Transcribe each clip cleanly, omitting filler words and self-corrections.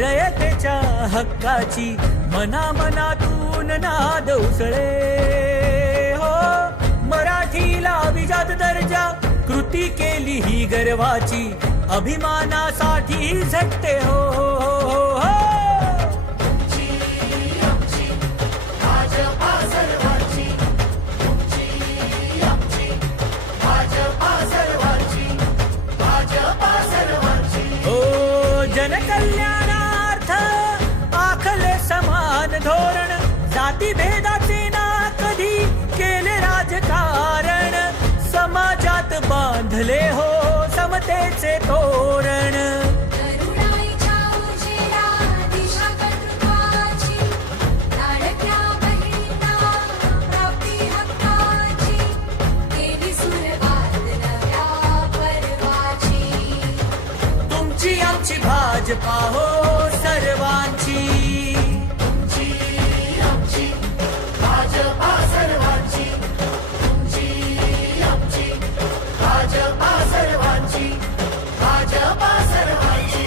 रयतेच्या हक्काची मनामनातून नाद उसळे हो. मराठीला अभिजात दर्जा कृती केली ही गर्वाची, अभिमानासाठी झटते हो, हो, हो. जनकल्याणार्थ आखले समान धोरण, जाती भेदाचे ना कधी केले राजकारण, समाजात बांधले हो समतेचे तोरण. तुमची आमची भाजपा हो सर्वांची, तुमची आमची भाजपा सर्वांची, तुमची आमची भाजपा सर्वांची, भाजपा सर्वांची.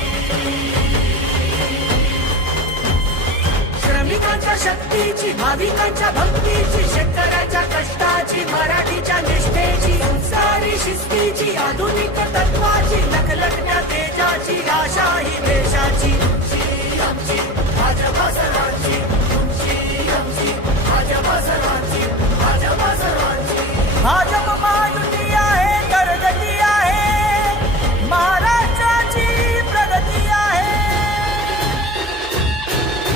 श्रमिकांच्या शक्तीची, भाविकांच्या भक्तीची, शेतकऱ्याच्या कष्टाची, मराठीच्या निष्ठेची, संस्कारी शिस्तीची, आधुनिक तत्वाची, लखलखत्या तेजाची, आशा ही देशाची. तुमची आमची भाजपा सर्वांची, तुमची आमची भाजपा सर्वांची, भाजपा सर्वांची. भाजप महायुती आहे, प्रगती आहे, महाराष्ट्राची प्रगती आहे.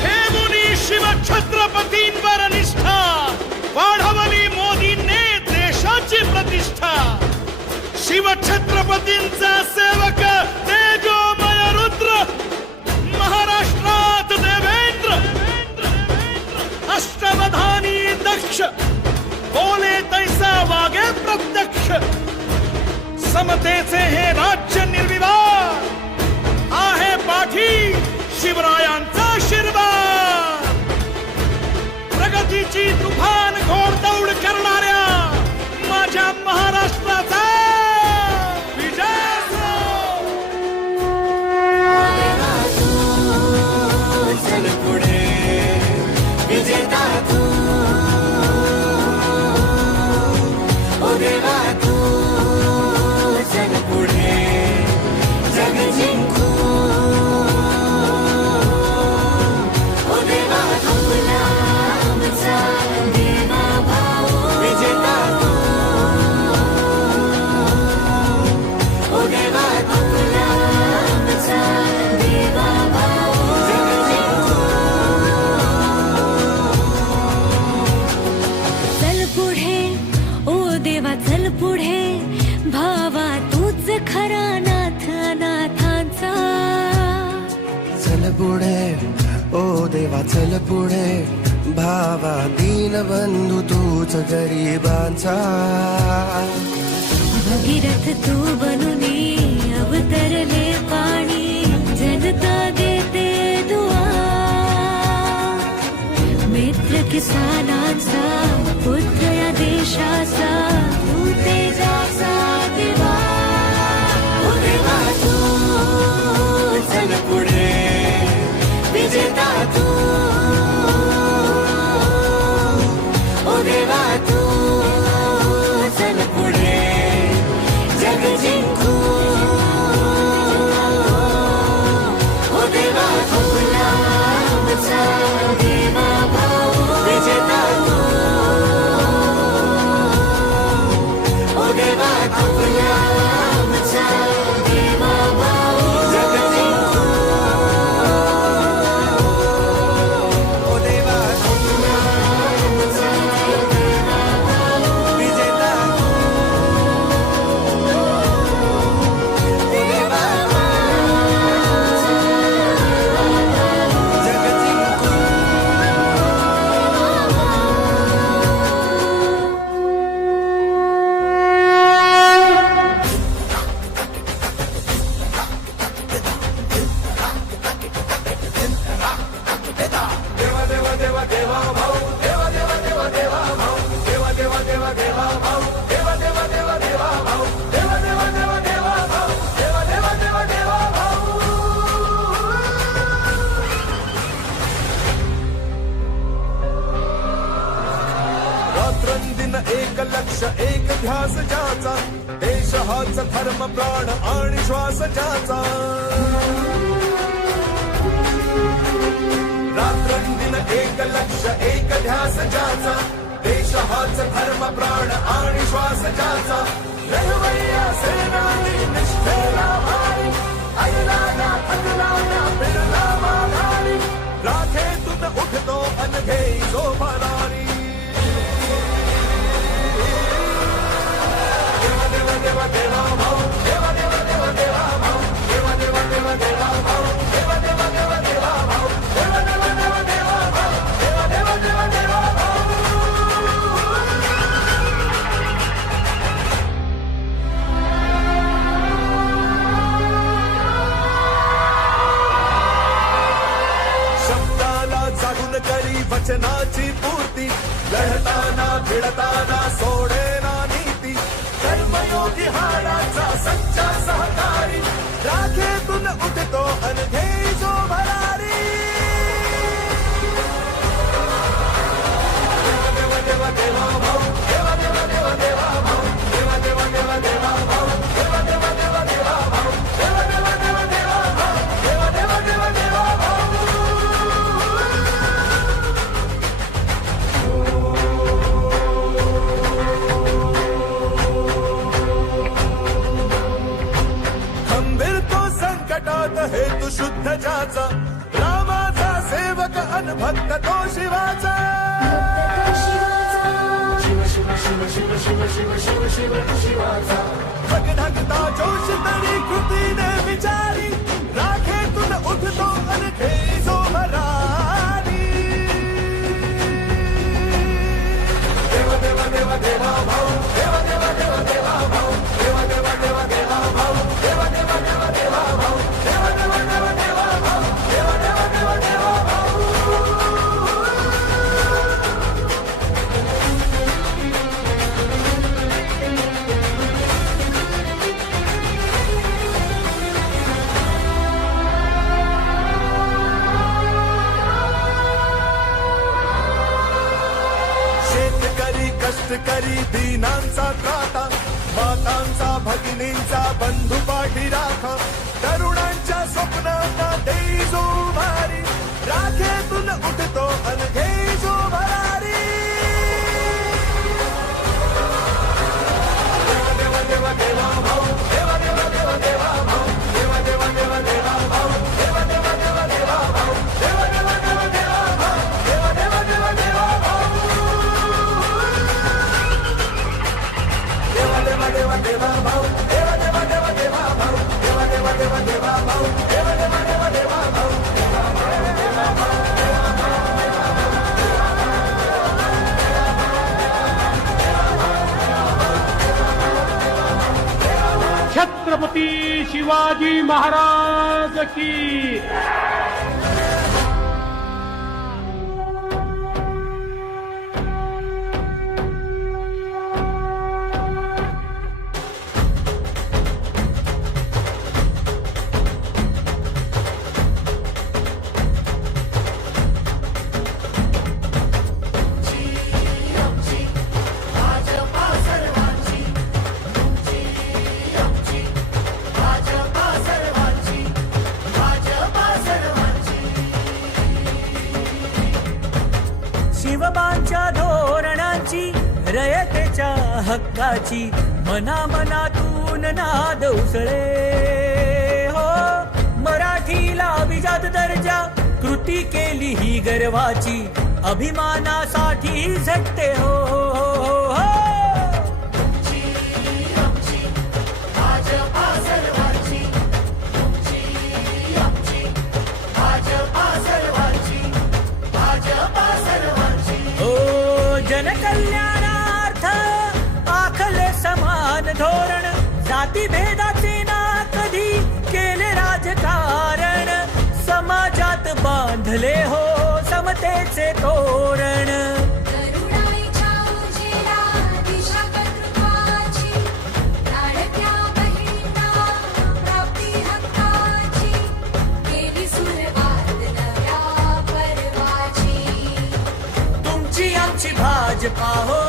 हे मुनी शिवछत्रपतींवर निष्ठा, वाढवली मोदींनी देशाची प्रतिष्ठा. शिवछत्रपतींचा सेवक तेजोमय रुद्र, महाराष्ट्रात देवेंद्र. अष्टवधानी दक्ष, बोले तैसा वागे प्रत्यक्ष. समतेचे हे राज्य निर्विवाद, आहे पाठी शिवरायांचा आशीर्वाद. प्रगतीची तुफान घोडदौड करणाऱ्या माझ्या महाराष्ट्राचा विजय असो. चल पुढे विजेता तू, ओ देवा तू चल पुढे जग जिंकू. ओ देवा तुला आमचा देवा भाऊ, विजेता तू. ओ देवा तुला आमचा देवा भाऊ, जग जिंकू. चल पुढे ओ देवा चल पुढे, भावा तूच खरा नाथ अनाथांचा. चल पुढे ओ देवा चल पुढे, भावा दीनबंधू तूच गरिबांचा. भगीरथ तू बनुनी अवतरले पाणी, जनता देते दुआ. मित्र किसानांचा, पुत्र या देशाचा, तू तेजाचा दिवा. ओ देवा तू चल पुढे विजेता तू. ओ देवा तू चल पुढे जग जिंकू. ओ देवा तुला आमचा देवा भाऊ, विजेता तू. ओ देवा रात्रंदिन एक लक्ष एक ध्यास ज्याचा देश हाच धर्म प्राण आणि श्वास ज्याचा रात्रंदिन एक लक्ष एक ध्यास ज्याचा देश हाच धर्म प्राण आणि श्वास ज्याचा रहिवैया सेनानी निष्ठेला भारी ऐला ना थकला ना फिरला माघारी राखेतून उठतो अनघे जो भरारी देवा देवा देवा देवा भाऊ देवा देवा देवा देवा भाऊ देवा देवा देवा देवा भाऊ देवा देवा देवा देवा भाऊ देवा देवा देवा देवा भाऊ देवा देवा देवा देवा भाऊ शब्दाला जागून करी वचनाची पूर्ती लढताना भिडताना सोडेना नीती कर्मयोगी हाराचा सच्चा सहकारी राखेतून उठतो अनघे जो भरारी देवा देवा देवा भाऊ देवा देवा देवा देवा भाऊ देवा देवा देवा देवा भाऊ देवा देवा देवा देवा भाऊ देवा देवा देवा देवा भाऊ देवा देवा देवा देवा भाऊ खंबीर तो संकटात हेतू शुद्ध ज्याचा रामाचा सेवक अनभक्त तो शिवाचा धगधगता जोश तरी कृतीने विचारी राखेतून उठतो अनघे जो भरारी देवा देवा देवा देवा भाऊ देवा देवा देवा देवा भाऊ देवा देवा देवा देवा भाऊ देवा देवा देवा देवा भाऊ देवा देवा देवा देवा भाऊ देवा देवा देवा देवा भाऊ शेतकरी कष्टकरी दीनांचा त्राता मातांचा भगिनींचा बंधू पाठी राखा तरुणांच्या स्वप्नांना देई जो भारी राखेतून उठतो अनघे जो भरारी देवा देवा देवा देवा भाऊ देवा देवा देवा देवा भाऊ देवा देवा देवा देवा भाऊ देवा देवा देवा देवा भाऊ देवा देवा देवा देवा भाऊ देवा देवा देवा देवा भाऊ देवा देवा देवा देवा भाऊ देवा देवा देवा देवा भाऊ देवा देवा देवा देवा भाऊ देवा देवा देवा देवा भाऊ छत्रपती शिवाजी महाराज की शिवबांच्या धोरणांची रयतेच्या हक्काची मनामनातून नाद उसळे हो मराठीला अभिजात दर्जा कृती केली ही गर्वाची अभिमानासाठी झटते हो, हो, हो. जनकल्याणार्थ आखले समान धोरण जाती भेदाचे ना कधी केले राजकारण समाजात बांधले हो समतेचे तोरण करुणाईच्या उजेडा दिशा कर्तृत्वाची लाडक्या बहिणींना प्राप्ती हक्काची केली सुरुवात नव्या पर्वाची तुमची आमची भाजपा हो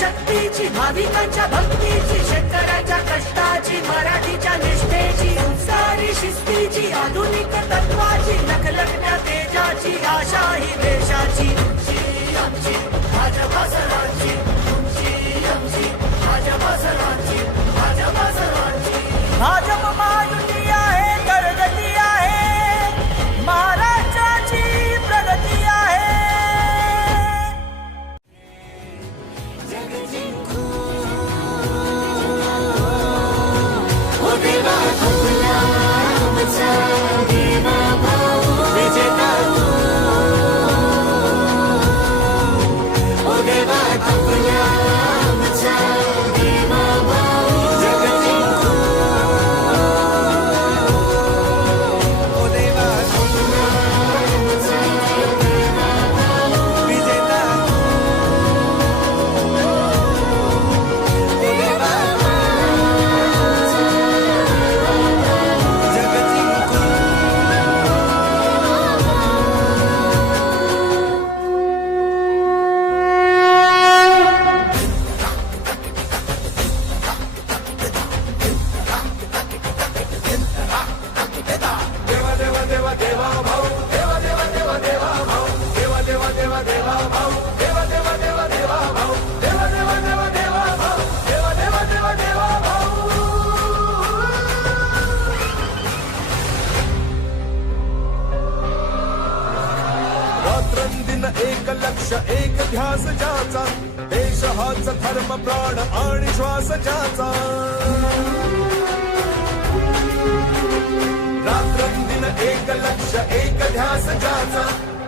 शक्तीची, भाविकांच्या भक्तीची, शेतकऱ्याच्या कष्टाची, मराठीच्या निष्ठेची, संस्कारी शिस्तीची, आधुनिक तत्वाची, लखलखण्या तेजाची, आशा ही देशाची. तुमची आमची भाजपा सर्वांची, तुमची आमची भाजपा सर्वांची, भाजपा सर्वांची. भाजप महायुती आहे, प्रगती आहे, महाराष्ट्राची प्रगती आहे. रात्रंदिन एक लक्ष एक ध्यास ज्याचा, देश हाच धर्म प्राण आणि श्वास ज्याचा. रात्रंदिन एक लक्ष एक ध्यास ज्याचा,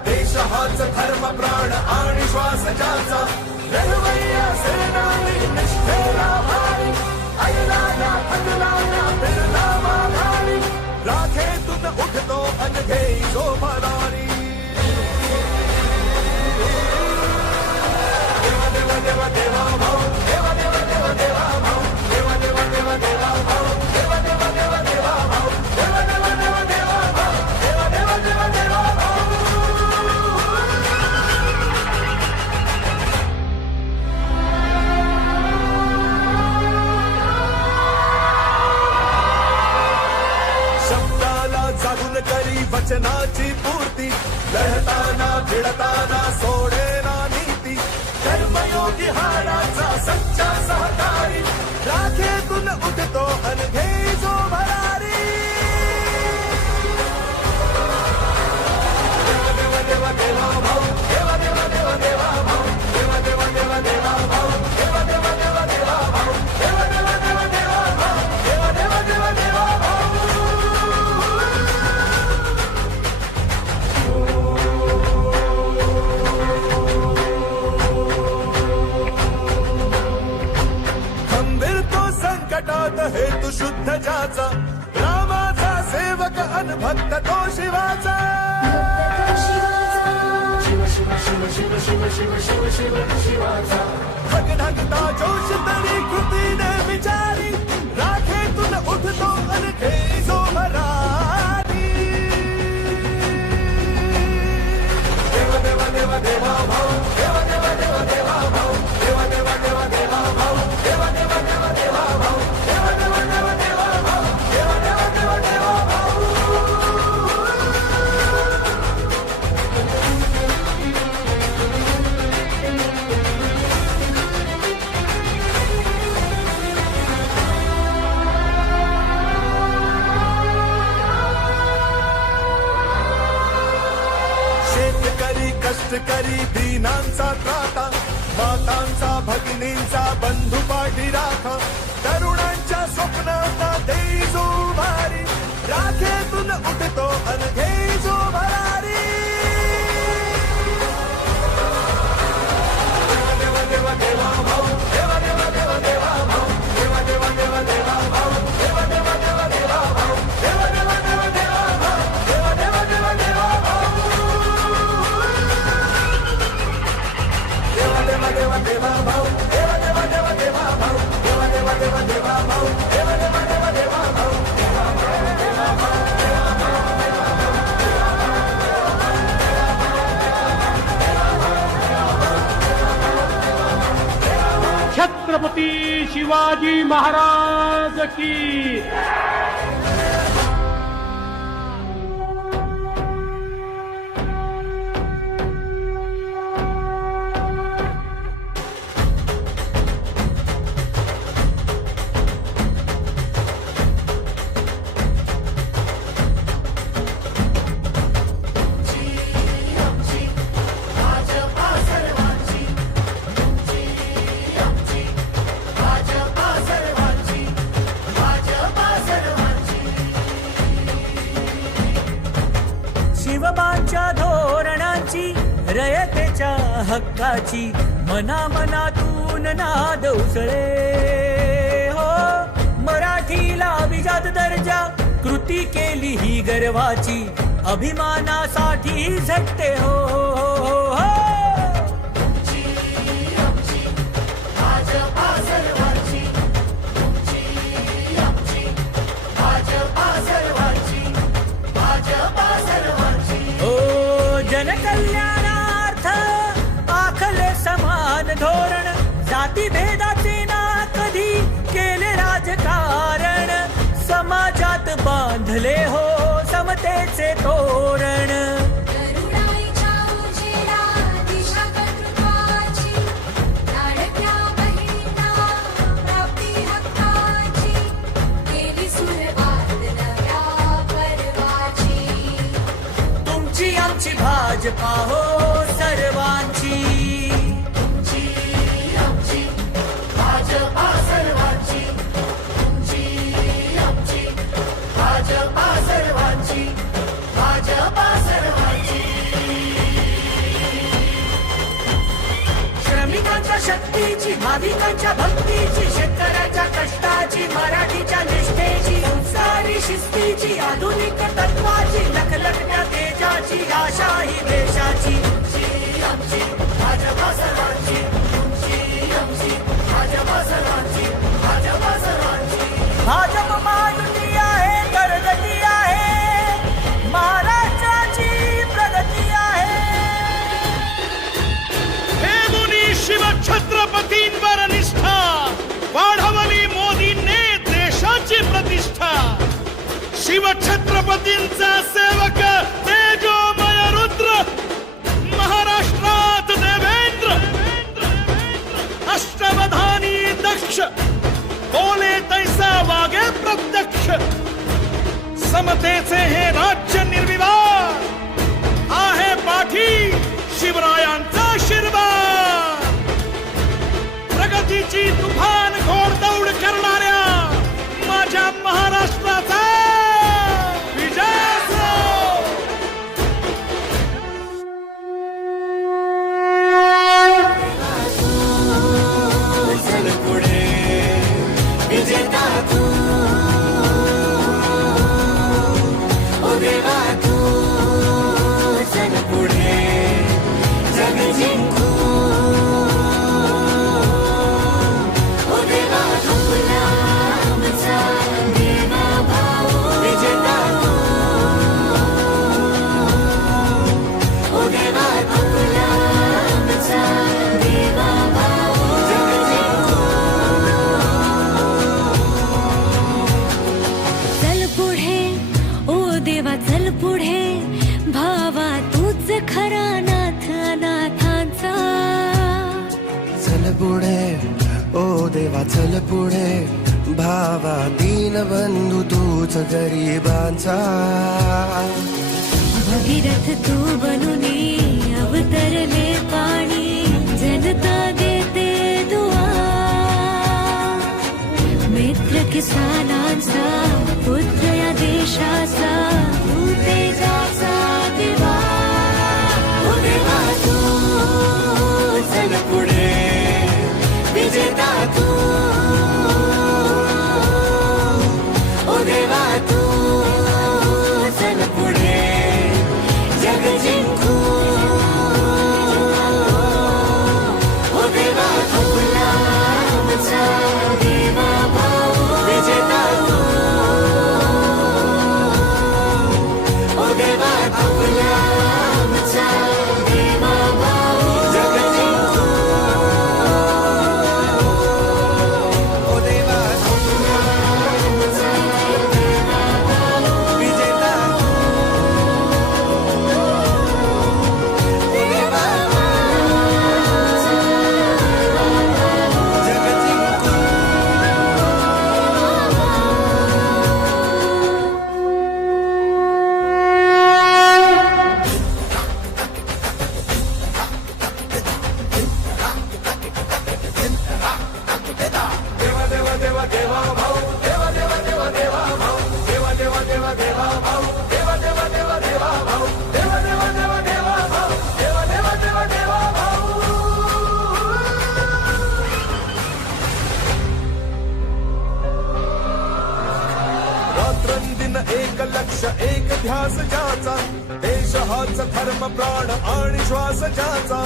देश हाच धर्म प्राण आणि श्वास ज्याचा. लढवय्या सेनानी निष्ठेला भारी, ऐलाना थकलाना फिरला माघारी. राखेतून उठतो अनघे जो भरारी. देवा देवा भाऊ, देवा देवा देवा देवा भाऊ, देवा देवा देवा देवा भाऊ, देवा देवा देवा देवा भाऊ, देवा देवा देवा देवा भाऊ, देवा देवा देवा देवा भाऊ. शब्दाला जागून करी वचनाची पूर्ती, लढताना भिडताना सोडेना नीती. कर्मयोगी हाडाचा सच्चा सहकारी, राखेतून उठतो अनघे जो भरारी. देवा देवा देवा देवा भाऊ, देवा देवा देवा देवा भाऊ, देवा देवा देवा देवा भाऊ, देवा देवा देवा देवा भाऊ, देवा देवा देवा देवा भाऊ, देवा देवा देवा देवा भाऊ. संकटात हेतू शुद्ध ज्याचा, रामाचा सेवक अनभक्त तो शिवाचा. भगढगता जोश तरी कृतीने विचारी, राखेतून उठतो अनघे जो भरारी. देवा देवा देवा देवा भाऊ, देवा देवा देवा देवा भाऊ, देवा देवा देवा देवा भाऊ, देवा देवा देवा देवा भाऊ, देवा देवा देवा देवा भाऊ, देवा देवा देवा देवा भाऊ. शेतकरी कष्टकरी दीनांचा त्राता, मातांचा भगिनींचा बंधू पाठी राखा. तरुणांच्या स्वप्नांना देई जो भारी, राखेतून उठतो अनघे जो भरारी. देवा देवा देवा भाऊ, देवा देवा देवा देवा भाऊ, देवा देवा देवा देवा भाऊ, देवा देवा देवा देवा भाऊ, देवा देवा देवा देवा भाऊ, देवा देवा देवा देवा भाऊ. देवा देवा देवा देवा भाऊ, देवा देवा देवा देवा भाऊ, देवा देवा देवा देवा भाऊ, देवा देवा देवा देवा भाऊ, देवा देवा देवा भाऊ. देवा छत्रपती शिवाजी महाराज की शिवबांच्या धोरणांची रयतेच्या हक्काची मनामनातून नाद उसळे हो मराठीला अभिजात दर्जा कृती केली ही गर्वाची अभिमानासाठी झटते हो, हो, हो. जनकल्याणार्थ आखले समान धोरण जाती भेदाचे ना कधी केले राजकारण समाजात बांधले हो समतेचे तोरण करुणाईच्या उजेडा दिशा कर्तृत्वाची लाडक्या बहिणींना प्राप्ती हक्काची केली सुरुवात नव्या पर्वाची तुमची आमची भाजपा हो सर्वांची भाजपा सर्वांची भाजपा सर्वांची भाजपा सर्वांची श्रमिकांच्या शक्तीची भाविकांच्या भक्तीची शेतकऱ्याच्या कष्टाची मराठीच्या निष्ठेची संस्कारी शिस्तीची आधुनिक तत्वाची लखलखत्या तेजाची आशा ही देशाची आमची भाजपा सर्वांची भाजपा सर्वांची भाजपा सर्वांची भाजप महायुती आहे प्रगती आहे महाराष्ट्राची प्रगती आहे हे मुनी शिवछत्रपतींवर निष्ठा वाढवली मोदींनी देशाची प्रतिष्ठा शिवछत्रपतींचा सेवक तेजोमय रुद्र महाराष्ट्रात देवेंद्र अष्टवधानी दक्ष बोले तैसा वागे प्रत्यक्ष समतेचे हे राज्य निर्विवाद आहे पाठी शिवरायांचा आशीर्वाद प्रगतीची तुफान घोडदौड करणाऱ्या माझ्या महाराष्ट्राचा विजय असो. चल पुढे विजेता तू ओ देवा तू चल पुढे जग जिंकू ओ देवा तुला आमचा देवा भाऊ विजेता तू ओ देवा तुला आमचा देवा भाऊ जग जिंकू चल पुढे ओ देवा चल पुढे भावा तूच खरा नाथ अनाथांचा चल पुढे ओ देवा चल पुढे भावा दीनबंधू तूच गरिबांचा भगीरथ तू बनुनी अवतरले पाणी जनता देते दुआ मित्र किसानांचा पुत्र या देशाचा तू तेजाचा दिवा ओ देवा तू चल पुढे विजेता तू ओ देवा तू चल पुढे जग जिंकू श्वास ज्याचा देश हाच धर्म प्राण आणि श्वास ज्याचा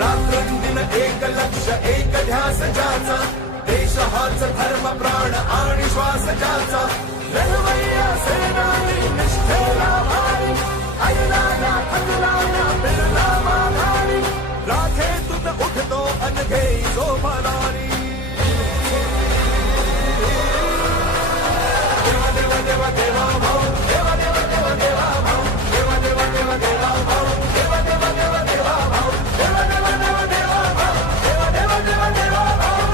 रात्रंदिन एक लक्ष एक ध्यास ज्याचा देश हाच धर्म प्राण आणि श्वास ज्याचा लढवय्या सेनानी निष्ठेला भारी ऐला ना थकला ना बिरला माघारी राखे तुझ उठतो अन घेई जो भरारी देवा देवा देवा देवा भाऊ देवा देवा देवा देवा भाऊ देवा देवा देवा देवा भाऊ देवा देवा देवा देवा भाऊ देवा देवा देवा देवा भाऊ देवा देवा देवा देवा भाऊ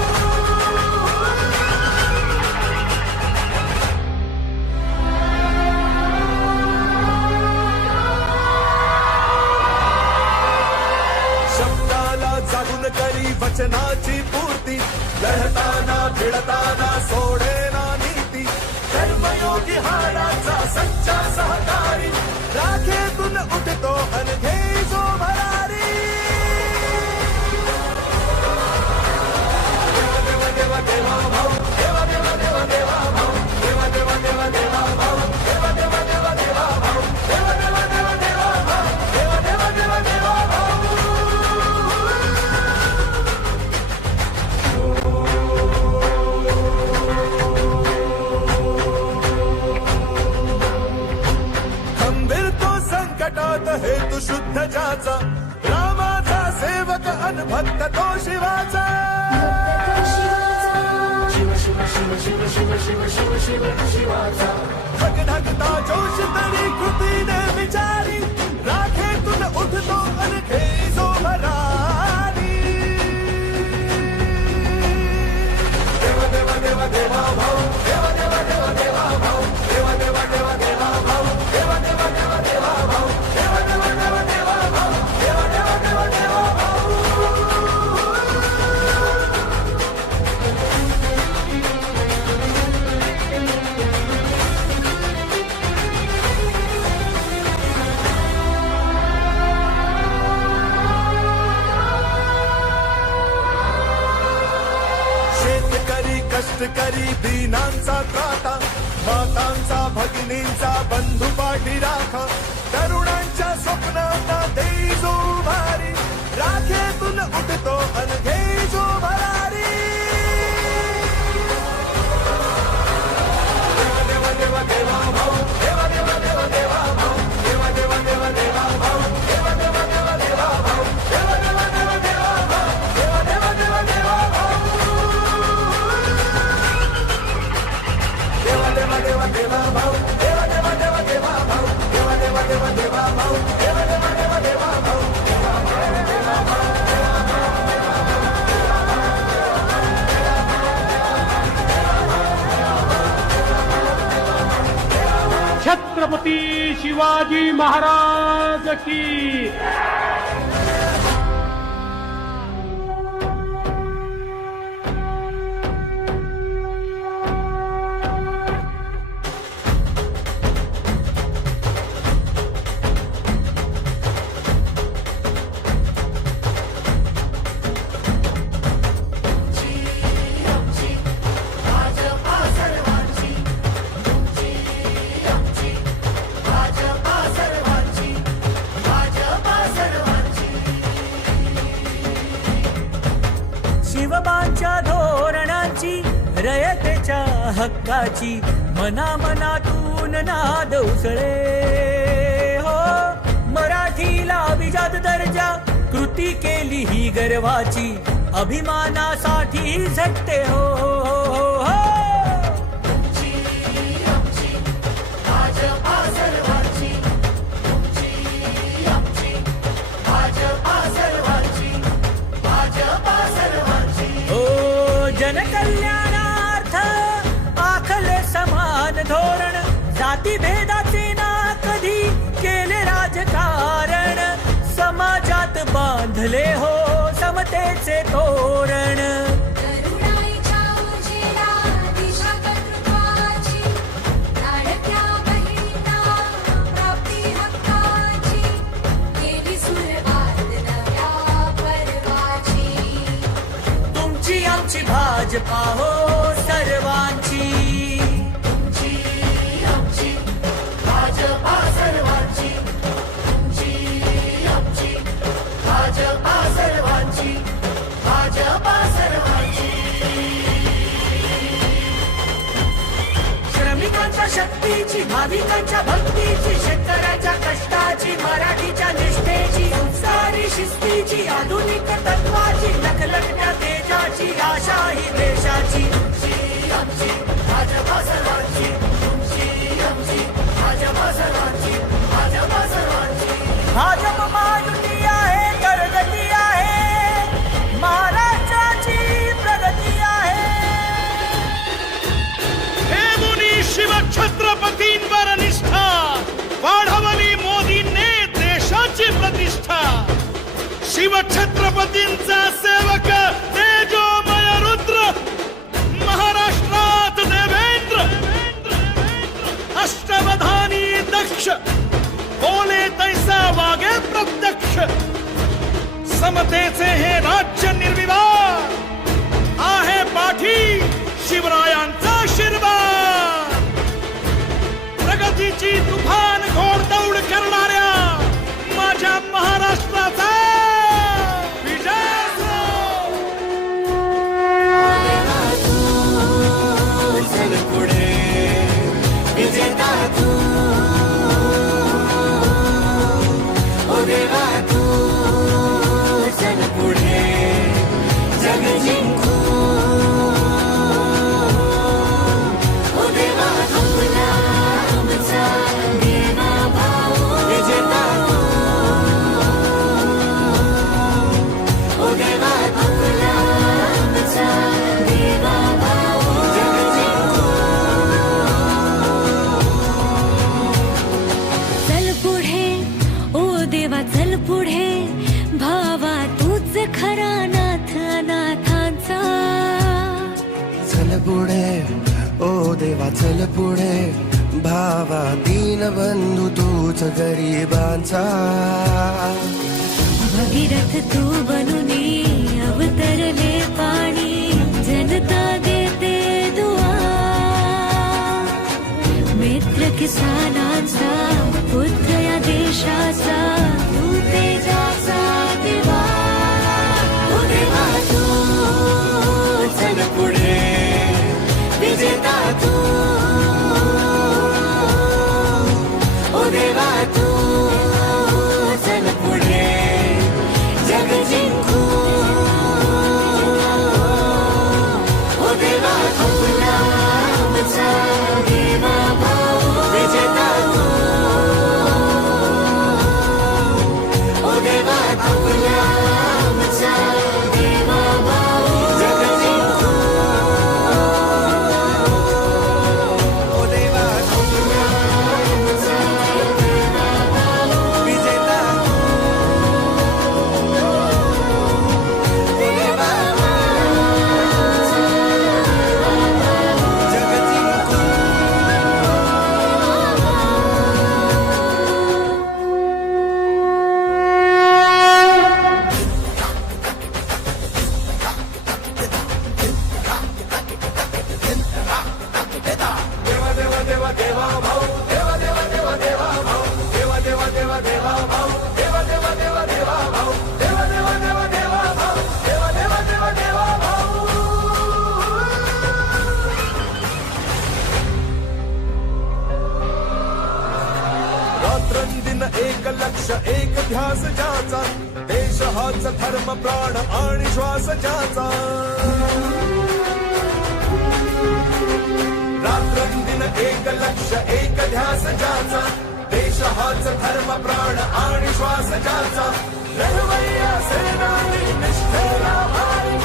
शब्दाला जागून करी वचनाची पूर्ती लढताना भिडताना सोडेना नीती कर्मयोगी हाडाचा सच्चा सहकारी राखेतून उठतो अन घेई जो भरारी देवा देवा देवा देवा भाऊ देवा देवा देवा देवा भाऊ देवा देवा देवा देवा भाऊ देवा देवा देवा देवा भाऊ देवा देवा देवा देवा भाऊ देवा देवा देवा देवा भाऊ खंबीर तो संकटात हेतू शुद्ध ज्याचा रामाचा सेवक अन भक्त तो शिवाचा धगधगता जोश तरी कृतीने विचारी राखेतून उठतो अन घेई जो भरारी देवा देवा देवा देवा भाऊ देवा देवा देवा देवा भाऊ देवा देवा देवा देवा भाऊ देवा देवा देवा देवा भाऊ देवा देवा देवा देवा भाऊ देवा देवा देवा देवा भाऊ शेतकरी कष्टकरी दीनांचा त्राता मातांचा भगिनींचा बंधू पाठी राखा तरुणांच्या स्वप्नांना देई जो भारी राखेतून उठतो अन घेई जो भरारी देवा देवा देवा देवा भाऊ देवा देवा देवा देवा भाऊ देवा देवा देवा देवा भाऊ देवा देवा देवा देवा भाऊ देवा देवा देवा देवा भाऊ देवा देवा देवा देवा भाऊ देवा देवा देवा देवा भाऊ देवा देवा देवा देवा भाऊ देवा देवा देवा देवा भाऊ देवा देवा देवा देवा भाऊ छत्रपती शिवाजी महाराज की शिवबांच्या धोरणांची रयतेच्या हक्काची मनामनातून नाद उसळे हो मराठीला अभिजात दर्जा कृती केली ही गर्वाची अभिमानासाठी झटते हो हो जनकल्याणार्थ आखले समान धोरण जातीभेदाचे ना कधी केले राजकारण समाजात बांधले हो समतेचे तोरण करुणाईच्या उजेडा दिशा कर्तृत्वाची लाडक्या बहिणींना प्राप्ती हक्काची केली सुरुवात नव्या पर्वाची तुमची आमची भाजपा हो सर्वांची शक्तीची, भाविकांच्या भक्तीची, शेतकऱ्याच्या कष्टाची, मराठीच्या निष्ठेची, संस्कारी शिस्तीची, आधुनिक तत्वाची, लखलखत्या तेजाची, आशा ही देशाची. तुमची आमची भाजपा सर्वांची, तुमची आमची भाजपा सर्वांची, भाजपा सर्वांची. भाजप महायुती आहे, प्रगती आहे, महाराष्ट्राची प्रगती आहे. हे मुनी शिवछत्रपतींवर निष्ठा वाढवली मोदींनी देशाची प्रतिष्ठा. शिवछत्रपतींचा सेवक तेजोमय रुद्र महाराष्ट्रात देवेंद्र. अष्टवधानी दक्ष बोले तैसा वागे प्रत्यक्ष. समतेचे हे राज्य निर्विवाद आहे पाठी शिवरायांचा आशीर्वाद. प्रगतीची तुफान घोडदौड करणाऱ्या माझ्या महाराष्ट्राचा विजय असो. चल पुढे विजेता तू, ओ देवा तू चल पुढे जग जिंकू. ओ देवा आपला आमचा देवा भाऊ, विजेता तू, ओ देवा आपला आमचा देवा भाऊ. जग जिंकू. चल पुढे ओ देवा चल पुढे, भावा तूच खरा नाथ अनाथांचा. चल पुढे ओ देवा चल पुढे, भावा दीन बंधू तूच गरिबांचा. भगीरथ तू बनुनी अवतरले पाणी, जनता देते दुआ. मित्र किसानांचा पुत्र या देशाचा, तू तेजाचा दिवा. ओ देवा तू चल पुढे विजेता तू, ओ देवा तू चल पुढे जग जिंकू. ओ देवा आपला आमचा देवा भाऊ, विजेता तू, ओ देवा आपला आमचा देवा भाऊ. जग जिंकू. ओ देवा विजेता देवा जग जिंकू. रात्रंदिन एक लक्ष एक ध्यास ज्याचा, देश हाच धर्म प्राण आणि श्वास ज्याचा. रात्रंदिन एक लक्ष एक ध्यास ज्याचा, देश हाच धर्म प्राण आणि श्वास ज्याचा. लढवय्या सेनानी निष्ठेला भारी,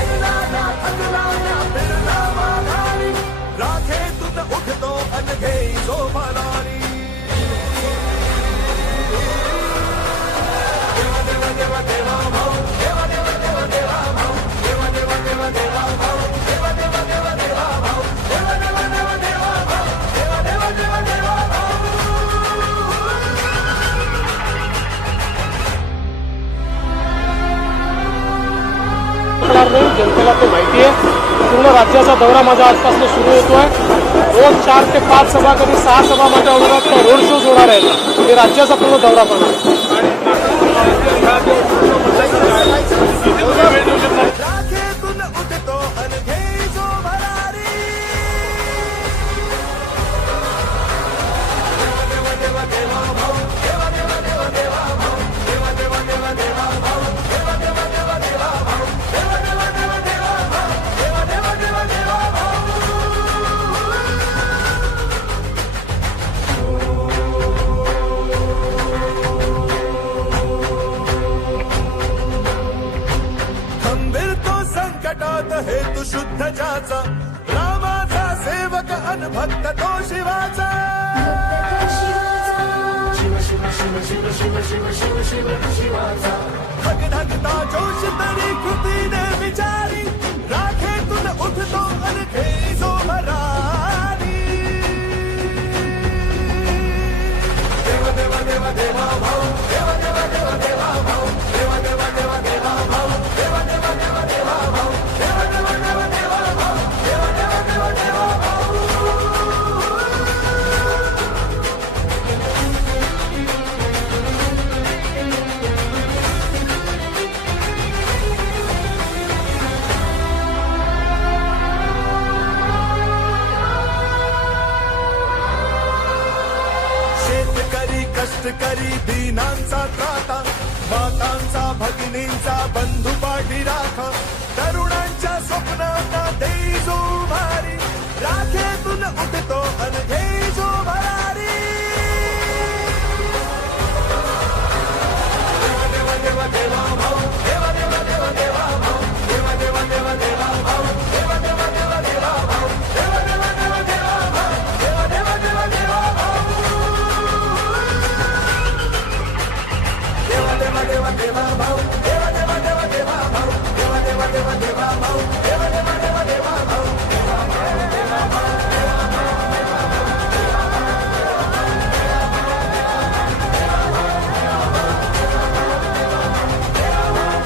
ऐला ना थकला ना फिरला माघारी. राखेतून उठतो अनघे जो भरारी. जनतेला ते माहिती आहे. पूर्ण राज्याचा दौरा माझा आजपासून सुरू होतोय. रोज 4 ते 5 सभा, कधी 6 सभा माझ्या औरंगाबाद रोड शोज होणार आहेत. मी राज्याचा पूर्ण दौरा करणार. राखेतून उठतो अनघे जो भरारी. अन भक्त तो शिवाचा धग धगता जोश तरी कृतीने विचारी राखेतून उठतो अन घेतो भरारी देवा देवा देवा देवा भाऊ देवा देवा देवा देवा भाऊ देवा देवा देवा देवा भाऊ देवा देवा देवा देवा भाऊ देवा देवा देवा देवा भाऊ देवा देवा देवा देवा भाऊ शेतकरी कष्टकरी दीनांचा त्राता मातांचा भगिनींचा बंधू पाठी राखा तरुणांच्या स्वप्नांना देई जो भारी राखेतून उठतो अन घेई जो भरारी देवा देवा देवा देवा भाऊ देवा देवा देवा देवा भाऊ देवा देवा देवा देवा भाऊ देवा देवा देवा देवा भाऊ देवा देवा देवा देवा भाऊ देवा देवा देवा देवा भाऊ देवा देवा देवा देवा भाऊ देवा देवा देवा देवा भाऊ देवा देवा देवा देवा भाऊ देवा देवा देवा देवा भाऊ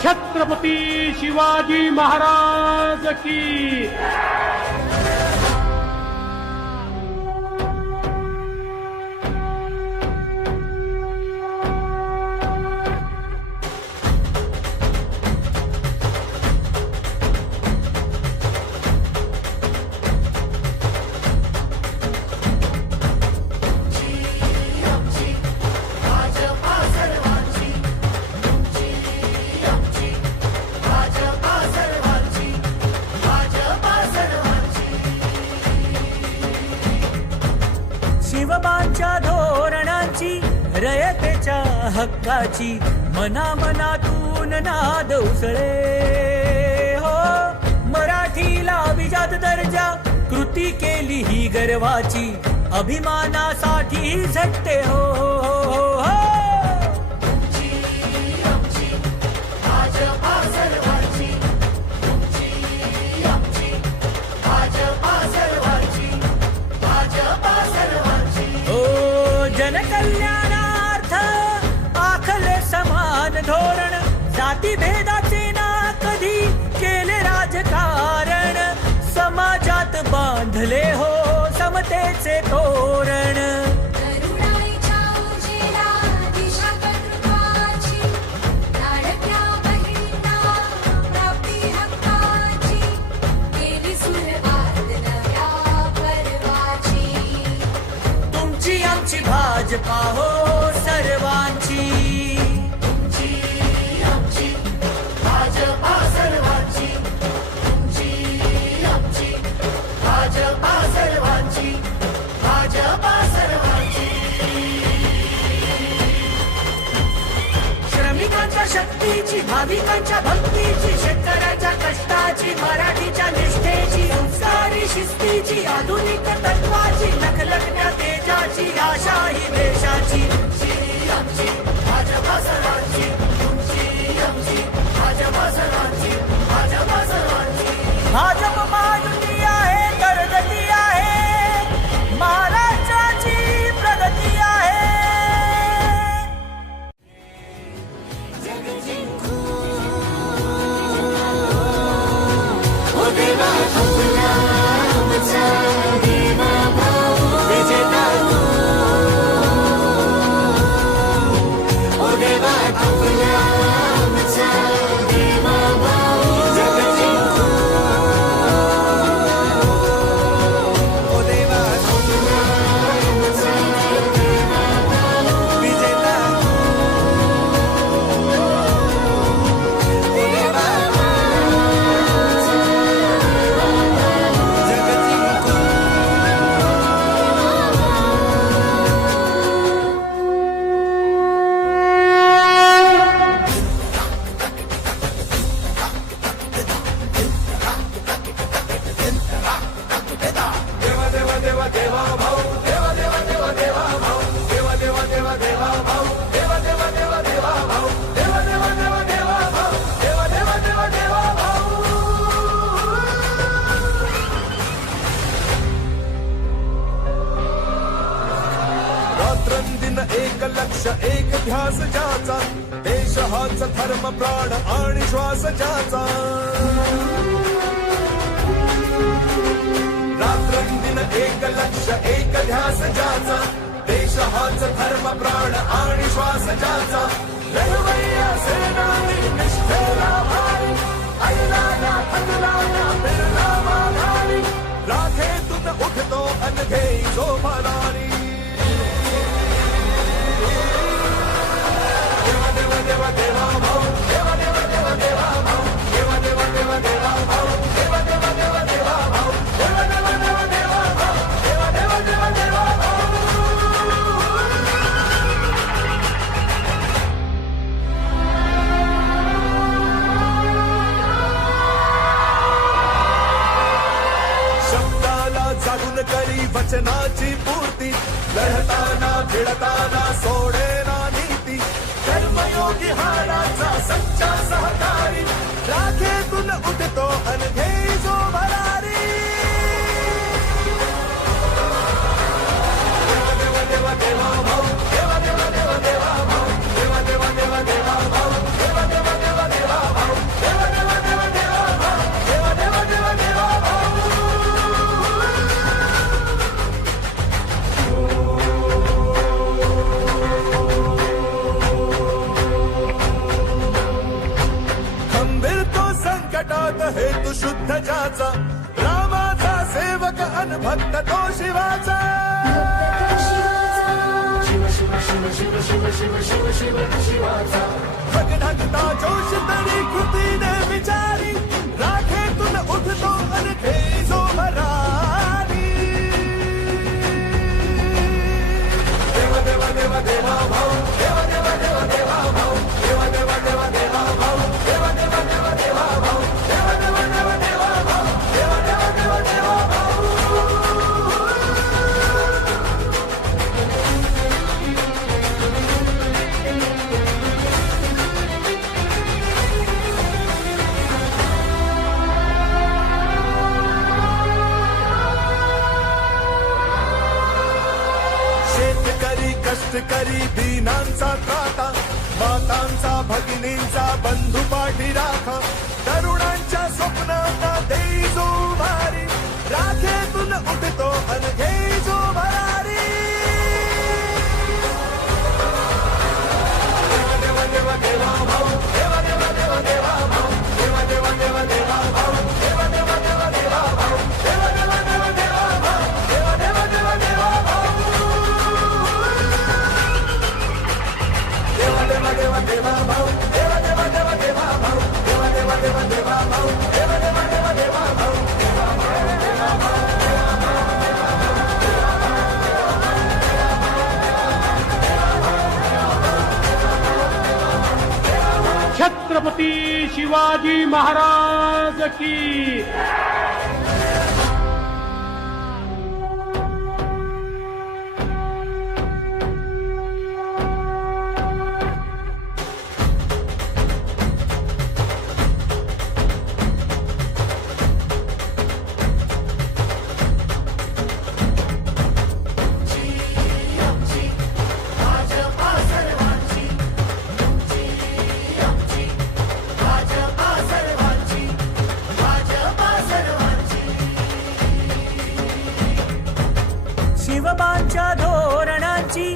छत्रपती शिवाजी महाराज की शिवबांच्या धोरणांची रयतेच्या हक्काची मनामनातून नाद उसळे हो मराठीला अभिजात दर्जा कृती केली ही गर्वाची अभिमानासाठी झटते हो, हो, हो. जनकल्याणार्थ आखले समान धोरण जाती भेदाचे ना कधी केले राजकारण समाजात बांधले हो समतेचे तोरण करुणाईच्या उजेला दिशा कर्तृत्वाची लाडक्या बहिणींना प्राप्ती हक्काची केली सुरुवात नव्या पर्वाची तुमची आमची भाजपा हो सर्वांची तुमची आमची भाजपा सर्वांची तुमची आमची भाजपा सर्वांची भाजपा सर्वांची श्रमिकांच्या शक्तीची भाविकांच्या भक्तीची शेतकऱ्याच्या कष्टाची मराठीच्या निष्ठेची संस्कारी शिस्तीची आधुनिक तत्वाची लखलखण्या तेजाची आशा ही देशाची आमची भाजपा सर्वांची तुमची आमची भाजपा सर्वांची भाजपा सर्वांची भाजप महायुती आहे तरगती आहे महाराष्ट्राची प्रगती आहे ओ देवा तुला आमचा देवा भाऊ विजेता तू ध्यास ज्याचा देश हाच धर्म प्राण आणि श्वास ज्याचा रात्रंदिन एक लक्ष एक ध्यास ज्याचा देश हाच धर्म प्राण आणि श्वास ज्याचा लढवय्या सेनानी निष्ठेला भारी ऐला ना थकला ना बिरला माघारी राखेतून उठतो अन घेई जो भरारी देवा देवा देवा देवा भाऊ देवा देवा देवा देवा भाऊ देवा देवा देवा देवा भाऊ देवा देवा देवा देवा भाऊ देवा देवा देवा देवा भाऊ देवा देवा देवा देवा भाऊ शब्दाला जागून करी वचनाची पूर्ती लढताना भिडताना सोडेना नीती कर्मयोगी हाडाचा सच्चा सहकारी राखेतून उठतो अन घेई जो भरारी देवा देवा देवा देवा भाऊ देवा देवा देवा देवा भाऊ देवा देवा देवा देवा भाऊ देवा देवा देवा देवा भाऊ देवा देवा देवा देवा भाऊ देवा देवा देवा देवा भाऊ खंबीर तो संकटात हेतू शुद्ध ज्याचा रामाचा सेवक अन भक्त तो शिवाचा भगढगता जोश तरी कृतीने विचारी राखेतून उठतो अन घेई जो भरारी देवा देवा देवा देवा भाऊ देवा देवा देवा देवा भाऊ देवा देवा देवा देवा भाऊ देवा देवा देवा देवा भाऊ देवा देवा देवा देवा भाऊ देवा देवा देवा देवा भाऊ शेतकरी कष्टकरी दीनांचा त्राता मातांचा भगिनींचा बंधू पाठी राखा तरुणांच्या स्वप्नांना देई जो भारी राखेतून उठतो अन घेई जो भरारी देवा देवा देवा देवा भाऊ देवा देवा देवा देवा भाऊ देवा देवा देवा देवा भाऊ देवा देवा देवा देवा भाऊ देवा देवा देवा देवा भाऊ देवा देवा देवा देवा भाऊ देवा देवा देवा देवा भाऊ देवा देवा देवा देवा भाऊ देवा देवा देवा देवा भाऊ देवा देवा देवा देवा भाऊ छत्रपती शिवाजी महाराज की शिवबांच्या धोरणाची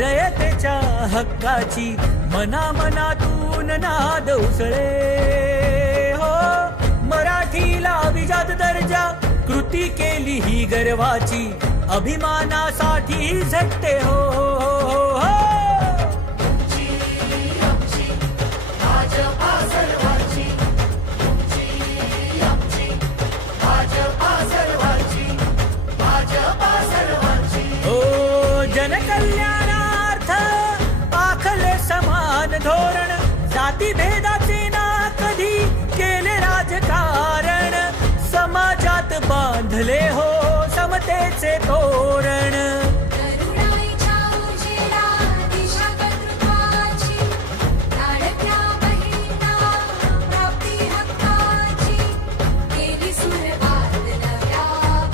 रयतेच्या हक्काची मनामनातून नाद उसळे हो मराठीला अभिजात दर्जा कृती केली ही गर्वाची अभिमानासाठी झटते हो, हो, हो. जनकल्याणार्थ आखले समान धोरण जाती भेदाचे ना कधी केले राजकारण समाजात बांधले हो समतेचे तोरण करुणाईच्या उजेला दिशा कर्तृत्वाची लाडक्या बहिणींना प्राप्ती हक्काची केली सुरुवात नव्या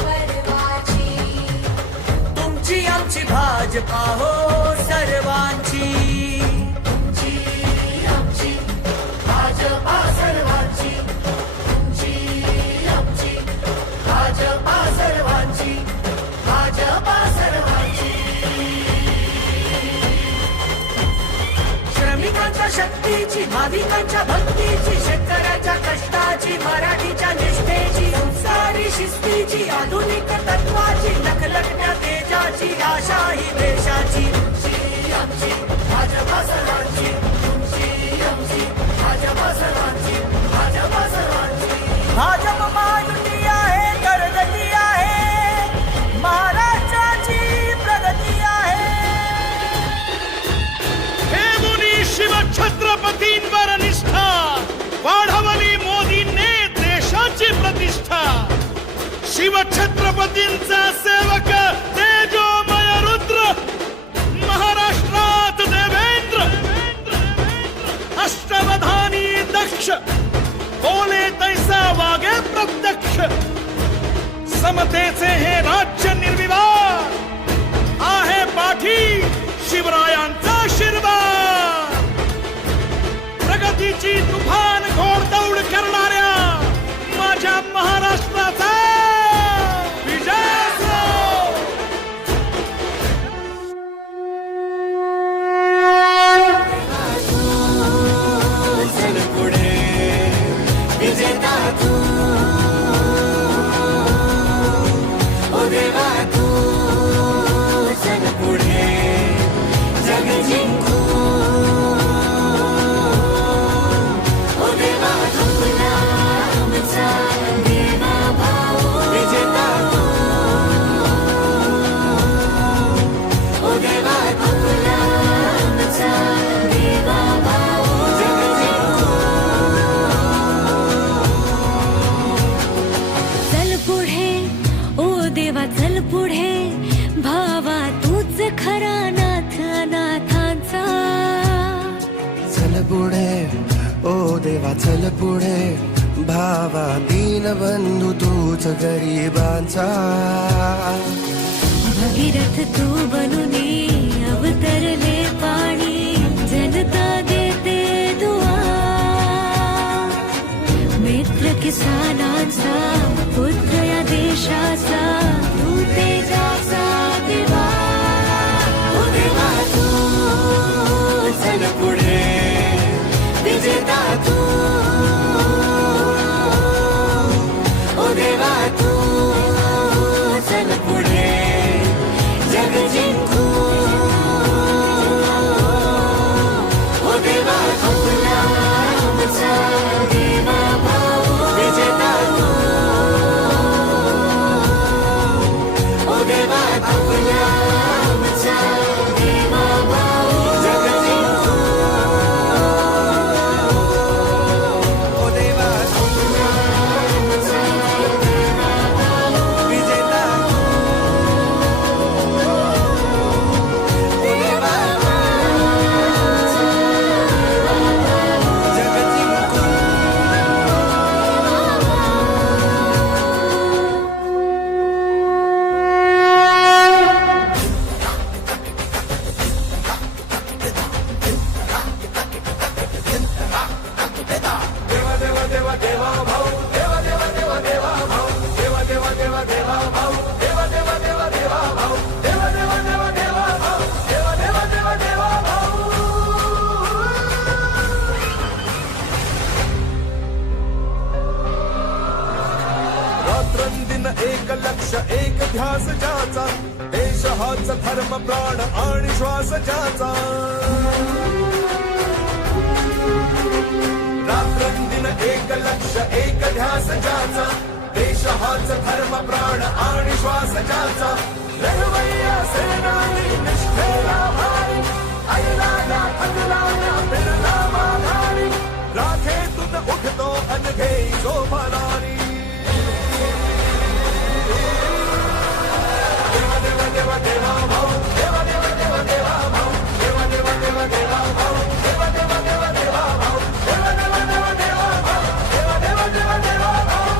पर्वाची तुमची आमची भाजपा हो सर्वांची शक्तीची, भाविकांच्या भक्तीची, शेतकऱ्याच्या कष्टाची, मराठीच्या निष्ठेची, संस्कारी शिस्तीची, आधुनिक तत्वाची, लखलखत्या तेजाची, आशा ही देशाची. तुमची आमची भाजपा सर्वांची, तुमची आमची भाजपा सर्वांची, भाजपा सर्वांची. भाजप महायुती आहे, तरगती आहे, महाराष्ट्राची प्रगती आहे. हे मुनी शिवछत्रपतींवर निष्ठा वाढवली मोदींनी देशाची प्रतिष्ठा. शिवछत्रपतींचा सेवक तेजोमय रुद्र, महाराष्ट्रात देवेंद्र, अष्टवधानी दक्ष, बोले तैसा वागे प्रत्यक्ष. समतेचे हे राज्य निर्विवाद, आहे पाठी शिवरायांचा आशीर्वाद. प्रगतीची तुफान घोडदौड करणाऱ्या माझ्या महाराष्ट्राचा विजय असो. चल पुढे विजेता तू, ओ देवा तू. चल पुढे जग जिंकू, ओ देवा तुला आमचा देवा भाऊ. विजेता तू, ओ देवा तुला आमचा देवा भाऊ. जग जिंकू. चल पुढे ओ देवा चल पुढे, भावा तूच खरा नाथ अनाथांचा. चल पुढे ओ देवा चल पुढे, भावा दीनबंधू तूच गरिबांचा. भगीरथ तू बनुनी अवतरले पाणी, जनता देते दुआ. मित्र किसानांचा, पुत्र या देशाचा, तू तेजाचा दिवा. ओ देवा तू चल पुढे विजेता तू, ओ देवा तू. चल पुढे जग जिंकू, ओ देवा तुला आमचा देवा भाऊ. विजेता तू, ओ देवा तुला आमचा देवा भाऊ. जग जिंकू, ओ देवा तुला आमचा देवा भाऊ. विजेता तू, ओ देवा आमचा जग जिंकू. रात्रंदिन एक लक्ष एक ध्यास ज्याचा, देश हाच धर्म प्राण आणि श्वास ज्याचा. रात्रंदिन एक लक्ष एक ध्यास ज्याचा, देश हाच धर्म प्राण आणि श्वास ज्याचा. लढवय्या सेनानी निष्ठेला भारी, ऐला ना थकला ना फिरला माघारी. राखेतून उठतो अनघे शोभणारी. देवा देवा देवा भाऊ, देवा देवा देवा देवा भाऊ, देवा देवा देवा देवा भाऊ, देवा देवा देवा देवा भाऊ, देवा देवा देवा देवा भाऊ, देवा देवा देवा देवा भाऊ.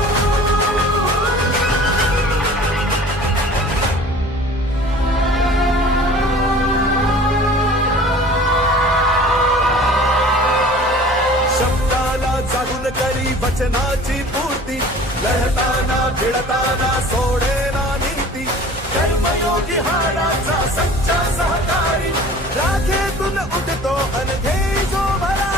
शब्दाला जागून करी वचनाची पूर्ती, लढताना भिडताना सोडेना नीती. कर्मयोगी हाडाचा सच्चा सहकारी, राखेतून उठतो अनघे जो भरा.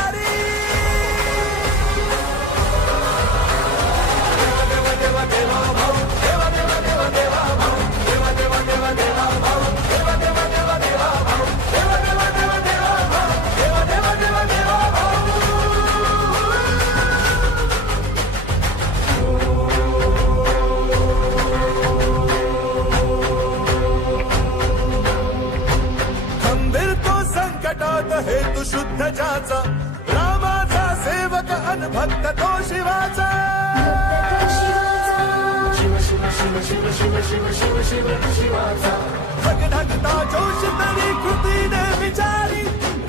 शुद्ध ज्याचा रामाचा सेवक अन भक्त तो शिवाचा भगधगता जोश तरी कृतीने विचारी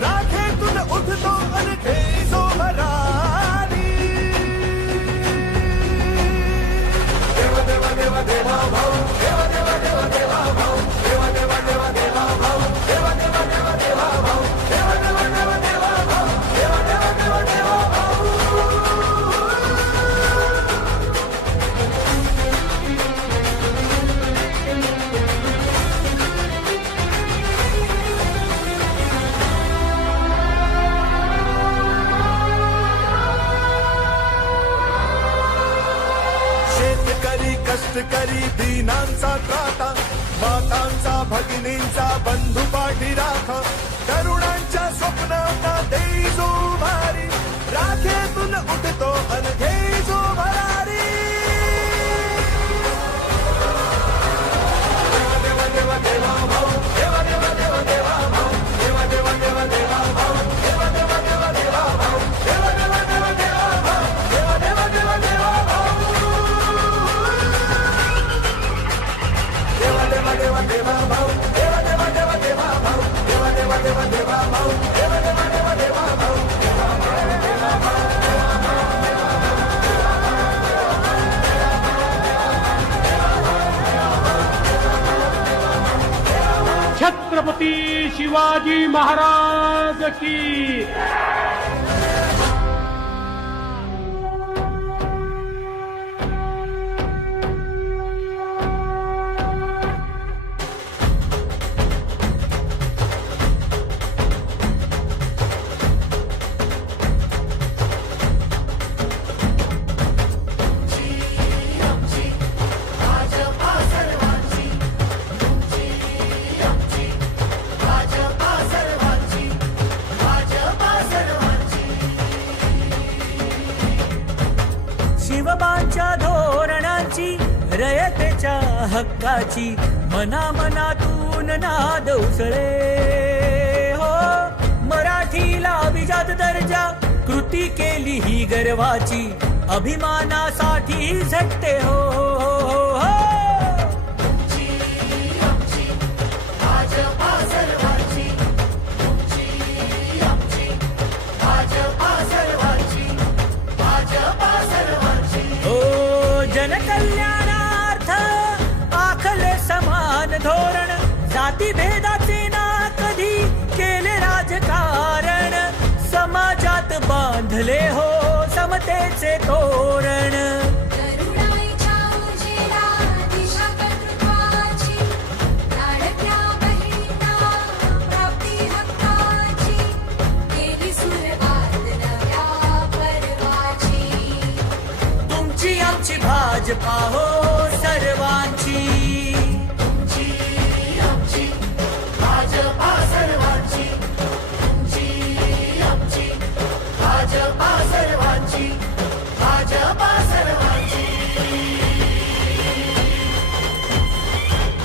राखेतून उठतो अन ठेचो भरारी देवा देवा देवा देवा भाऊ देवा देवा देवा देवा भाऊ देवा देवा देवा देवा भाऊ देवा देवा देवा देवा भाऊ देवा देवा देवा देवा भाऊ देवा देवा देवा देवा भाऊ शेतकरी कष्टकरी दीनांचा त्राता मातांचा भगिनींचा बंधू पाठी राखा तरुणांच्या स्वप्नांना देई जो भारी राखेतून उठतो अन घेई जो भरारी देवा देवा देवा देवा भाऊ देवा देवा देवा देवा भाऊ देवा देवा देवा देवा भाऊ देवा देवा देवा देवा भाऊ देवा देवा देवा देवा भाऊ देवा देवा देवा देवा भाऊ देवा देवा देवा देवा भाऊ देवा देवा देवा देवा भाऊ देवा देवा देवा देवा भाऊ देवा देवा देवा देवा भाऊ छत्रपती शिवाजी महाराज की शिवबांच्या धोरणांची रयतेच्या हक्काची मनामनातून नाद उसळे हो मराठीला अभिजात दर्जा कृती केली ही गर्वाची अभिमानासाठी झटते हो, हो, हो. जनकल्याणार्थ आखले समान धोरण जाती भेदाचे ना कधी केले राजकारण समाजात बांधले हो समतेचे तोरण करुणाईच्या उजेडा दिशा कर्तृत्वाची लाडक्या बहिणींना प्राप्ती हक्काची केली सुरुवात नव्या पर्वाची तुमची आमची भाजपा हो सर्वांची तुमची आमची भाजपा सर्वांची तुमची आमची भाजपा सर्वांची भाजपा सर्वांची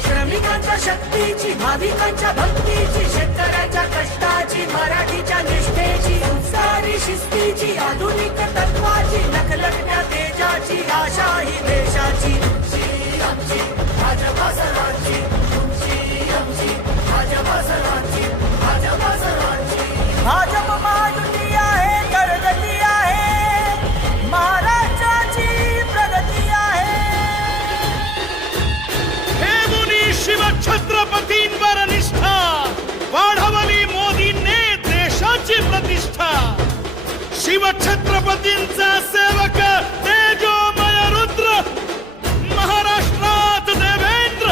श्रमिकांच्या शक्तीची भाविकांच्या भक्तीची शेतकऱ्याच्या कष्टाची मराठीच्या निष्ठेची सारी शिस्तीची आधुनिक तत्वाची लखलखण्या तेजाची आशा ही देशाची आमची भाजपा सर्वांची तुमची आमची भाजपा सर्वांची भाजपा सर्वांची भाजप महायुती आहे करगती आहे महाराष्ट्राची प्रगती आहे हे मुनी शिवछत्रपतींवर निष्ठा वाढवली मोदींनी देशाची प्रतिष्ठा शिवछत्रपतींचा सेवक तेजोमय रुद्र महाराष्ट्रात देवेंद्र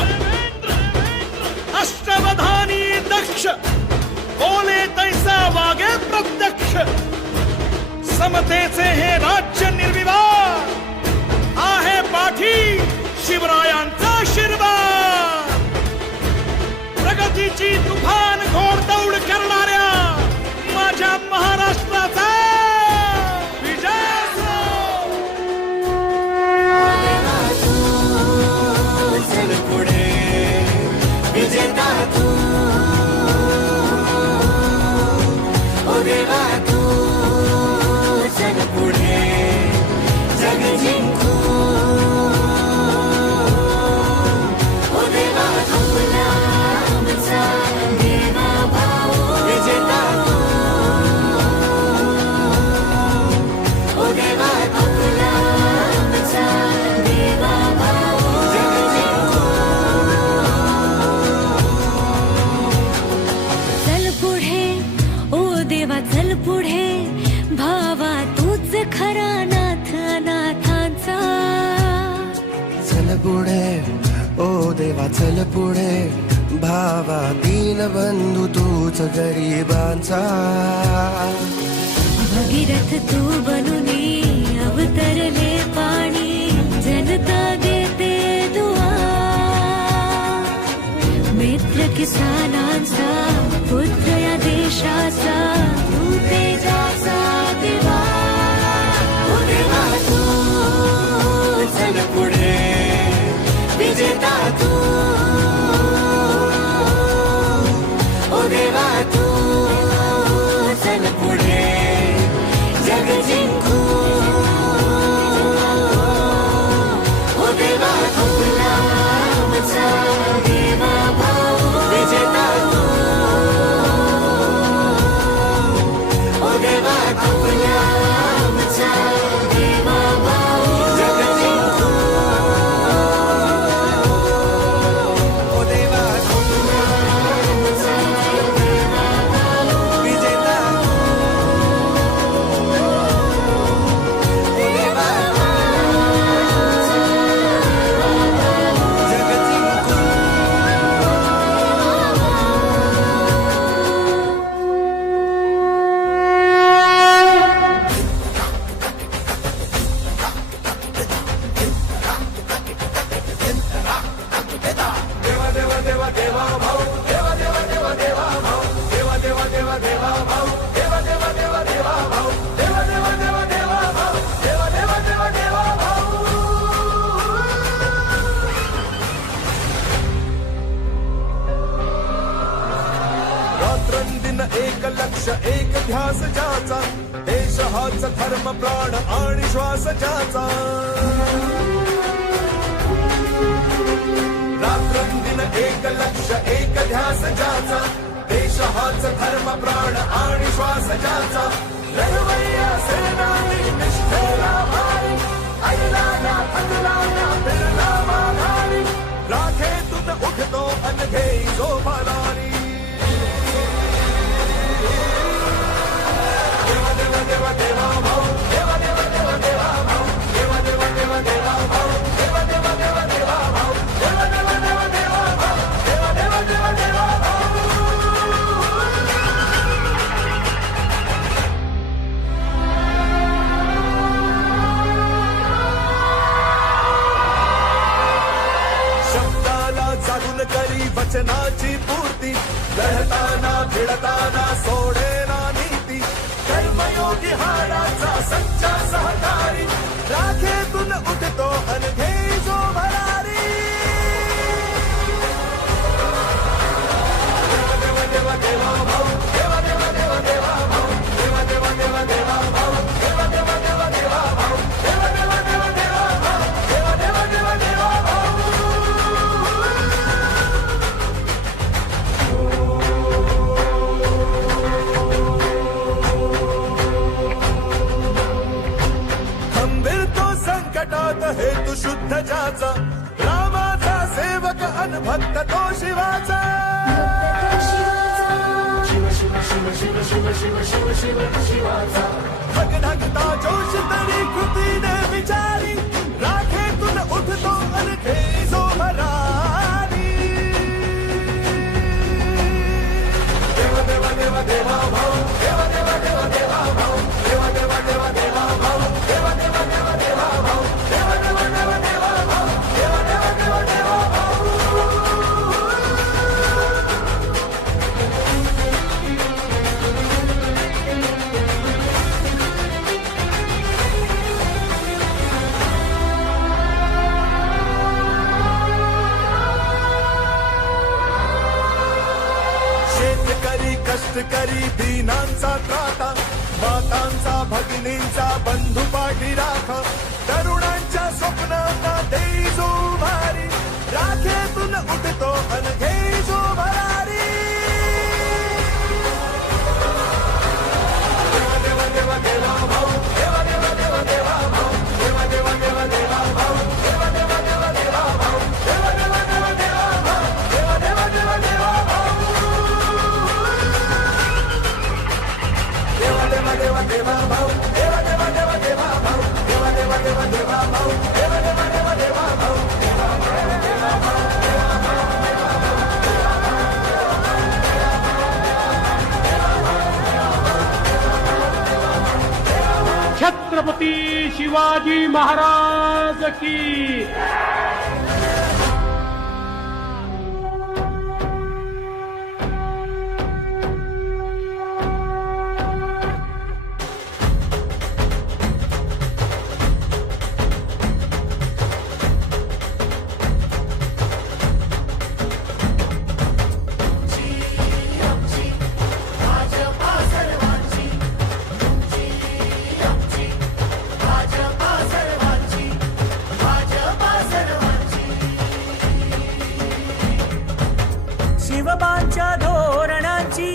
अष्टवधानी दक्ष बोले तैसा वागे प्रत्यक्ष समतेचे हे राज्य निर्विवाद आहे पाठी शिवरायांचा आशीर्वाद प्रगतीची तुफान घोडदौड करणाऱ्या माझ्या महाराष्ट्राचा विजय असो. देवा तू चल पुढे जग जिंकू ओ देवा तुला आमचा देवा भाऊ विजेता तू ओ देवा तुला आमचा देवा भाऊ जग जिंकू चल पुढे ओ देवा चल पुढे भावा तूच खरा नाथ अनाथांचा चल पुढे ओ देवा चल पुढे भावा दीनबंधू तूच गरिबांचा भगीरथ तू बनुनी अवतरले पाणी जनता देते दुआ मित्र किसानांचा पुत्र या देशाचा तू तेजाचा दिवा ओ देवा तू चल पुढे विजेता तू ओ देवा तू चल पुढे जग जिंकू ओ देवा तुला आमचा देवा भाऊ विजेता तू ओ देवा तुला आमचा देवा भाऊ जग जिंकू ओ देवा तुला आमचा देवा भाऊ विजेता ओ देवा जग जिंकू देवा देवा देवा देवा भाऊ देवा देवा देवा देवा भाऊ देवा देवा देवा देवा भाऊ देवा देवा देवा देवा भाऊ देवा देवा देवा देवा भाऊ देवा देवा देवा देवा भाऊ रात्रंदिन एक लक्ष एक ध्यास ज्याचा देश हाच धर्म प्राण आणि श्वास ज्याचा रात्रंदिन एक लक्ष एक ध्यास ज्याचा देश हाच धर्म प्राण आणि श्वास ज्याचा लढवय्या सेनानी निष्ठेला भारी ऐला ना थकला ना फिरला माघारी राखेतून उठतो अन घेई जो भरारी देवा देवा देवा देवा भाऊ देवा देवा देवा देवा भाऊ देवा देवा देवा देवा भाऊ देवा देवा देवा देवा भाऊ देवा देवा देवा देवा भाऊ देवा देवा देवा देवा भाऊ शब्दाला जागून करी वचनाची पूर्ती लढताना भिडताना सोडेना नीती कर्मयोगी हाडाचा सच्चा सहकारी राखेतून उठतो अनघे जो भरारी देवा देवा देवा देवा भाऊ देवा देवा देवा देवा भाऊ देवा देवा देवा देवा भाऊ देवा देवा देवा देवा भाऊ देवा देवा देवा देवा भाऊ देवा देवा देवा देवा भाऊ खंबीर तो संकटात हेतू शुद्ध ज्याचा रामाचा सेवक अन भक्त तो शिवाचा भगधगता जोश तरी कृतीने विचारी राखेतून उठतो अन जो भरारी देवा देवा देवा देवा भाऊ देवा देवा देवा देवा भाऊ देवा देवा देवा देवा भाऊ देवा देवा देवा देवा भाऊ देवा देवा देवा देवा भाऊ देवा देवा देवा देवा भाऊ मातांचा भगिनींचा बंधू पाठी राख तरुणांच्या स्वप्नांना देई जो भारी राखेतून उठतो अन घेई जो भरारी देवा देवा देवा भाऊ देवा देवा देवा देवा भाऊ देवा देवा देवा देवा भाऊ देवा देवा देवा देवा भाऊ देवा देवा देवा देवा भाऊ देवा देवा देवा देवा भाऊ देवा देवा देवा देवा भाऊ देवा देवा देवा देवा भाऊ देवा देवा देवा देवा भाऊ देवा देवा देवा देवा भाऊ छत्रपती शिवाजी महाराज की शिवबांच्या धोरणाची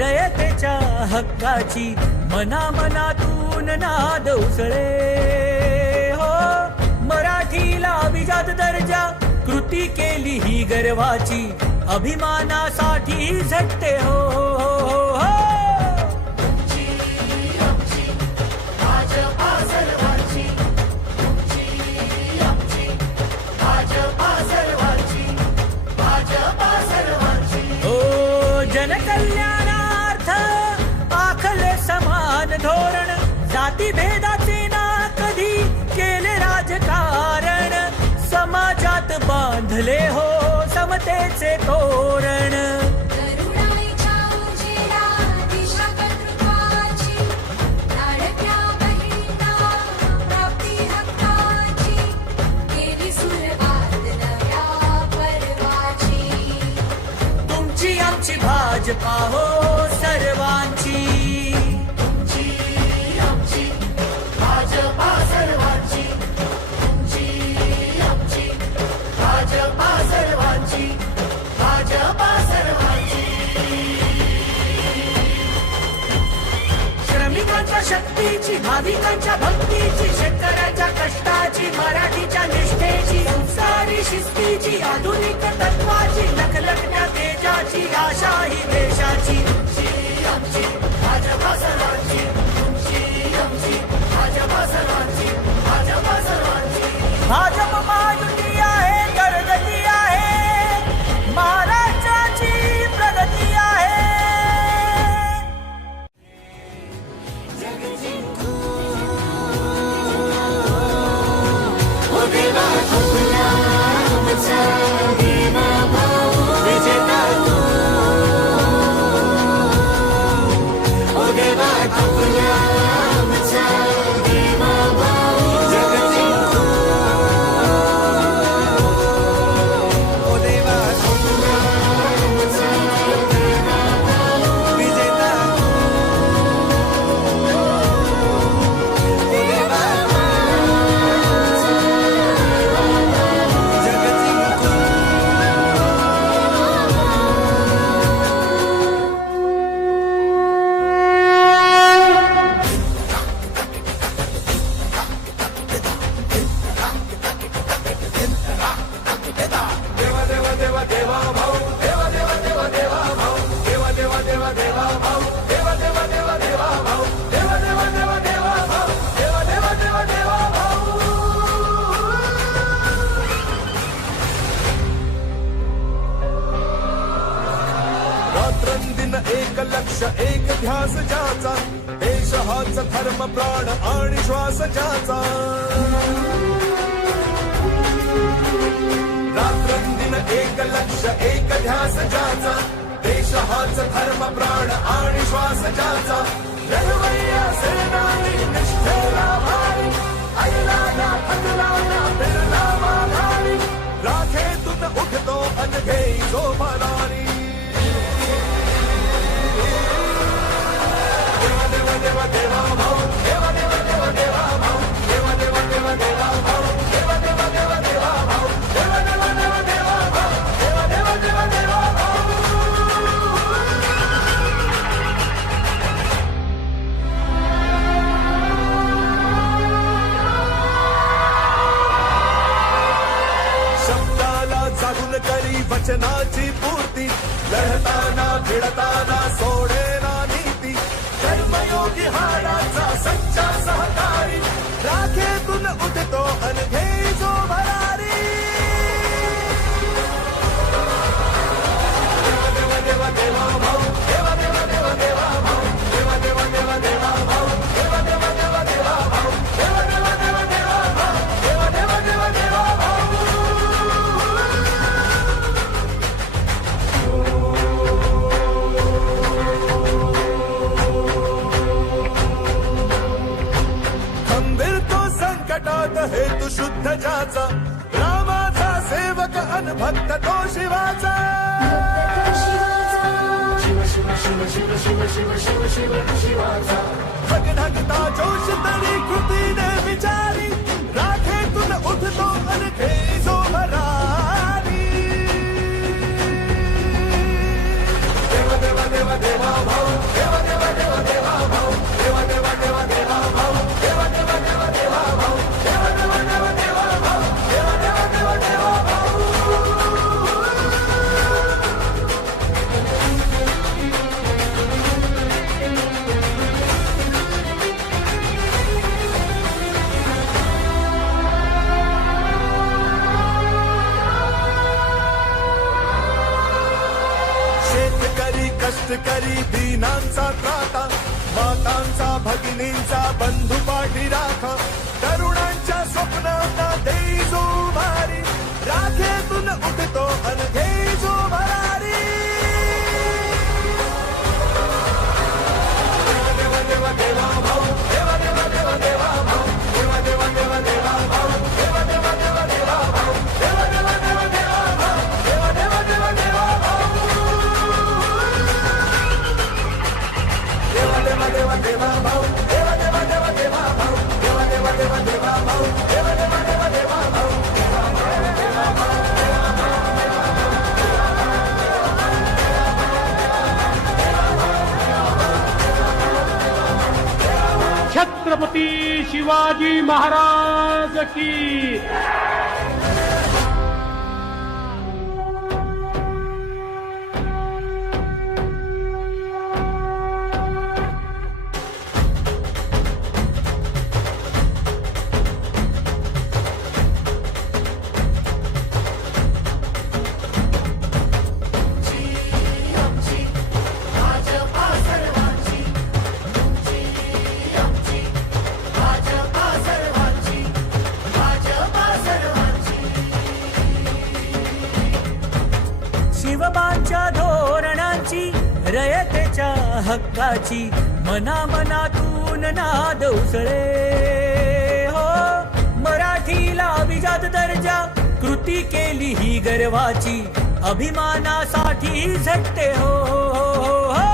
रयतेच्या हक्काची मनामनातून नाद उसळे हो मराठीला अभिजात दर्जा कृती केली ही गर्वाची अभिमानासाठी झटते हो, हो, हो. जनकल्याणार्थ आखले समान धोरण जाती भेदाचे ना कधी केले राजकारण समाजात बांधले हो समतेचे तोरण करुणाईच्या उजेडा दिशा कर्तृत्वाची लाडक्या बहिणींना प्राप्ती हक्काची केली सुरुवात नव्या पर्वाची तुमची आमची भाजपा हो सर्वांची तुमची आमची भाजपा सर्वांची तुमची आमची भाजपा सर्वांची भाजपा सर्वांची श्रमिकांच्या शक्तीची भाविकांच्या भक्तीची शेतकऱ्याच्या कष्टाची मराठीच्या निष्ठेची संसारी शिस्तीची आधुनिक तत्वाची लखलखण्या तेजाची आशा ही देशाची तुमची आमची भाजपा सर्वांची तुमची आमची भाजपा सर्वांची भाजपा सर्वांची भाजप महायुती आहे प्रगती आहे महाराष्ट्राची प्रगती आहे ओ देवा तुला आमचा देवा भाऊ विजेता तू ओ देवा तुला आमचा देवा भाऊ जगजिंकू ओ देवा तुला आमचा देवा भाऊ विजेता तू ओ देवा जगजिंकू देवा देवा देवा देवा भाऊ देवा देवा देवा देवा भाऊ देवा देवा देवा देवा भाऊ देवा देवा देवा देवा भाऊ देवा देवा देवा देवा भाऊ देवा देवा देवा देवा भाऊ रात्रंदिन एक लक्ष एक ध्यास ज्याचा देश हाच धर्म प्राण आणि श्वास ज्याचा रात्रंदिन एक लक्ष एक ध्यास ज्याचा देश हाच धर्म प्राण आणि श्वास ज्याचा लढवय्या सेनानी निष्ठेला भारी ऐला ना थकला ना बिरला माघारी राखेतून उठतो अन घेई जो भरारी देवा देवा देवा देवा वचनाची पूर्ती लढताना भिडताना सोडेना नीती कर्मयोगी हाडाचा सच्चा सहकारी राखेतून उठतो अनघे जो भरारी देवा देवा देवा भाऊ देवा देवा देवा देवा भाऊ देवा देवा देवा देवा भाऊ देवा देवा देवा देवा भाऊ देवा देवा देवा देवा भाऊ देवा देवा देवा देवा भाऊ खंबीर तो संकटात हेतू शुद्ध ज्याचा रामाचा सेवक अन भक्त तो शिवाचा भगढगता जोश तरी कृतीने विचारी राखेतून उठतो अनखे जो भरारी देवा देवा देवा देवा भाऊ देवा देवा देवा देवा भाऊ देवा देवा देवा देवा भाऊ देवा देवा देवा देवा भाऊ देवा देवा देवा देवा भाऊ देवा देवा देवा देवा भाऊ शेतकरी कष्टकरी दीनांचा त्राता मातांचा भगिनींचा बंधू पाठी राखा तरुणांच्या स्वप्नांना देई जो भारी राखेतून उठतो अनघे जो भरारी देवा देवा देवा भाऊ देवा देवा देवा देवा भाऊ देवा देवा देवा देवा भाऊ देवा देवा देवा देवा भाऊ देवा देवा देवा देवा भाऊ देवा देवा देवा देवा भाऊ देवा देवा देवा देवा भाऊ देवा देवा देवा देवा भाऊ देवा देवा देवा देवा भाऊ देवा देवा देवा देवा भाऊ छत्रपती शिवाजी महाराज की शिवबांच्या धोरणांची रयतेच्या हक्काची मनामनातून नाद उसळे हो मराठीला अभिजात दर्जा कृती केली ही गर्वाची अभिमानासाठी झटते हो, हो, हो.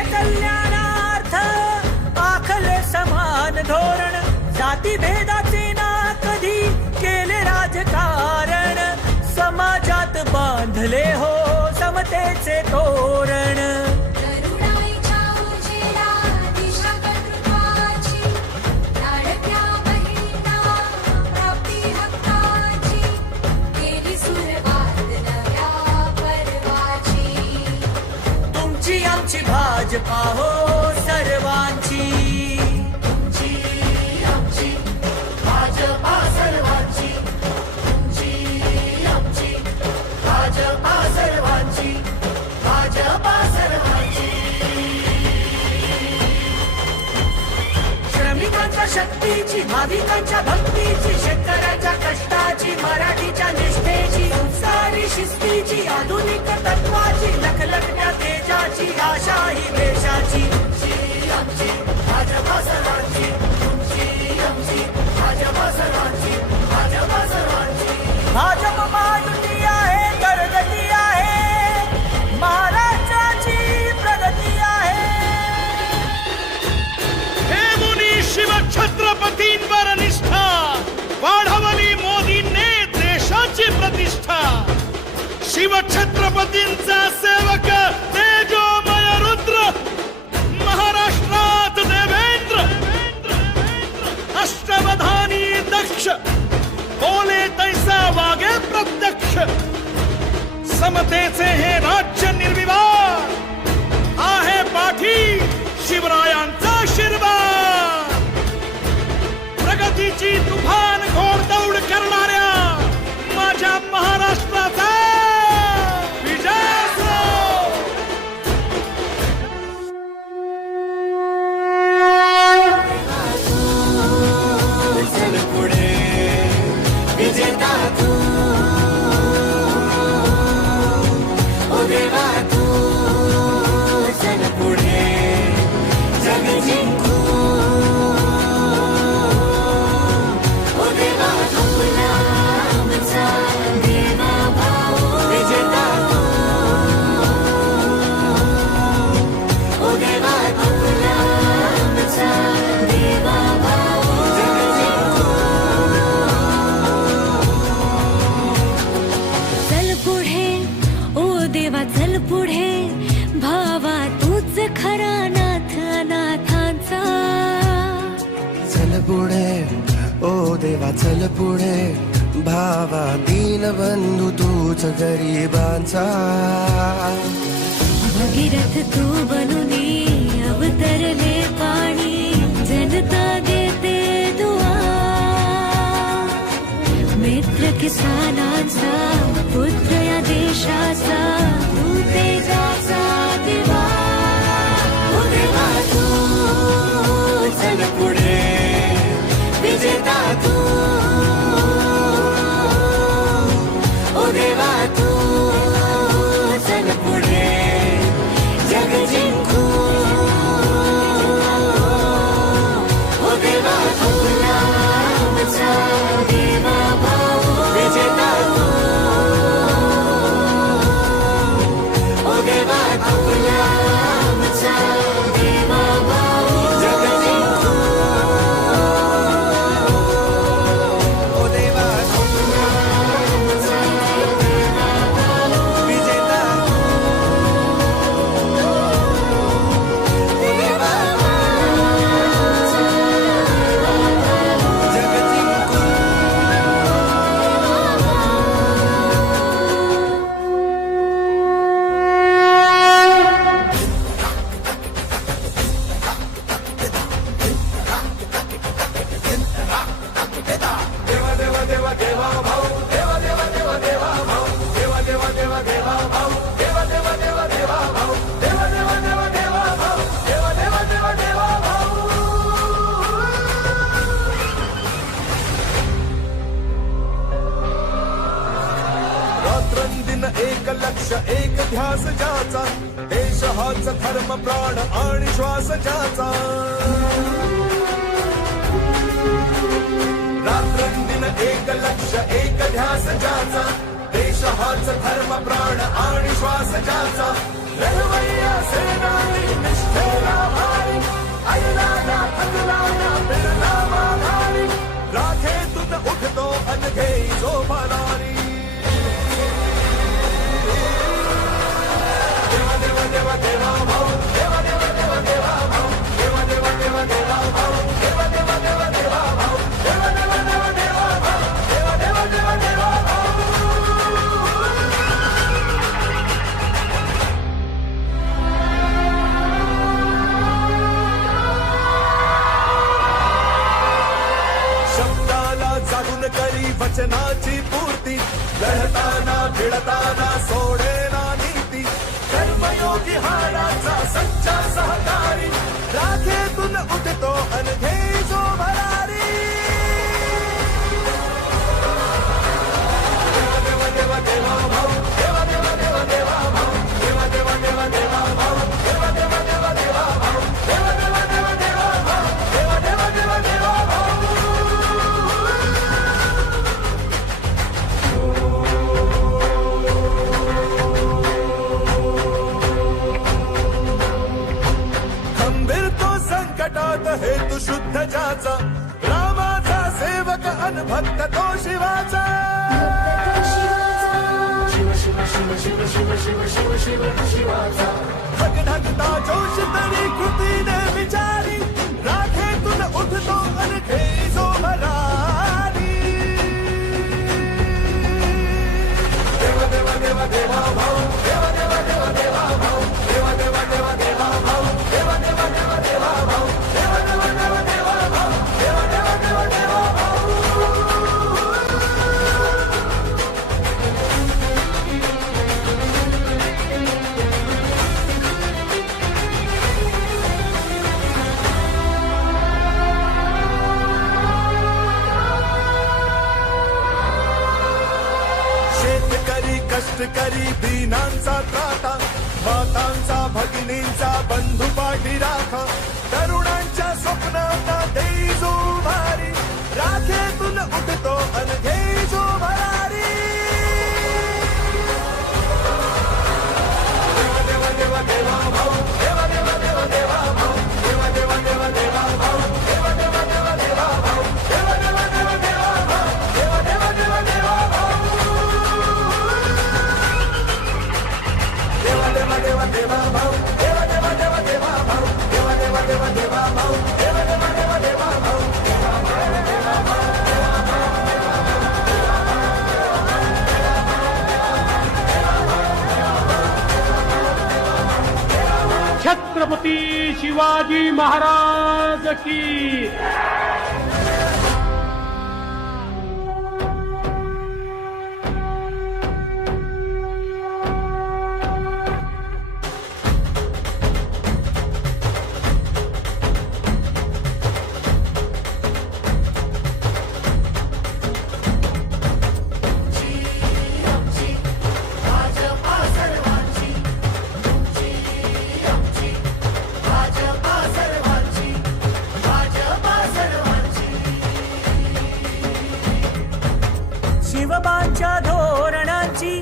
जनकल्याणार्थ आखले समान धोरण जाती भेदाचे ना कधी केले राजकारण समाजात बांधले हो समतेचे तोरण करुणाईच्या उजेडा दिशा कर्तृत्वाची लाडक्या बहिणींना प्राप्ती हक्काची केली सुरुवात नव्या पर्वाची तुमची आमची भाजपा हो सर्वांची तुमची आमची भाजपा सर्वांची तुमची आमची भाजपा सर्वांची भाजपा सर्वांची श्रमिकांच्या शक्तीची भाविकांच्या भक्तीची शेतकऱ्याच्या कष्टाची मराठीच्या निष्ठेची संस्कारी शिस्तीची आधुनिक तत्वाची लखलखत्या तेजाची आशा ही देशाची आमची भाजपा सर्वांची तुमची आमची भाजपा सर्वांची भाजपा सर्वांची भाजप महायुती आहे प्रगती आहे महाराष्ट्राची प्रगती आहे हे मुनी शिव छत्रपतींवर निष्ठा वाढवली मोदींनी देशाची प्रतिष्ठा शिव छत्रपतींचा सेवक बोले तैसा वागे प्रत्यक्ष, समतेचे हे राज्य निर्विवाद, आहे पाठी शिवरायांचा आशीर्वाद. प्रगतीची तुफान घोडदौड करणाऱ्या माझ्या महाराष्ट्राचा विजय असो. चल पुढे विजेता तू, ओ देवा तू चल पुढे जग जिंकू. ओ देवा आपला आमचा देवा भाऊ, विजेता तू, ओ देवा आपला आमचा देवा भाऊ. जग जिंकू. चल पुढे ओ देवा चल पुढे, भावा तूच खरा नाथ अनाथांचा. चल पुढे ओ देवा चल पुढे, भावा दीनबंधू तूच गरिबांचा. भगीरथ तू बनुनी अवतरले पाणी, जनता देते दुआ. मित्र किसानाचा पुत्र या देशाचा, तू तेजाचा दिवा. ओ देवा तू चल पुढे विजेता तू, ओ देवा तू चल पुढे जग जिंकू. ओ देवा आपला आमचा देवा भाऊ, विजेता तू, ओ देवा आपला आमचा देवा भाऊ. जग जिंकू. ओ देवा विजेता तू, ओ देवा जग जिंकू. देवा देवा देवा देवा भाऊ, देवा देवा देवा देवा भाऊ, देवा देवा देवा देवा भाऊ, देवा देवा देवा देवा भाऊ, देवा देवा देवा देवा भाऊ, देवा देवा देवा देवा भाऊ. रात्रंदिन एक लक्ष एक ध्यास ज्याचा, देश हाच धर्म प्राण आणि श्वास ज्याचा. रात्रंदिन एक लक्ष एक ध्यास ज्याचा, देश हाच धर्म प्राण आणि श्वास ज्याचा. लढवय्या सेनानी निष्ठेला भारी, ऐला ना थकला ना बिरला माघारी. राखेतून उठतो अनघे जो भरारी. देवा देवा देवा देवा भाऊ, देवा देवा देवा देवा भाऊ, देवा देवा देवा देवा भाऊ, देवा देवा देवा देवा भाऊ, देवा देवा देवा देवा भाऊ, देवा देवा देवा देवा भाऊ. शब्दाला जागून करी वचनाची पूर्ती, लढताना भिडताना सोडेना नीती. कर्मयोगी हाडाचा सच्चा सहकारी, राखेतून उठतो अनघे जो भरारी. देवा देवा देवा देवा भाऊ, देवा देवा देवा देवा भाऊ, देवा देवा देवा देवा भाऊ, देवा देवा देवा देवा भाऊ, देवा देवा देवा देवा भाऊ, देवा देवा देवा देवा भाऊ. खंबीर तो संकटात हेतू शुद्ध ज्याचा, रामाचा सेवक अनभक्त तो शिवाचा. धगधगता जोश तरी कृतीने विचारी, राखेतून उठतो अनघे जो भरारी. कष्ट करी दीनांचा त्राता, मातांचा भगिनींचा बंधू पाठी राखा, तरुणांच्या स्वप्नांना देई जो भारी, राखेतून उठतो अन घेई जो भरारी. देवा देवा देवा भाऊ, देवा देवा देवा देवा भाऊ, देवा देवा देवा देवा भाऊ, देवा देवा देवा देवा भाऊ, देवा देवा देवा देवा भाऊ, देवा देवा देवा देवा भाऊ, देवा देवा देवा देवा भाऊ, देवा देवा देवा देवा भाऊ, देवा देवा देवा देवा भाऊ, देवा देवा देवा देवा भाऊ. छत्रपती शिवाजी महाराज की. भाजपा सर्वांची, आमची भाजपा सर्वांची, भाजपा सर्वांची. शिवबांच्या धोरणाची,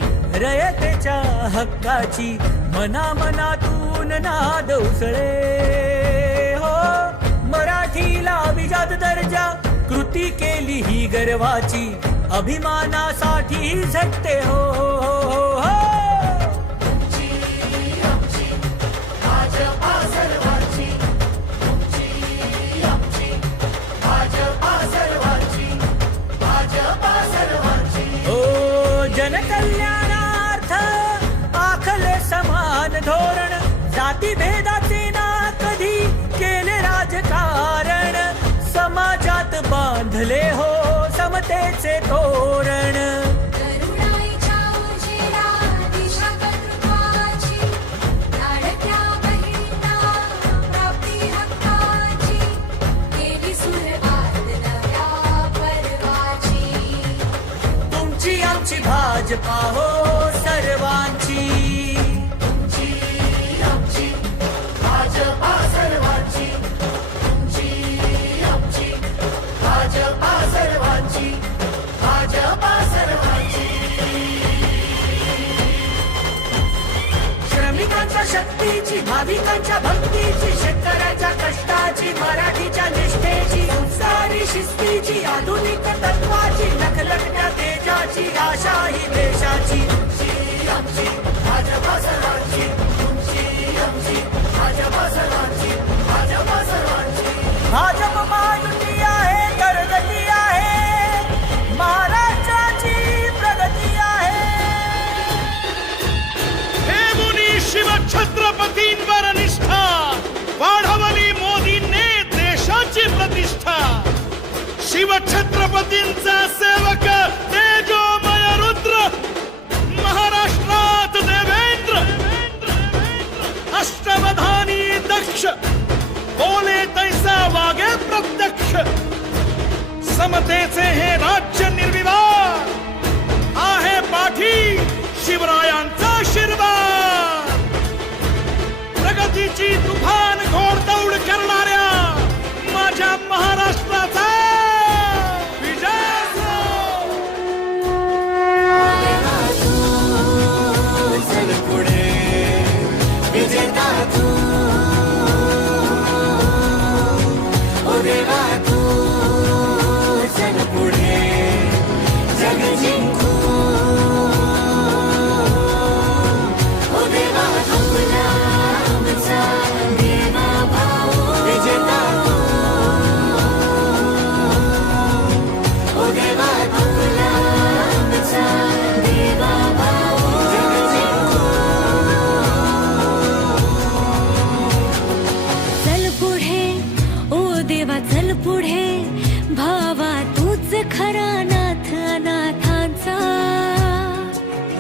रयतेच्या हक्काची, मनामनातून नाद उसळे हो. मराठीला अभिजात दर्जा, कृती केली ही गर्वाची, अभिमानासाठी झटते हो, हो, हो. आमची भाजपा सर्वांची, आमची भाजपा सर्वांची, भाजपा सर्वांची. ओ जनकल्याणार्थ आखले समान धोरण, जातीभेदाचे ना कधी केले राजकारण, समाजात बांधले हो समतेचे तोरण. करुणाईच्या उजेडा दिशा कर्तृत्वाची, लाडक्या बहिणींना प्राप्ती हक्काची, केली सुरुवात नव्या पर्वाची. तुमची आमची भाजपा हो सर्वांची. आमची भाजपा सर्वांची, आमची भाजपा सर्वांची, भाजपा सर्वांची. श्रमिकांच्या शक्तीची, भाविकांच्या भक्तीची, शेतकऱ्याच्या कष्टाची, मराठीच्या निष्ठेची, उत्साही शिस्तीची, आधुनिक तत्वाची, लखलखत्या तेजाची, आशा ही देशाची. आमची भाजपा सर्वांची, आमची भाजपा सर्वांची, भाजपा सर्वांची. भाजप महायुती आहे, करगती आहे, महाराष्ट्राची प्रगती आहे. हे मुनी शिवछत्रपतींवर निष्ठा, वाढवली मोदींनी देशाची प्रतिष्ठा. शिवछत्रपतींचा सेवक तेजोमय रुद्र, महाराष्ट्रात देवेंद्र, अष्टवधानी दक्ष, बोले तैसा वागे प्रत्यक्ष. समतेचे हे राज्य निर्विवाद, आहे पाठी शिवरायांचा आशीर्वाद. प्रगतीची तुफान घोडदौड करणाऱ्या माझ्या महाराष्ट्राचा विजय असो. चल पुढे विजेता तू, ओ देवा तू चल पुढे जग जिंकू. ओ देवा आपला आमचा देवा भाऊ, विजेता तू. ओ देवा आपला आमचा देवा भाऊ, जग जिंकू. चल पुढे ओ देवा चल पुढे, भावा तूच खरा नाथ अनाथांचा.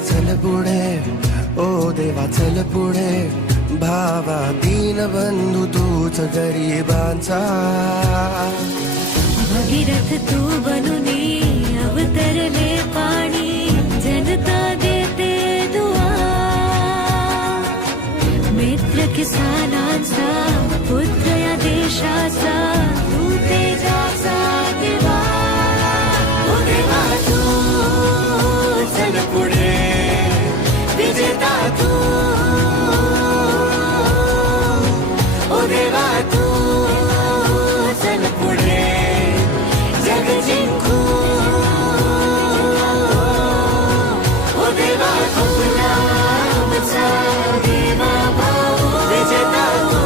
चल पुढे ओ देवा चल पुढे, भावा दीनबंधू तूच गरिबांचा. भगीरथ तू बनुनी अवतरले पाणी, जनता देते यशाचा तू तेजाचा दिवा ओ देवा तू चल पुढे विजेता तू ओ देवा तू चल पुढे जग जिंकू ओ देवा तुला आमचा देवा भाऊ विजेता तू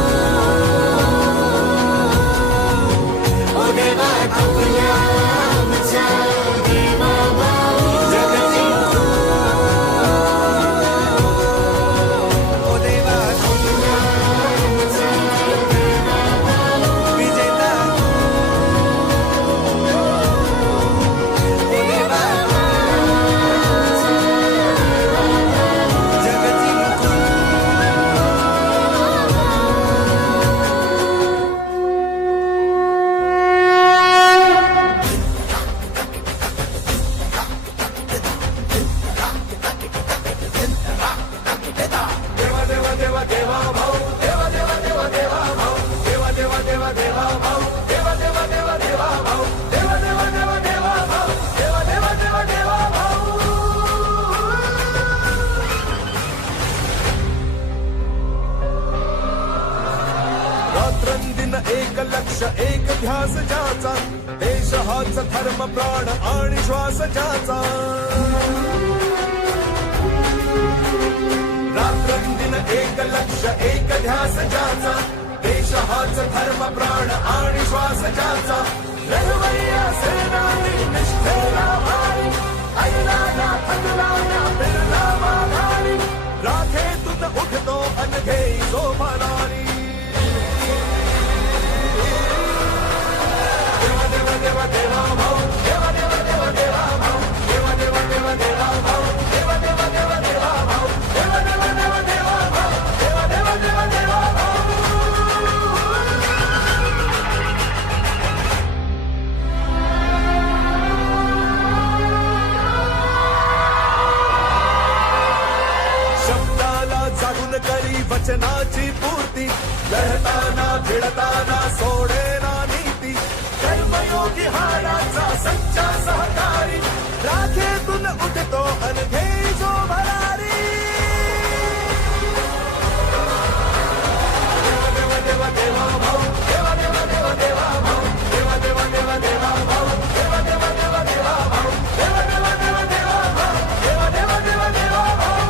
ओ देवा तुला आमचा देवा भाऊ जग जिंकू ओ देवा तुला विजेता ओ देवा जग जिंकू रात्रंदिन एक लक्ष एक ध्यास ज्याचा देश हाच धर्म प्राण आणि श्वास ज्याचा रात्रंदिन एक लक्ष एक ध्यास ज्याचा देश हाच धर्म प्राण आणि श्वास ज्याचा लढवय्या सेनानी निष्ठेला भारी ऐला ना थकला ना फिरला माघारी राखेतून उठतो अनघे जो भरारी देवा देवा भाऊ देवा देवा देवा देवा भाऊ देवा देवा देवा देवा भाऊ देवा देवा देवा देवा भाऊ देवा देवा देवा देवा भाऊ देवा देवा देवा देवा भाऊ शब्दाला जागून करी वचनाची पूर्ती लढताना भिडताना सोडेना नीती कर्मयोगी हाडाचा सच्चा सहकारी राखेतून उठतो अनघे जो भरारी देवा देवा देवा भाऊ देवा देवा देवा देवा भाऊ देवा देवा देवा देवा भाऊ देवा देवा देवा देवा भाऊ देवा देवा देवा देवा भाऊ देवा देवा देवा देवा भाऊ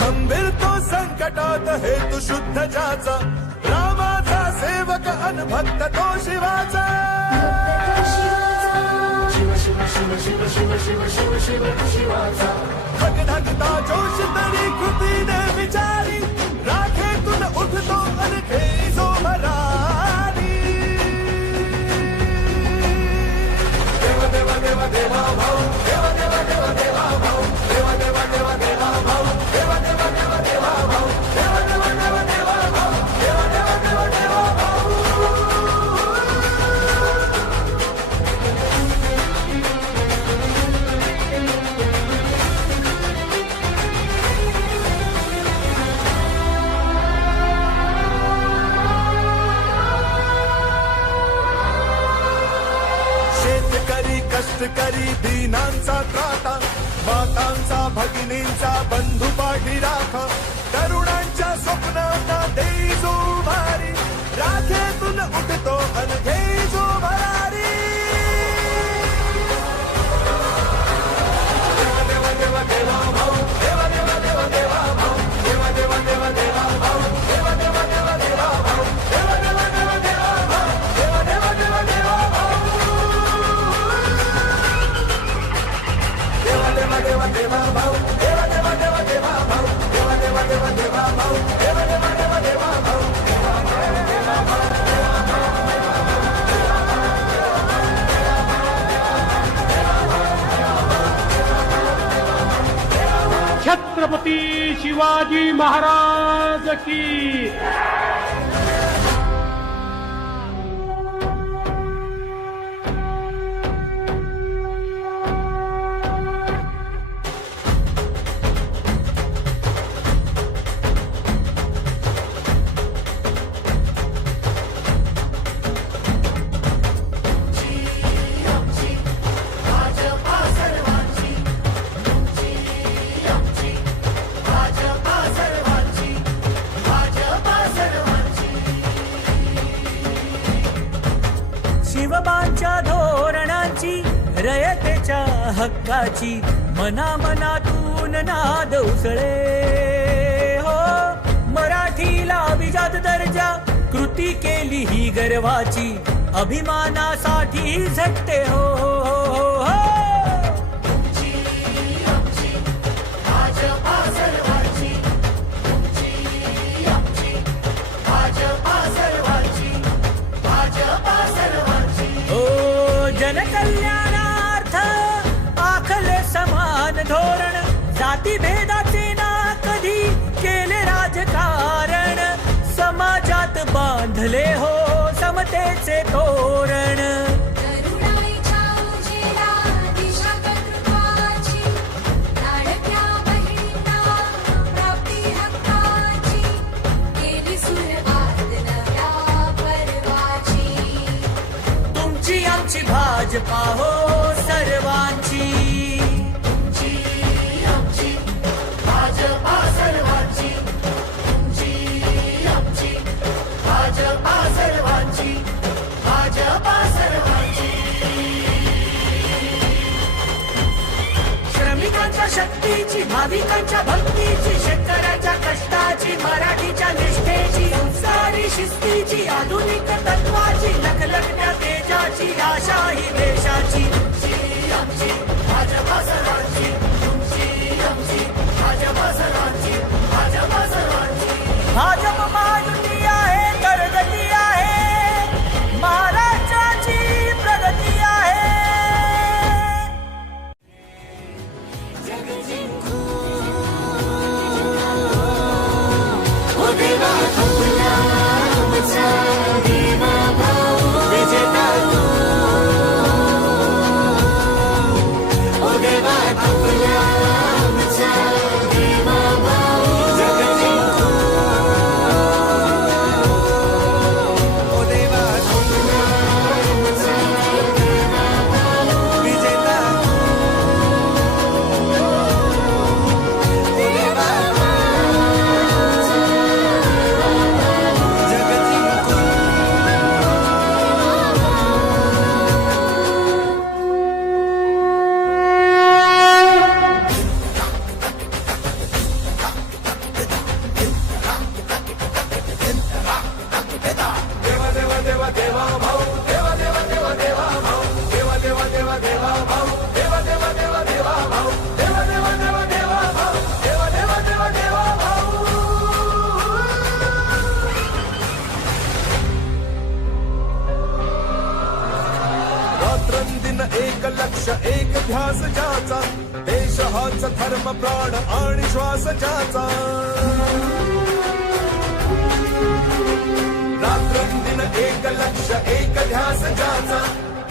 खंबीर तो संकटात हेतू शुद्ध ज्याचा रामाचा सेवक अनभक्त तो शिवाचा धगधगता जोश तरी कृतीने विचारी राखेतून उठतो अनघे जो भरारी देवा देवा देवा देवा भाऊ देवा देवा देवा देवा भाऊ देवा देवा देवा देवा भाऊ देवा देवा देवा देवा भाऊ देवा देवा देवा देवा भाऊ देवा देवा देवा देवा भाऊ शेतकरी कष्टकरी दीनांचा त्राता मातांचा भगिनींचा बंधू पाठी राखा तरुणांच्या स्वप्नांना देई जो भारी राखेतून उठतो अनघे जो भरारी देवा देवा देवा देवा भाऊ देवा देवा देवा देवा भाऊ देवा देवा देवा देवा भाऊ देवा देवा देवा देवा भाऊ देवा देवा देवा देवा भाऊ देवा देवा देवा देवा भाऊ देवा देवा देवा देवा भाऊ देवा देवा देवा देवा भाऊ देवा देवा देवा देवा भाऊ देवा देवा देवा देवा भाऊ छत्रपती शिवाजी महाराज की हक्काची मनामनातून नाद उसळे हो मराठीला अभिजात दर्जा कृती केली ही गर्वाची अभिमानासाठी झटते हो, हो, हो. भाजपा सर्वांची तुमची आमची भाजपा सर्वांची भाजपा सर्वांची ओ जनकल्याणार्थ आखले समान धोरण जातीभेदाचे ना कधी केले राजकारण समाजात बांधले हो समतेचे तोरण करुणाईच्या उजेडा दिशा कर्तृत्वाची लाडक्या बहिणींना प्राप्ती हक्काची केली सुरुवात नव्या पर्वाची तुमची आमची भाजपा हो सर्वांची तुमची आमची भाजपा सर्वांची तुमची आमची भाजपा सर्वांची भाजपा सर्वांची श्रमिकांच्या शक्तीची भाविकांच्या भक्तीची शेतकऱ्याच्या कष्टाची मराठीच्या निष्ठेची संस्कारी शिस्तीची आधुनिक तत्वाची लखलखत्या तेजाची आशा ही देशाची तुमची आमची भाजपा सर्वांची तुमची आमची भाजपा सर्वांची भाजपा सर्वांची भाजप महायुती आहे तर गती आहे महाराष्ट्राची प्रगती आहे जग जिंकू ओ देवा आपला आमचा देवा भाऊ विजेता तू ओ देवा आपला आमचा देवा भाऊ जग जिंकू ओ देवा आपला आमचा देवा भाऊ विजेता देवा जग जिंकू देवा देवा देवा देवा भाऊ देवा देवा देवा देवा भाऊ देवा देवा देवा देवा भाऊ देवा देवा देवा देवा भाऊ देवा देवा देवा देवा भाऊ देवा देवा देवा देवा भाऊ रात्रंदिन एक लक्ष एक ध्यास ज्याचा देश हाच धर्म प्राण आणि श्वास ज्याचा रात्रंदिन एक लक्ष एक ध्यास ज्याचा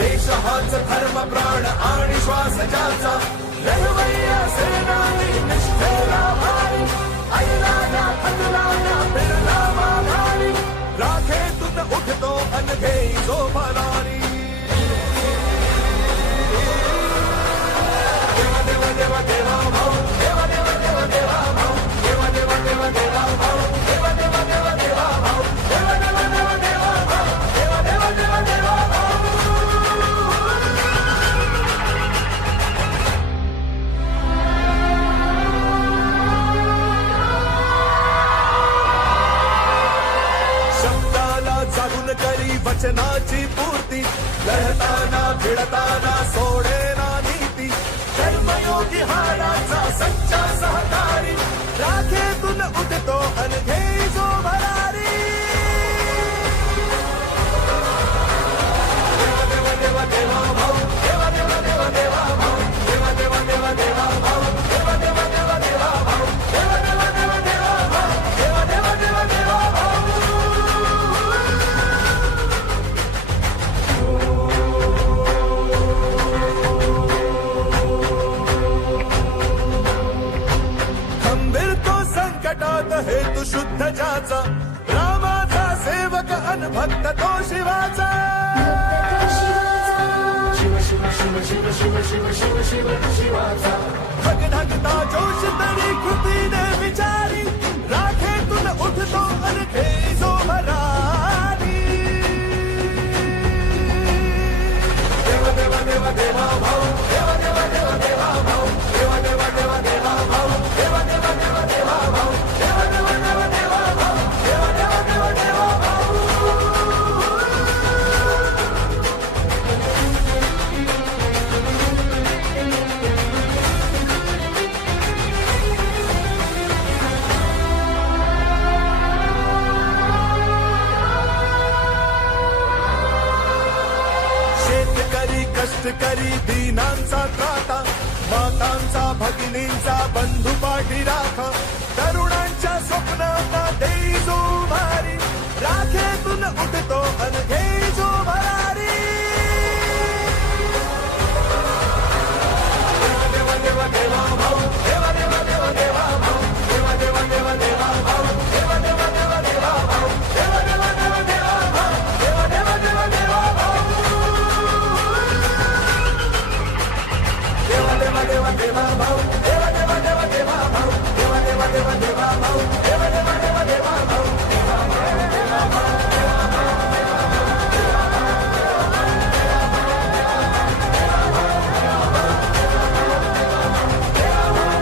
देश हाच धर्म प्राण आणि श्वास ज्याचा लढवय्या सेनानी निष्ठेला भारी ऐला ना थकला ना फिरला माघारी राखेतून उठतो अनघे जो भरारी देवा देवा देवा देवा भाऊ देवा देवा देवा देवा भाऊ देवा देवा देवा देवा भाऊ देवा देवा देवा देवा भाऊ देवा देवा देवा देवा भाऊ देवा देवा देवा देवा भाऊ शब्दाला जागून करी वचनाची पूर्ती लढताना भिडताना सोडेना नीती कर्मयोगी हाराचा सच्चा सहकारी राखेतून उठतो अनघे जो भरारी देवा देवा देवा देवा भाऊ देवा देवा देवा देवा भाऊ देवा देवा देवा देवा भाऊ देवा देवा देवा देवा भाऊ देवा देवा देवा देवा भाऊ देवा देवा देवा देवा भाऊ खंबीर तो संकटात हेतू शुद्ध ज्याचा रामाचा सेवक अनभक्त तो शिवाचा शिव शिव शिव शिव शिव शिव शिव शिव शिवाचा भगधगता जोश तरी कृतीने विचारी राखेतून उठतो अनघे जो भरारी देवा देवा देवा देवा भाऊ देवा देवा देवा घरी दीनांचा त्राता, मातांचा भगिनींचा बंधू पाठी राखा, तरुणांच्या स्वप्नांना देई जो भारी, राखेतून उठतो अनघे जो भरारी. देवा देवा देवा भाऊ, देवा देवा देवा देवा भाऊ, देवा देवा देवा देवा भाऊ, देवा देवा देवा देवा भाऊ, देवा देवा देवा देवा भाऊ, देवा देवा देवा देवा भाऊ, देवा देवा देवा देवा भाऊ, देवा देवा देवा देवा भाऊ, देवा देवा देवा देवा भाऊ, देवा देवा देवा देवा भाऊ.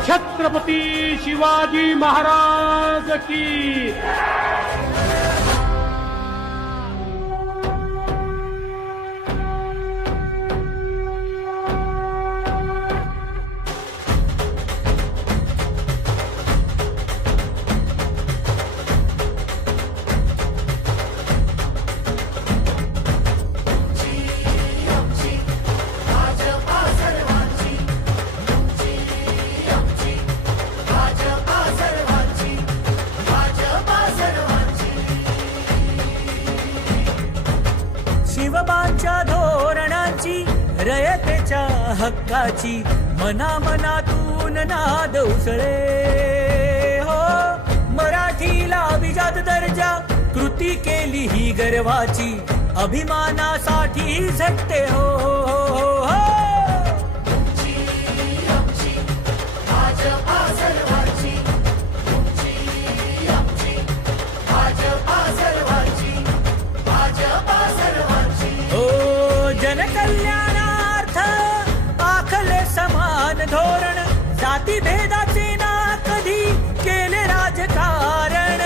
छत्रपती शिवाजी महाराज की. भाजपा सर्वांची, आमची भाजपा सर्वांची, भाजपा सर्वांची. शिवबांच्या धोरणांची, रयतेच्या हक्काची, मनामनातून नाद उसळे हो. मराठीला अभिजात दर्जा, कृती केली ही गर्वाची, अभिमानासाठी झटते हो, हो, हो. आमची भाजपा सर्वांची, आमची भाजपा सर्वांची, भाजपा सर्वांची. ओ जनकल्याणार्थ आखले समान धोरण, जाती भेदाचे ना कधी केले राजकारण,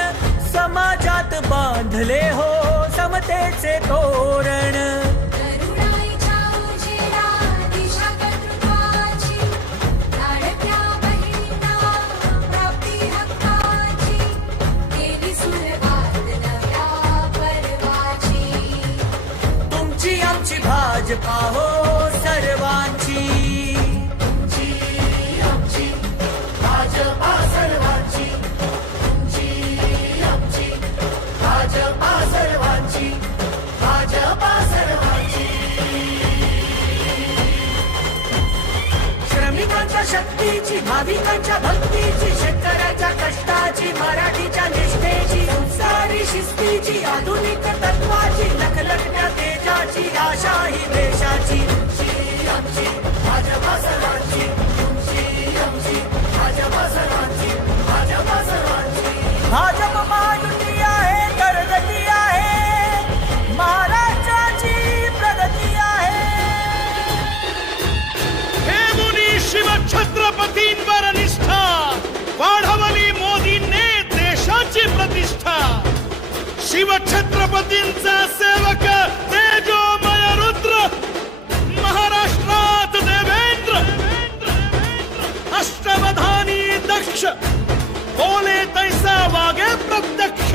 समाजात बांधले हो समतेचे तोरण. करुणाईच्या उजेडा दिशा कर्तृत्वाची, लाडक्या बहिणींना प्राप्ती हक्काची, केली सुरुवात नव्या पर्वाची. तुमची आमची भाजपा हो सर्वांची. आमची भाजपा सर्वांची, आमची भाजपा सर्वांची, भाजपा सर्वांची. श्रमिकांच्या शक्तीची, भाविकांच्या भक्तीची, शेतकऱ्याच्या कष्टाची, मराठीच्या निष्ठेची, संस्कारी शिस्तीची, आधुनिक तत्वाची, लखलखत्या तेजाची, आशा ही देशाची. आमची भाजपा सर्वांची, आमची भाजपा सर्वांची, भाजपा सर्वांची. भाजप महायुती आहे, तर गती आहे, महाराष्ट्राची प्रगती आहे. हे मुनी शिवछत्रपतींवर निष्ठा, वाढवली मोदींनी देशाची प्रतिष्ठा. शिवछत्रपतींचा सेवक तेजोमय रुद्र, महाराष्ट्रात देवेंद्र, अष्टवधानी दक्ष, बोले तैसा वागे प्रत्यक्ष.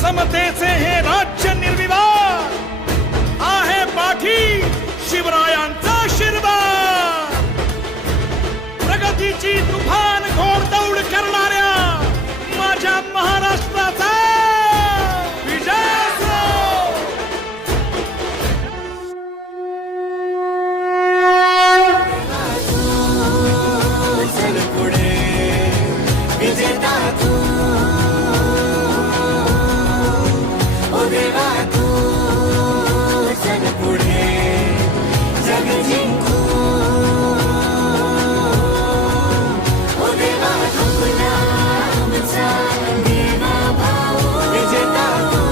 समतेचे हे राज्य निर्विवाद, आहे पाठी शिवरायांचा आशीर्वाद. प्रगतीची तुफान घोडदौड करणाऱ्या माझ्या महाराष्ट्राचा विजय असो. चल पुढे विजेता तू, ओ देवा तू चल पुढे जग जिंकू. ओ देवा तुला आमचा देवा भाऊ, विजेता तू,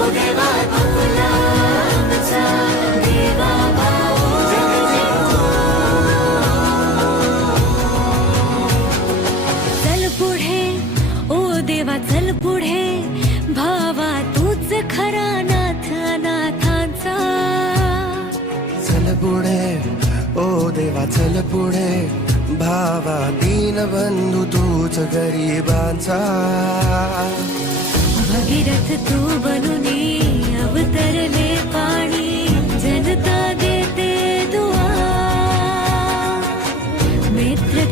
ओ देवा तुला आमचा देवा भाऊ, जग जिंकू. चल पुढे ओ देवा चल पुढे, भावा तूच खरा नाथ अनाथांचा. चल पुढे ओ देवा चल पुढे, भावा दीन बंधू तूच गरिबांचा. भगीरथ तू बनुनी अवतरले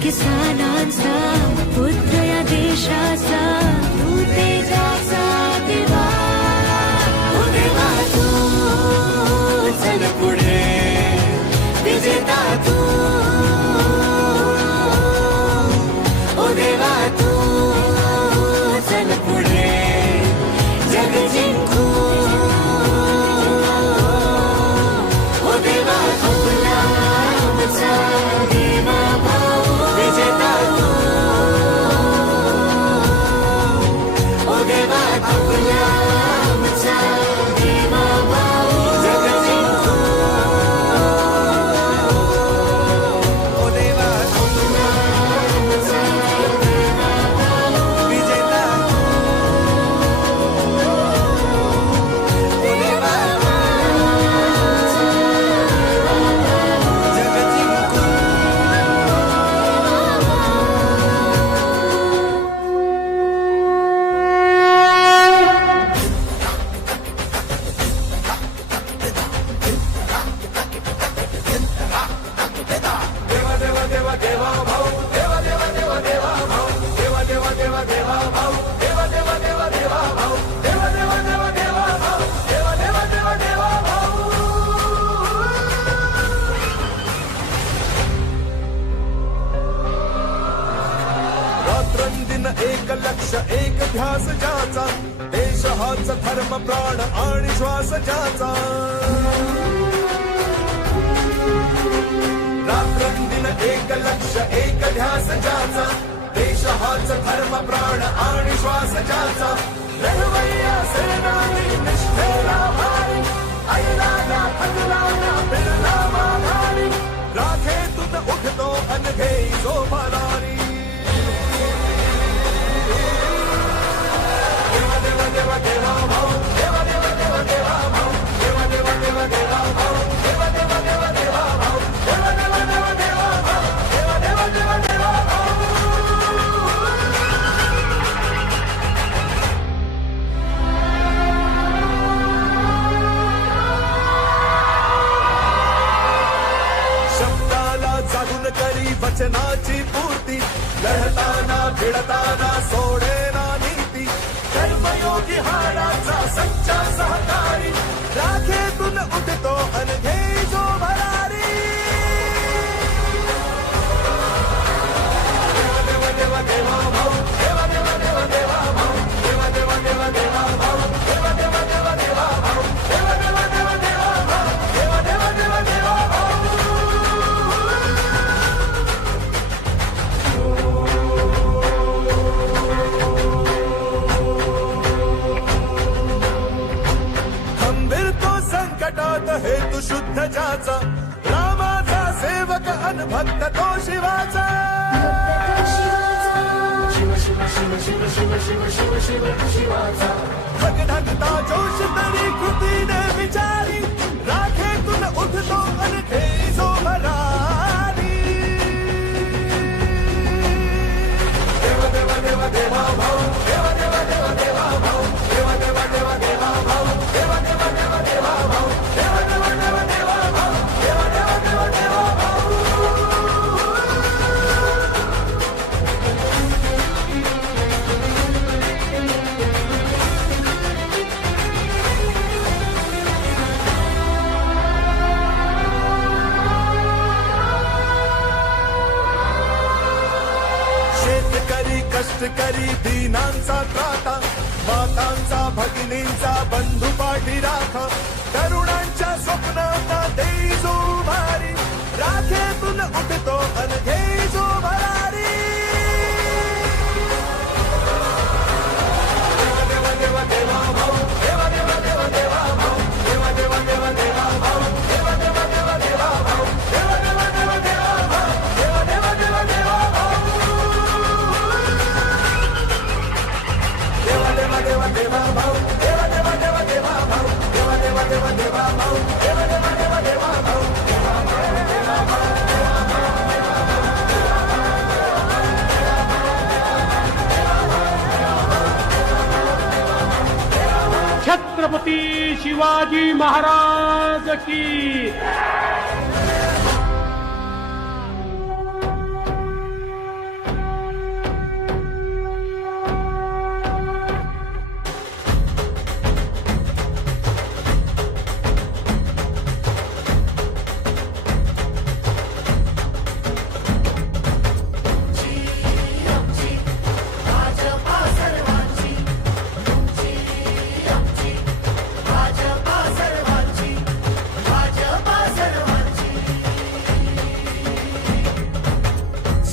किसानांचा पुत्र या देशाचा तू तेजाचा दिवा ओ देवा तू चल पुढे विजेता तू ओ देवा तू चल पुढे जग जिंकू ओ देवा आपला आमचा देवा भाऊ विजेता तू ओ देवा आपला आमचा देवा भाऊ जग जिंकू ओ देवा आपला आमचा देवा भाऊ विजेता ओ देवा जग जिंकू देवा देवा देवा देवा भाऊ देवा देवा देवा देवा भाऊ देवा देवा देवा देवा भाऊ देवा देवा देवा देवा भाऊ देवा देवा देवा देवा भाऊ देवा देवा देवा देवा भाऊ रात्रंदिन एक लक्ष एक ध्यास ज्याचा देश हाच धर्म प्राण आणि श्वास ज्याचा रात्रंदिन एक लक्ष एक ध्यास ज्याचा देश हाच धर्म प्राण आणि श्वास ज्याचा लढवय्या सेनानी निष्ठेला भारी ऐला ना थकला ना बिरला माघारी राखेतून उठतो अनघे जो भरारी देवा देवा देवा देवा भाऊ देवा देवा देवा देवा भाऊ देवा देवा देवा देवा भाऊ देवा देवा देवा देवा भाऊ देवा देवा देवा देवा भाऊ देवा देवा देवा देवा भाऊ शब्दाला जागून करी वचनाची पूर्ती लढताना भिडताना सोडेना नीती कर्मयोगी हाडाचा सच्चा सहकारी राखेतून उठतो अनघे जो भरारी देवा देवा देवा देवा भाऊ देवा देवा देवा देवा भाऊ देवा देवा देवा देवा भाऊ देवा देवा देवा देवा भाऊ देवा देवा देवा देवा भाऊ देवा देवा देवा देवा भाऊ खंबीर तो संकटात हेतू शुद्ध ज्याचा रामाचा सेवक अनभक्त तो शिवाचा शिव शिव शिव शिव शिव शिव शिव शिव शिवाचा भगधगता जोश तरी कृतीने विचारी राखेतून उठतो अनघे जो भरारी देवा देवा देवा देवा भाऊ देवा देवा देवा देवा भाऊ देवा देवा देवा देवा भाऊ देवा देवा देवा देवा भाऊ देवा देवा देवा देवा भाऊ देवा देवा देवा देवा भाऊ शेतकरी कष्टकरी दीनांचा त्राता मातांचा भगिनींचा बंधू पाठी राखा तरुणांच्या स्वप्नांना देई जो भारी राखेतून उठतो अनघे जो भरारी देवा देवा देवा भाऊ देवा देवा देवा देवा भाऊ देवा देवा देवा देवा भाऊ देवा देवा देवा देवा भाऊ देवा देवा देवा देवा भाऊ देवा देवा देवा देवा भाऊ देवा देवा देवा देवा भाऊ देवा देवा देवा देवा भाऊ देवा देवा देवा देवा भाऊ देवा देवा देवा देवा भाऊ छत्रपती शिवाजी महाराज की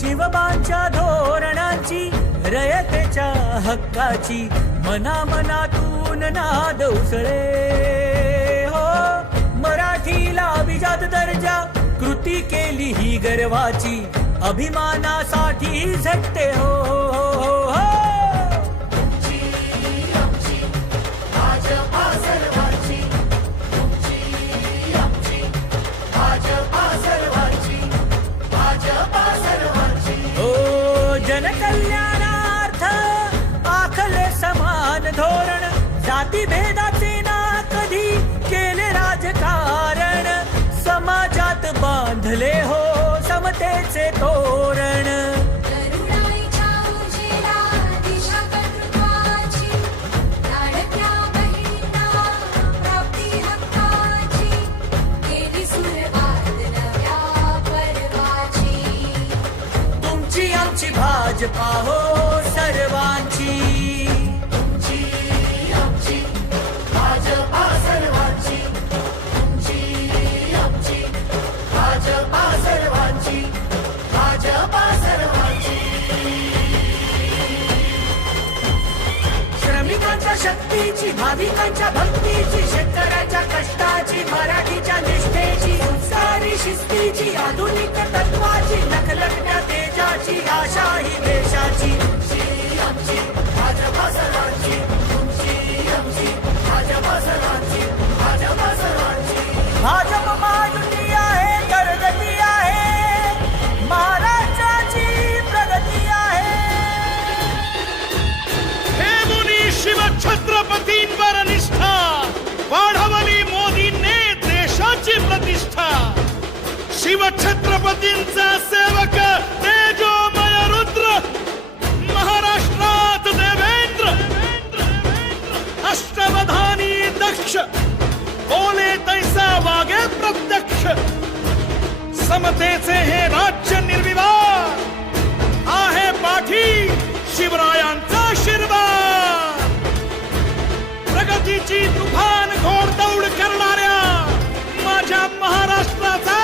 शिवबांच्या धोरणाची रयतेच्या हक्काची मनामनातून नाद उसळे हो. मराठीला अभिजात दर्जा कृती केली ही गर्वाची अभिमानासाठी झटते हो, हो, हो. भाजपा सर्वांची तुमची आमची भाजपा सर्वांची भाजपा सर्वांची ओ जनकल्याणार्थ आखले समान धोरण जाती भेदाचे ना कधी केले राजकारण समाजात बांधले हो समतेचे तोरण. करुणाईच्या उजेला दिशा कर्तृत्वाची लाडक्या बहिणींना प्राप्ती हक्काची केली सुरुवात नव्या पर्वाची. तुमची आमची भाजपा हो सर्वांची. तुमची आमची भाजपा सर्वांची तुमची आमची भाजपा सर्वांची भाजपा सर्वांची. श्रमिकांच्या शक्तीची भाविकांच्या भक्तीची शेतकऱ्याच्या कष्टाची मराठीच्या निष्ठेची संस्कारी शिस्तीची आधुनिक तत्वाची लखलखत्या तेजाची आशा ही देशाची. तुमची आमची भाजपा सर्वांची तुमची आमची भाजपा सर्वांची भाजपा सर्वांची. भाजप महायुती आहे करगती आहे महाराष्ट्राची प्रगती आहे. हे मुनी शिवछत्रपतींवर निष्ठा वाढवली मोदींनी देशाची प्रतिष्ठा. शिवछत्रपतींचा सेवक तेजोमय रुद्र महाराष्ट्रात देवेंद्र अष्टवधानी दक्ष बोले तैसा वागे प्रत्यक्ष. समतेचे हे राज्य निर्विवाद आहे पाठी शिवरायांचा आशीर्वाद. प्रगतीची तुफान घोडदौड करणाऱ्या माझ्या महाराष्ट्राचा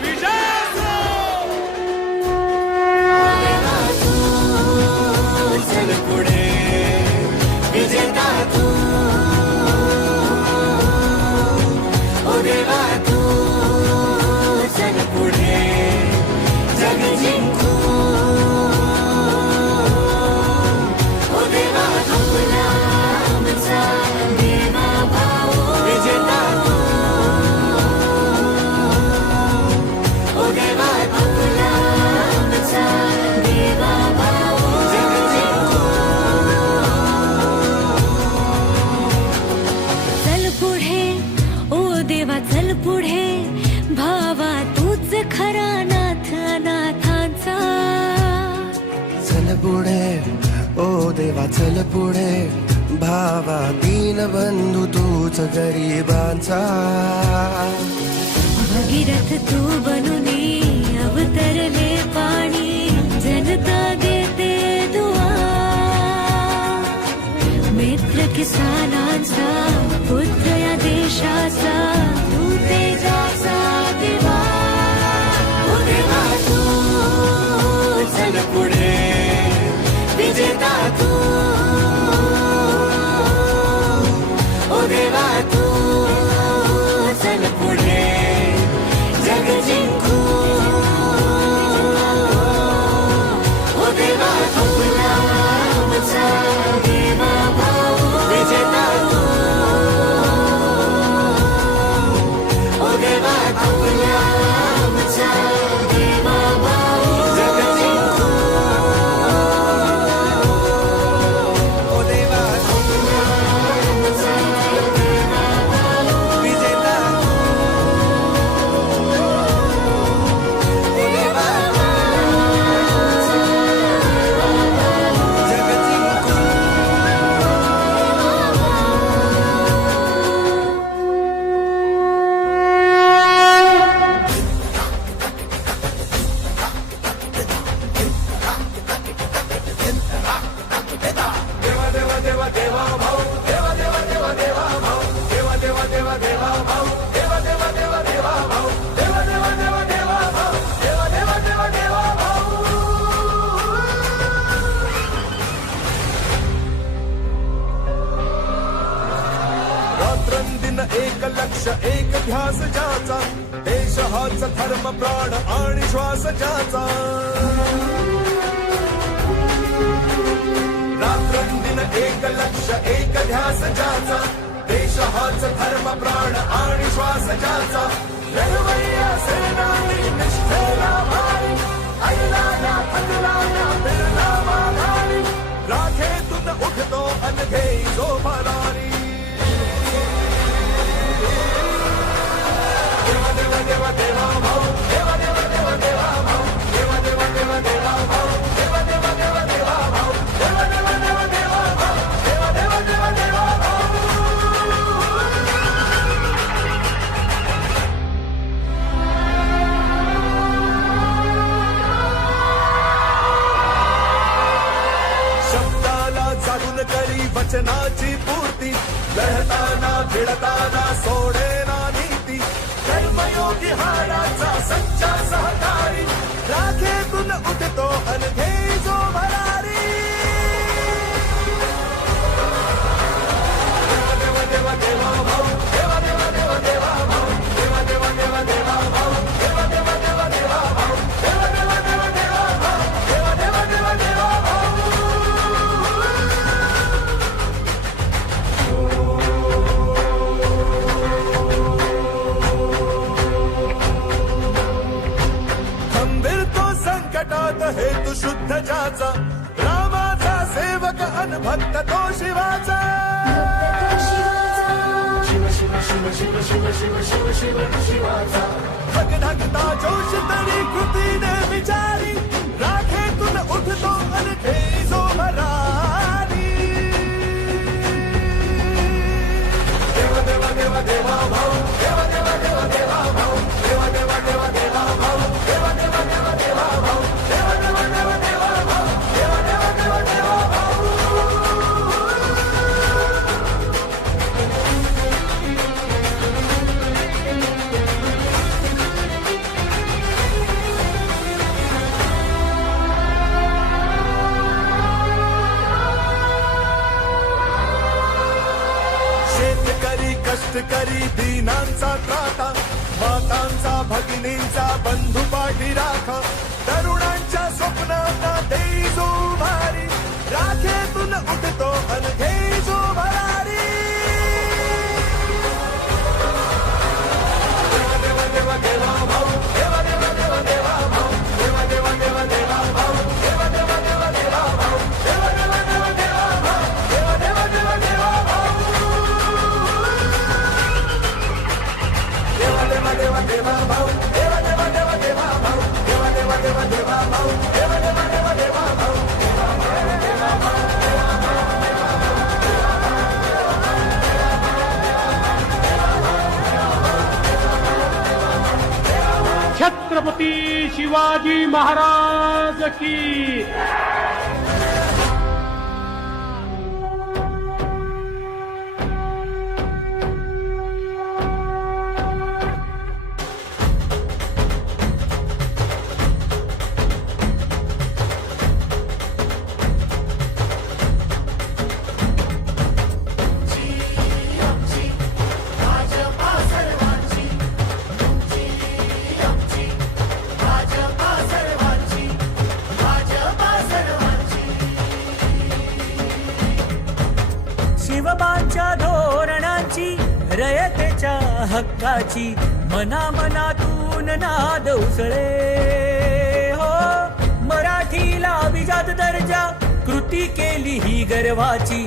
विजय असो. चल पुढे विजेता तू ओ देवा तू चल पुढे जग जिंकू ओ देवा आपला आमचा देवा भाऊ विजेता तू ओ देवा आपला आमचा देवा भाऊ जग जिंकू. चल पुढे ओ देवा चल पुढे भावा तूच खरा नाथ अनाथांचा. चल पुढे ओ देवा चल पुढे भावा दीन बंधू तूच गरिबांचा. भगीरथ तू बनुनी अवतरले पाणी जनता देते दुआ. मित्र किसानांचा पुत्र या देशाचा तू तेजाचा दिवा. ओ देवा तू चल पुढे विजेता तू ओ देवा तू चल पुढे जग जिंकू. लक्ष एक ध्यास ज्याचा देश हाच धर्म प्राण आणि श्वास ज्याचा रात्रंदिन एक लक्ष एक ध्यास ज्याचा देश हाच धर्म प्राण आणि श्वास ज्याचा लढवय्या सेनानी निष्ठेला भारी ऐला ना थकला ना बिरला माघारी राखेतून उठतो अनघे जो भरारी देवा देवा देवा देवा भाऊ देवा देवा देवा देवा भाऊ देवा देवा देवा देवा भाऊ देवा देवा देवा देवा भाऊ देवा देवा देवा देवा भाऊ देवा देवा देवा देवा भाऊ शब्दाला जागून करी वचनाची पूर्ती लढताना भिडताना सोडेना नीती कर्मयोगी हाडाचा सच्चा सहकारी राखेतून उठतो अनघे जो भरारी देवा देवा देवा भाऊ देवा देवा देवा देवा भाऊ देवा देवा देवा देवा भाऊ देवा देवा देवा देवा भाऊ देवा देवा देवा देवा भाऊ देवा देवा देवा देवा भाऊ खंबीर तो संकटात हेतू शुद्ध ज्याचा रामाचा सेवक अनभक्त तो शिवाचा शिव शिव शिव शिव शिव शिव शिव शिव शिवाचा धगधगता जोश तरी कृतीने विचारी राखेतून उठतो अनघे जो भरारी देवा देवा देवा देवा भाऊ देवा देवा देवा देवा भाऊ देवा देवा देवा देवा भाऊ देवा देवा देवा देवा भाऊ देवा देवा देवा देवा भाऊ देवा देवा देवा देवा भाऊ शेतकरी कष्टकरी दीनांचा त्राता मातांचा भगिनींचा बंधू पाठी राखा तरुणांच्या स्वप्नांना देई जो भारी राखेतून उठतो अनघे जो भरारी देवा देवा देवा देवा भाऊ देवा देवा देवा देवा भाऊ देवा देवा देवा देवा भाऊ देवा देवा देवा देवा भाऊ देवा देवा देवा देवा भाऊ देवा देवा देवा देवा भाऊ देवा देवा देवा देवा भाऊ देवा देवा देवा देवा भाऊ देवा देवा देवा देवा भाऊ देवा देवा देवा देवा भाऊ छत्रपती शिवाजी महाराज की भाजपा सर्वांची तुमची आमची भाजपा सर्वांची भाजपा सर्वांची शिवबांच्या धोरणांची रयतेच्या हक्काची मनामनातून नाद उसळे हो मराठीला अभिजात दर्जा कृती केली ही गर्वाची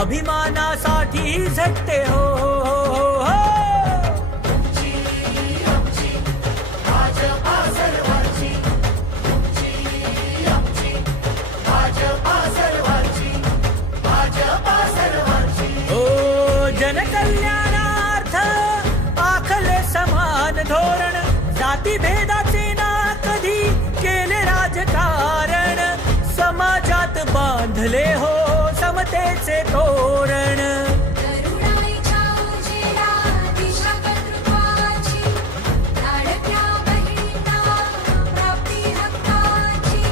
अभिमानासाठी झटते हो, हो, हो. भाजपा सर्वांची तुमची आमची भाजपा सर्वांची भाजपा सर्वांची ओ जनकल्याणार्थ आखले समान धोरण जातीभेदाचे ना कधी केले राजकारण समाजात बांधले हो समतेचे तोरण करुणाईच्या उजेडा दिशा कर्तृत्वाची लाडक्या बहिणींना प्राप्ती हक्काची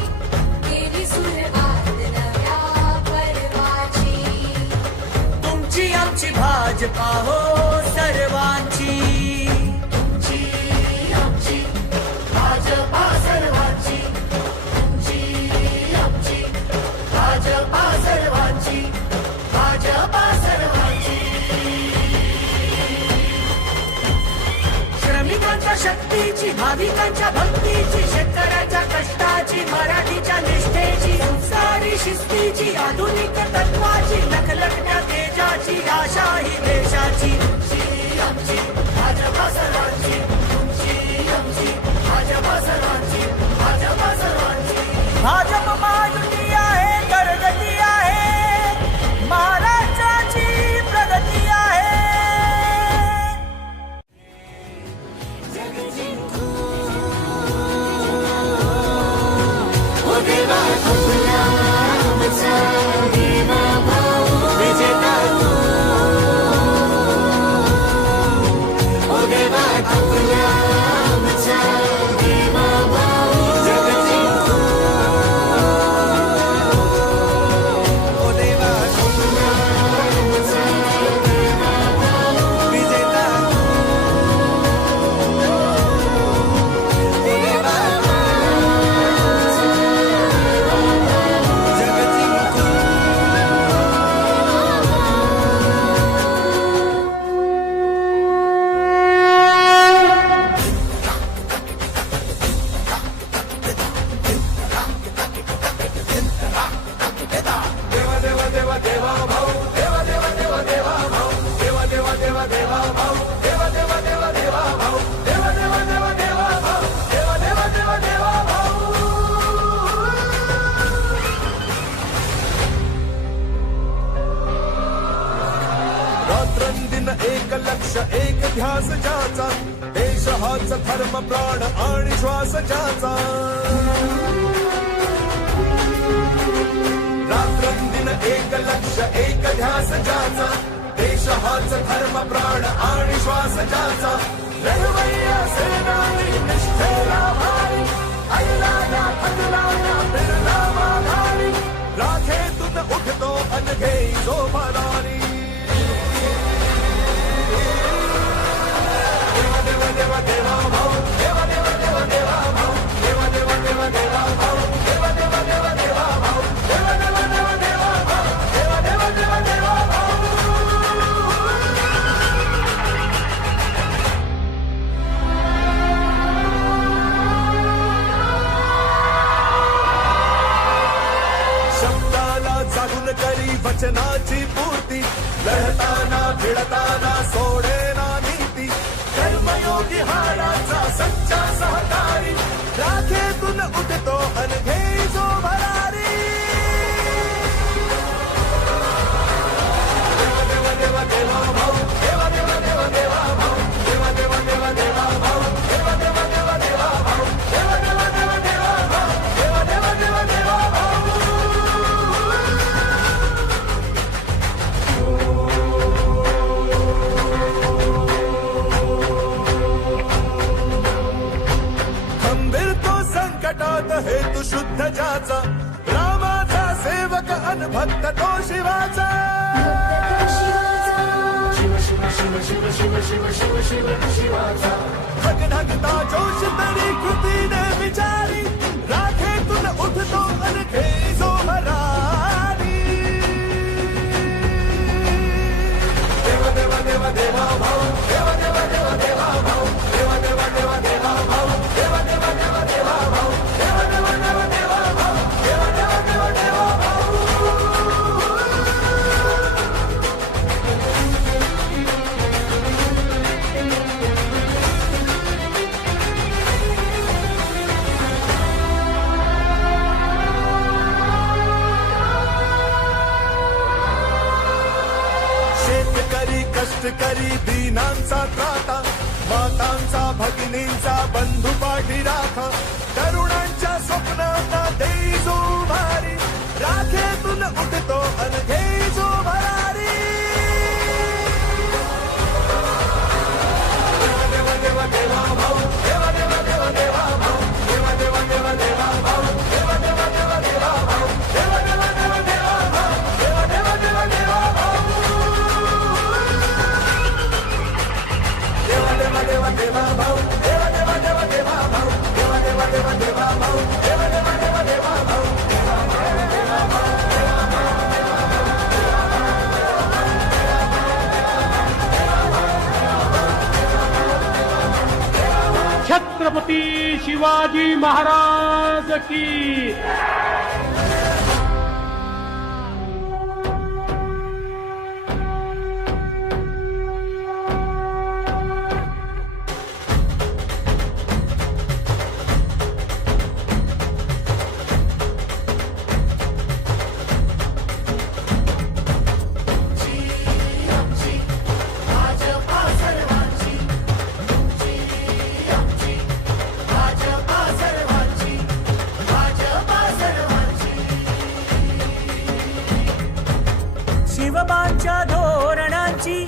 केली सुरुवात नव्या पर्वाची तुमची आमची भाजपा हो सर्वांची शक्तीची, भाविकांच्या भक्तीची, शेतकऱ्याच्या कष्टाची, मराठीच्या निष्ठेची, संस्कारी शिस्तीची, आधुनिक तत्वाची, लखलखत्या तेजाची, आशा ही देशाची. आमची भाजपा सर्वांची, तुमची आमची भाजपा सर्वांची, भाजपा सर्वांची. भाजप महायुती आहे, प्रगती आहे, महाराष्ट्राची प्रगती आहे. जग जिंकू ओ देवा आपला आमचा देवा भाऊ विजेता तू ओ देवा आपला आमचा देवा भाऊ जग जिंकू ओ देवा आपला आमचा देवा भाऊ विजेता देवा जग जिंकू देवा देवा देवा देवा भाऊ, देवा देवा देवा देवा भाऊ, देवा देवा देवा देवा भाऊ, देवा देवा देवा देवा भाऊ, देवा देवा देवा देवा भाऊ, देवा देवा देवा देवा भाऊ. रात्रंदिन एक लक्ष एक ध्यास ज्याचा, देश हाच धर्म प्राण आणि श्वास ज्याचा. रात्रंदिन एक लक्ष एक ध्यास ज्याचा, देश हाच धर्म प्राण आणि श्वास ज्याचा. लढवय्या सेनानी निष्ठेला भारी, ऐला ना थकला ना फिरला माघारी, राखेतून उठतो अन घेई जो भरारी. देवा देवा देवा देवा भाऊ, देवा देवा देवा देवा भाऊ, देवा देवा देवा देवा भाऊ, देवा देवा देवा देवा भाऊ, देवा देवा देवा देवा भाऊ, देवा देवा देवा देवा भाऊ. शब्दाला जागून करी वचनाची पूर्ती, लढताना भिडताना सोडेना नीती. कर्मयोगी हाडाचा सच्चा सहकारी, राखेतून उठतो अन घेई जो भरारी. देवा देवा देवा देवा भाऊ, देवा देवा देवा देवा भाऊ, देवा देवा देवा देवा भाऊ, देवा देवा देवा देवा भाऊ, देवा देवा देवा देवा भाऊ, देवा देवा देवा देवा भाऊ. खंबीर तो संकटात हेतू शुद्ध ज्याचा, रामाचा सेवक अन भक्त तो शिवाचा. शिव शिव शिव शिव शिव शिव शिव शिव शिवाचा. धगधगता जोश तरी कृतीने विचारी, राखेतून उठतो अन घेई जो भरारी. देवा देवा देवा देवा भाऊ, देवा देवा देवा देवा भाऊ, देवा देवा देवा देवा भाऊ, देवा देवा देवा देवा भाऊ, देवा देवा देवा देवा भाऊ, देवा देवा देवा देवा भाऊ. शेतकरी कष्टकरी दीनांचा त्राता, मातांचा भगिनींचा बंधू पाठी राखा. तरुणांच्या स्वप्नांना देई जो भारी, राखेतून उठतो अन घेई जो भरारी. देवा देवा देवा देवा भाऊ, देवा देवा देवा देवा भाऊ, देवा देवा देवा देवा भाऊ, देवा देवा देवा देवा भाऊ, देवा देवा देवा देवा भाऊ, देवा देवा देवा देवा भाऊ. देवा देवा देवा देवा भाऊ, देवा देवा देवा देवा भाऊ, देवा देवा देवा देवा शिवाजी महाराज की. भाजपा सर्वांची आमची भाजपा सर्वांची भाजपा सर्वांची. शिवबांच्या धोरणांची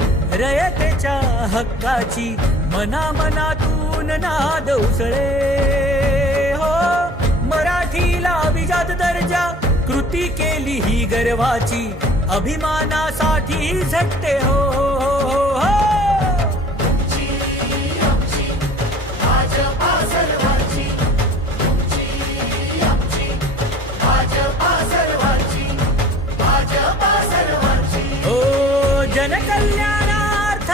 रयतेच्या हक्काची मनामनातून नाद उसळे हो. मराठीला अभिजात दर्जा कृती केली ही गर्वाची अभिमानासाठी झटते हो, हो, हो. आमची भाजपा सर्वांची आमची भाजपा सर्वांची भाजपा सर्वांची. ओ जनकल्याणार्थ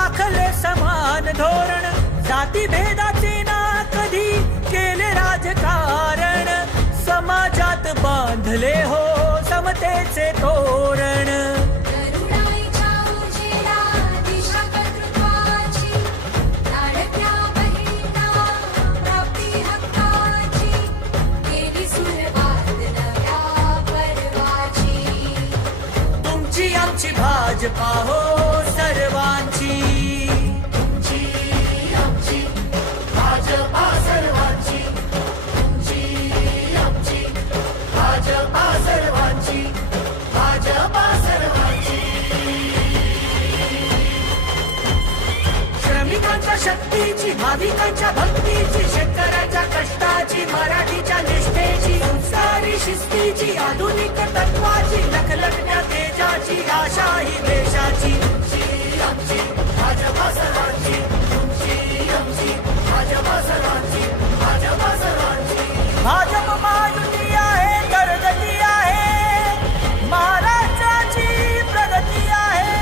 आखले समान धोरण जातीभेदाचे ना कधी केले राजकारण समाजात बांधले हो समतेचे तोरण. करुणाईच्या उजेडा दिशा कर्तृत्वाची लाडक्या बहिणींना प्राप्ती हक्काची केली सुरुवात नव्या पर्वाची. तुमची आमची भाजपा हो सर्वांची. आमची भाजपा सर्वांची आमची भाजपा सर्वांची भाजपा सर्वांची. श्रमिकांच्या शक्तीची भाविकांच्या भक्तीची शेतकऱ्याच्या कष्टाची मराठीच्या निष्ठेची संस्कारी शिस्तीची आधुनिक तत्वाची लखलखत्या तेजाची आशा ही देशाची. आमची भाजपा सर्वांची आमची भाजपा सर्वांची भाजपा सर्वांची. भाजप महायुती आहे करगती आहे महाराष्ट्राची प्रगती आहे.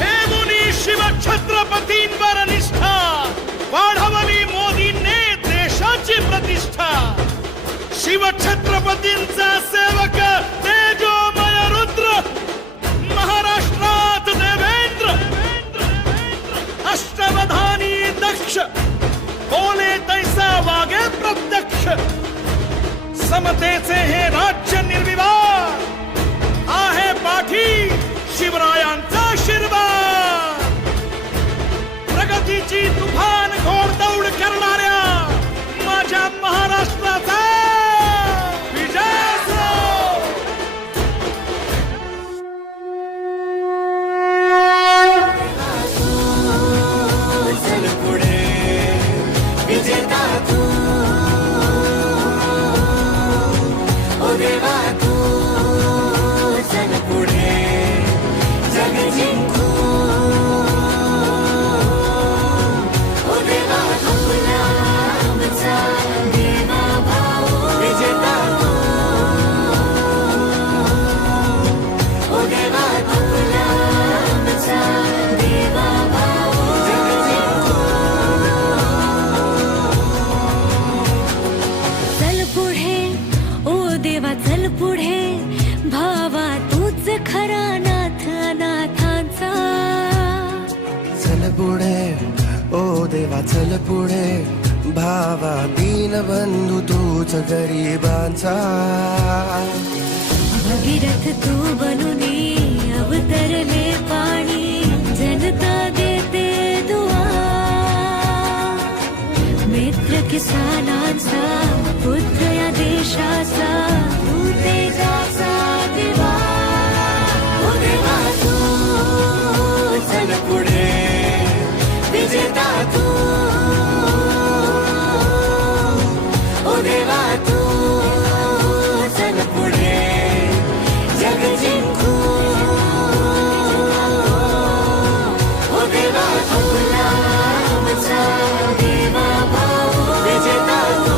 हे मुनी शिवछत्रपतींवर निष्ठा वाढवली मोदींनी देशाची प्रतिष्ठा. शिवछत्रपतींचा सेवक तेजोमय रुद्र महाराष्ट्रात देवेंद्र अष्टवधानी दक्ष बोले तैसा वागे प्रत्यक्ष. समतेचे हे राज्य निर्विवाद आहे पाठी शिवरायांचा आशीर्वाद. प्रगतीची तुफान घोडदौड करणाऱ्या माझ्या महाराष्ट्राचा विजय असो. चल पुढे विजेता तू ओ देवा तू चल पुढे जग जिंकू ओ देवा तुला आमचा देवा भाऊ विजेता तू ओ देवा तुला आमचा देवा भाऊ जग जिंकू. चल पुढे ओ देवा चल पुढे भावा तूच खरा नाथ अनाथांचा. चल पुढे ओ देवा चल पुढे भावा दीनबंधू तूच गरिबांचा. भगीरथ तू बनुनी अवतरले पाणी जनता देते दुआ. मित्र किसानांचा पुत्र या देशाचा तू तेजाचा दिवा. ओ देवा तू चल पुढे विजेता तू ओ देवा तू चल पुढे जग जिंकू ओ देवा तुला आमचा देवा भाऊ विजेता तू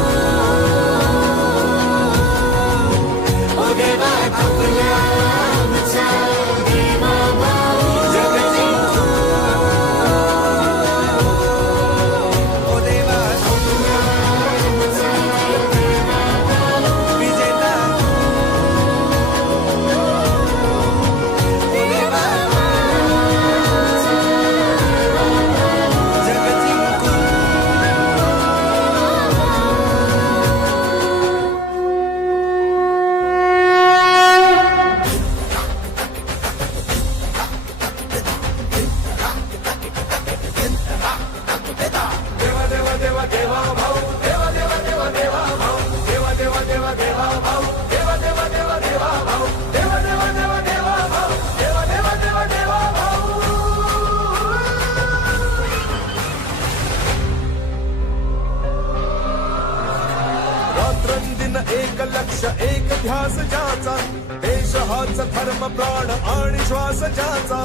रात्रंदिन एक लक्ष एक ध्यास ज्याचा देश हाच धर्म प्राण आणि श्वास ज्याचा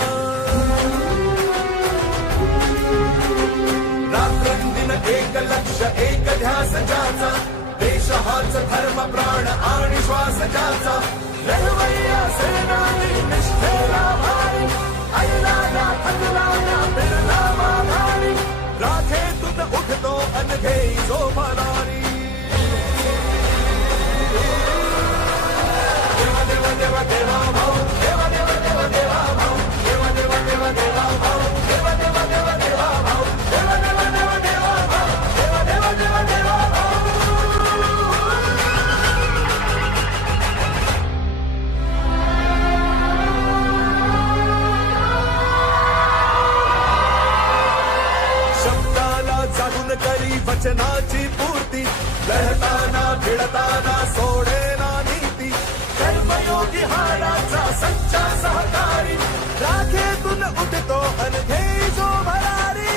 रात्रंदिन एक लक्ष एक ध्यास ज्याचा देश हाच धर्म प्राण आणि श्वास ज्याचा लढवय्या सेनानी निष्ठेला भारी ऐला ना थकला ना बिरला माघारी राखेतून उठतो अनघे जो भरारी देवा देवा देवा देवा भाऊ देवा देवा देवा देवा भाऊ देवा देवा देवा देवा भाऊ देवा देवा देवा देवा भाऊ देवा देवा देवा देवा भाऊ देवा देवा देवा देवा भाऊ शब्दाला जागून करी वचनाची पूर्ती लढताना भिडताना सोडेना नीती कर्मयोगी हाडाचा सच्चा सहकारी राखेतून उठतो अनघे जो भरारी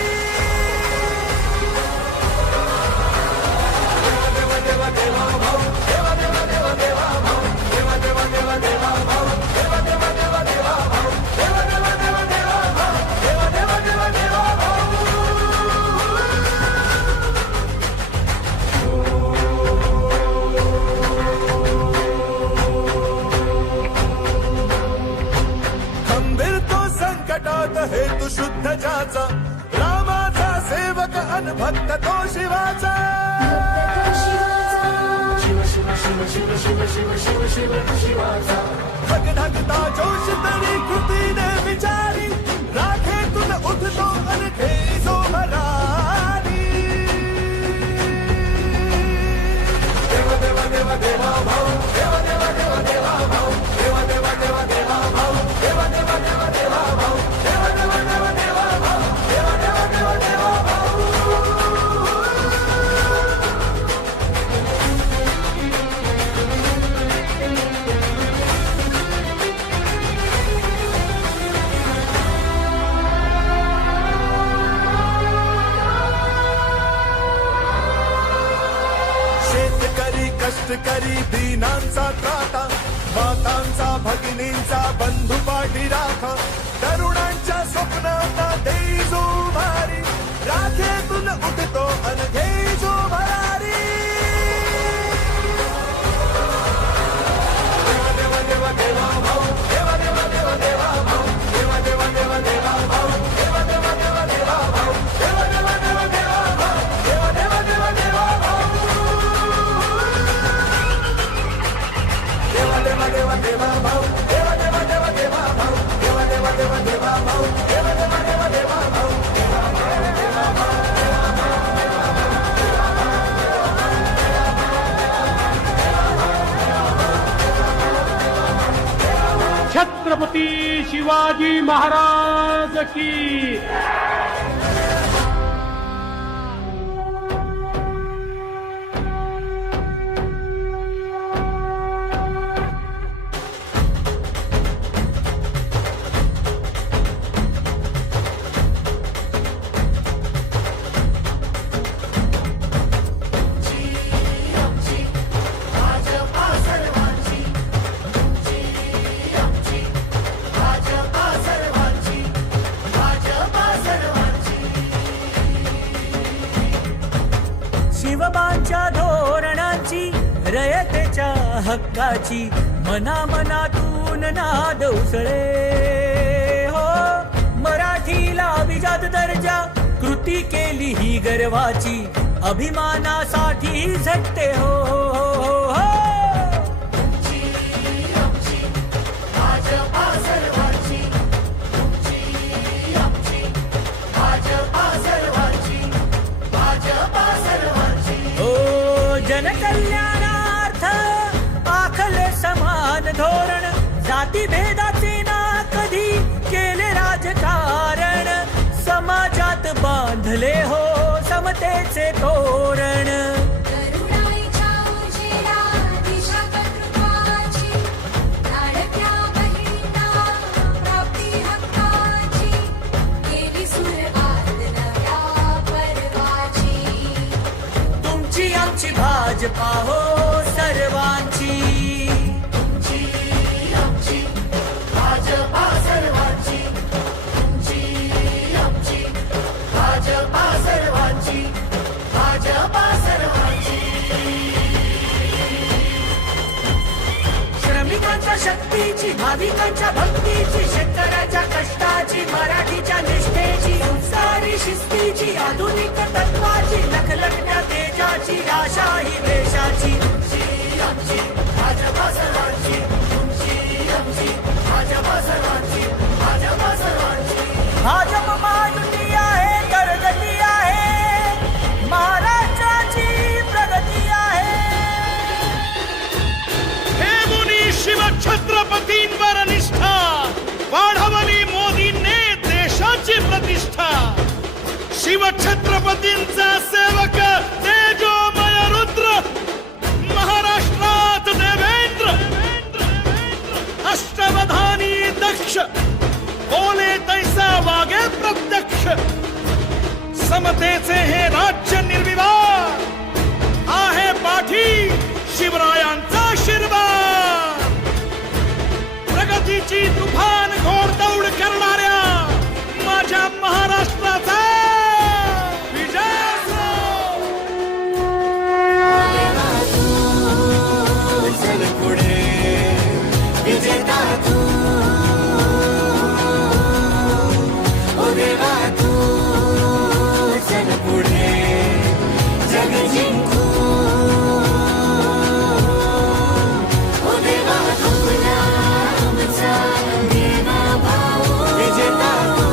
देवा देवा देवा भाऊ देवा देवा देवा देवा भाऊ देवा देवा देवा देवा भाऊ देवा देवा देवा देवा भाऊ देवा देवा देवा देवा भाऊ देवा देवा देवा देवा भाऊ खंबीर तो संकटात हेतू शुद्ध ज्याचा रामाचा सेवक अन भक्त तो शिवाचा धगधगता जोश तरी कृतीने विचारी राखेतून उठतो अनघे जो भरारी देवा देवा देवा देवा भाऊ देवा देवा देवा देवा भाऊ देवा देवा देवा देवा भाऊ देवा देवा देवा देवा भाऊ देवा देवा देवा देवा भाऊ देवा देवा देवा देवा भाऊ शेतकरी कष्टकरी दीनांचा त्राता मातांचा भगिनींचा बंधू पाठी राखा तरुणांच्या स्वप्नांना देई जो भारी राखेतून उठतो अनघे जो भरारी देवा देवा देवा देवा भाऊ देवा देवा देवा देवा भाऊ देवा देवा देवा देवा भाऊ देवा देवा देवा देवा भाऊ देवा देवा देवा देवा भाऊ देवा देवा देवा देवा भाऊ देवा देवा देवा देवा भाऊ देवा देवा देवा देवा भाऊ देवा देवा देवा देवा भाऊ देवा देवा देवा देवा भाऊ छत्रपती शिवाजी महाराज की भाजपा सर्वांची आमची भाजपा सर्वांची भाजपा सर्वांची शिवबांच्या धोरणाची रयतेच्या हक्काची मनामनातून नाद उसळे हो मराठीला अभिजात दर्जा कृती केली ही गर्वाची अभिमानासाठी झटते हो आमची भाजपा सर्वांची आमची भाजपा सर्वांची भाजपा सर्वांची हो जनकल्याणार्थ आखले समान धोरण जातीभेदाचे ना कधी केले राजकारण समाजात बांधले हो समतेचे तोरण करुणाईच्या उजेडा दिशा कर्तृत्वाची लाडक्या बहिणींना प्राप्ती हक्काची केली सुरुवात नव्या पर्वाची तुमची आमची भाजपा हो शक्तीची, भाविकांच्या भक्तीची, शेतकऱ्याच्या कष्टाची, मराठीच्या निष्ठेची, संस्कारी शिस्तीची, आधुनिक तत्वाची, लखलखत्या तेजाची, आशा ही देशाची. आमची भाजपा सर्वांची, तुमची आमची भाजपा सर्वांची, भाजपा सर्वांची. भाजप महायुती आहे, तरगती आहे, महाराष्ट्राची प्रगती आहे. हे मुनी शिवछत्रपतींवर निष्ठा वाढवली मोदींनी देशाची प्रतिष्ठा. शिवछत्रपतींचा सेवक तेजोमय रुद्र महाराष्ट्रात देवेंद्र. अष्टवधानी दक्ष बोले तैसा वागे प्रत्यक्ष. समतेचे हे राज्य निर्विवाद आहे पाठी शिवरायांचा आशीर्वाद. प्रगतीची तुफान घोडदौड करणाऱ्या माझ्या महाराष्ट्राचा विजय असो. चल पुढे विजेता तू, ओ देवा तू चल पुढे जग जिंकू. ओ देवा तुला आमचा देवा भाऊ विजेता तू.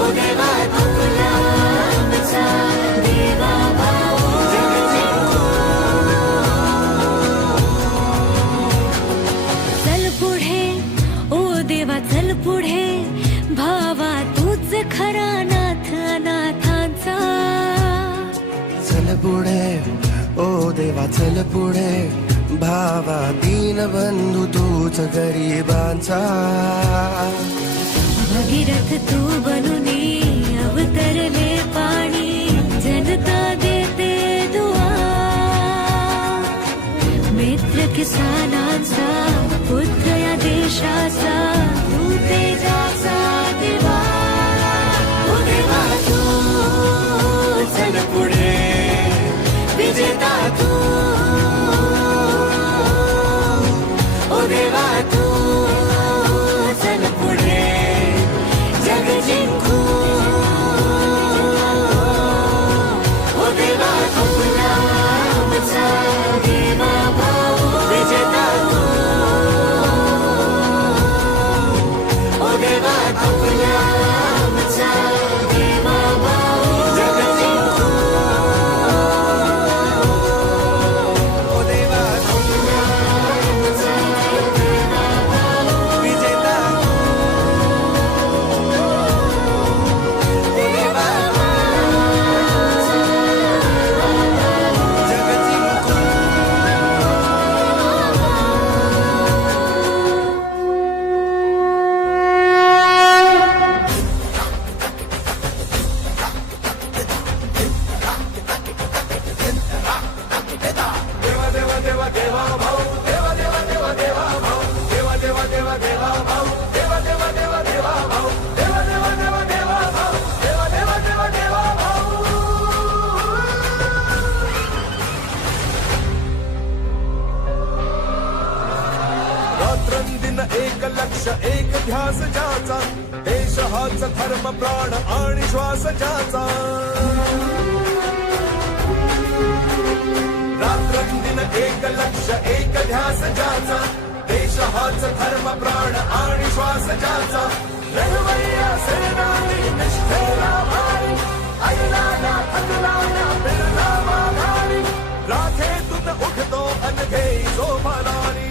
ओ देवा तुला आमचा देवा भाऊ जग जिंकू. चल पुढे ओ देवा चल पुढे, भावा तूच खरा नाथ अनाथांचा. चल पुढे ओ देवा चल पुढे, भावा दीनबंधू तूच गरिबांचा. भगीरथ तू बनुनी अवतरले पाणी, जनता देते दुआ. मित्र किसानांचा पुत्र या देशाचा, तू तेजाचा दिवा. ओ देवा तू चल पुढे विजेता तू. ओ देवा तू चल पुढे जग जिंकू. ओ देवा तुला आमचा देवा भाऊ विजेता तू. ओ देवा तुला आमचा देवा भाऊ जग जिंकू. ओ देवा तुला आमचा देवा भाऊ विजेता तू. ओ देवा जग जिंकू. देवा देवा देवा देवा भाऊ, देवा देवा देवा देवा भाऊ, देवा देवा देवा देवा भाऊ, देवा देवा देवा देवा भाऊ, देवा देवा देवा देवा भाऊ, देवा देवा देवा देवा भाऊ. रात्रंदिन एक लक्ष एक ध्यास ज्याचा, देश हाच धर्म प्राण आणि श्वास ज्याचा. रात्रंदिन एक लक्ष एक ध्यास ज्याचा, देश हाच धर्म प्राण आणि श्वास ज्याचा. लढवय्या सेनानी निष्ठेला भारी, ऐला ना थकला ना बिरला माघारी. राखेतून उठतो अनघे सोपानारी.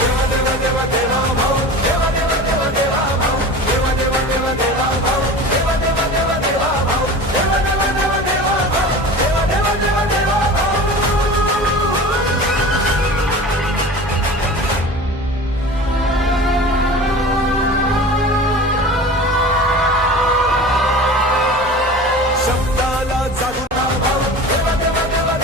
देवा देवा देवा देवा भाऊ, देवा देवा देवा देवा भाऊ, देवा देवा देवा देवा भाऊ, देवा देवा देवा देवा भाऊ, देवा देवा देवा देवा भाऊ, देवा देवा देवा देवा भाऊ. शब्दाला जागून भाऊ, देवा देवा देवा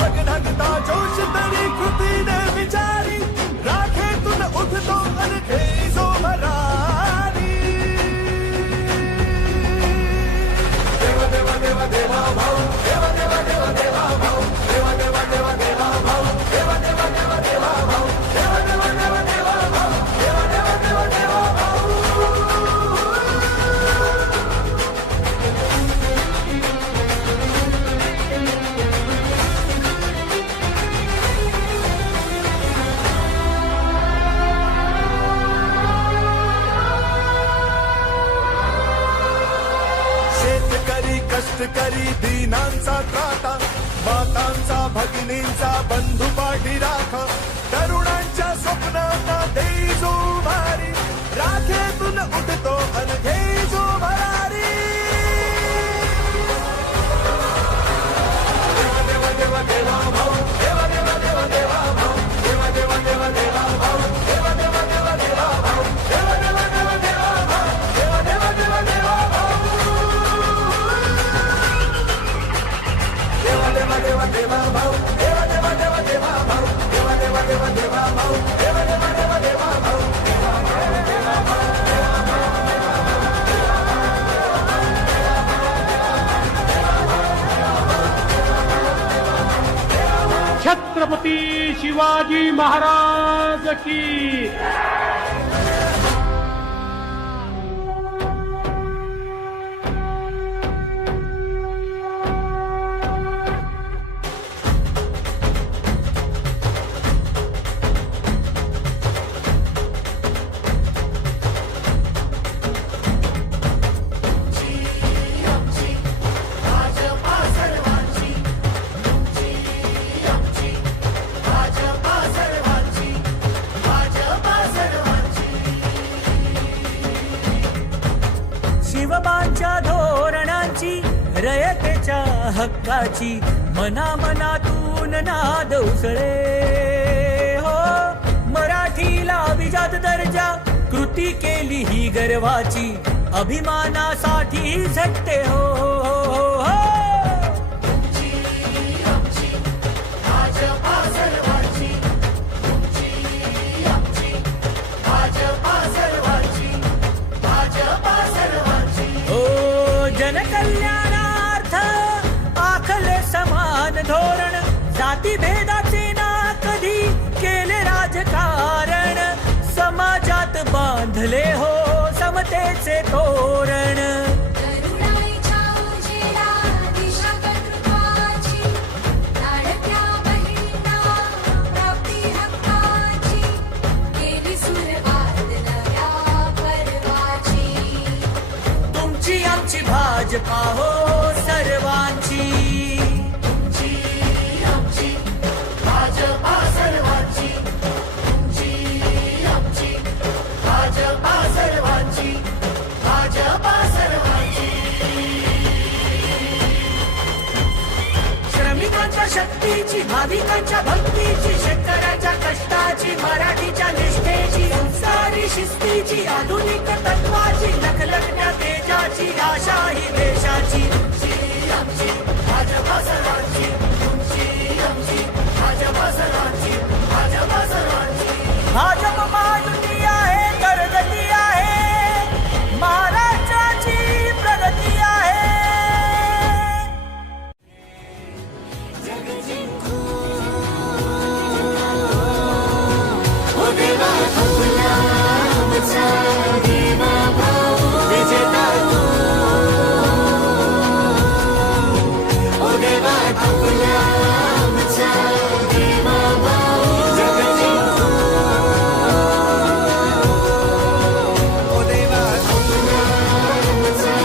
भगनगता जोश तरी कृतीने विचारी राखेतून उठतो अनखे जो भरारी देवा देवा देवा देवा भाऊ देवा देवा देवा देवा भाऊ देवा देवा देवा देवा भाऊ देवा देवा देवा देवा भाऊ देवा देवा देवा देवा भाऊ देवा देवा देवा देवा भाऊ शेतकरी कष्टकरी दीनांचा त्राता मातांचा भगिनींचा बंधू पाठी राख तरुणांच्या स्वप्नांना देई जो भारी राखेतून उठतो अनघे जो भरारी देवा देवा देवा देवा भाऊ देवा देवा देवा देवा भाऊ देवा देवा देवा देवा भाऊ देवा देवा देवा देवा भाऊ देवा देवा देवा देवा भाऊ देवा देवा देवा देवा भाऊ देवा देवा देवा देवा भाऊ देवा देवा देवा देवा भाऊ देवा देवा देवा देवा भाऊ देवा देवा देवा देवा भाऊ छत्रपती शिवाजी महाराज की भाजपा सर्वांची आमची भाजपा सर्वांची भाजपा सर्वांची शिवबांच्या धोरणांची रयतेच्या हक्काची मनामनातून नाद उसळे हो मराठीला अभिजात दर्जा कृती केली ही गर्वाची अभिमानासाठी झटते हो, हो, हो. आमची भाजपा सर्वांची आमची भाजपा सर्वांची भाजपा सर्वांची ओ जनकल्याणार्थ आखले समान धोरण जातीभेदाचे ना कधी केले राजकारण समाजात बांधले हो समतेचे तोरण करुणाईच्या उजेडा दिशा कर्तृत्वाची लाडक्या बहिणींना प्राप्ती हक्काची केली सुरुवात नव्या पर्वाची तुमची आमची भाजपा हो सर्वांची आमची भाजपा सर्वांची आमची भाजपा सर्वांची भाजपा सर्वांची श्रमिकांच्या शक्तीची भाविकांच्या भक्तीची शेतकऱ्याच्या कष्टाची मराठीच्या निष्ठेची संस्कारी शिस्तीची आधुनिक तत्वाची लखलखत्या तेजाची आशा ही देशाची आमची भाजपा सर्वांची आमची भाजपा सर्वांची भाजपा सर्वांची भाजप महायुती आहे करगती आहे महाराष्ट्राची प्रगती आहे जग जिंकू ओ देवा आपला आमचा देवा भाऊ विजेता तू ओ देवा आपला आमचा देवा भाऊ जग जिंकू ओ देवा आपला आमचा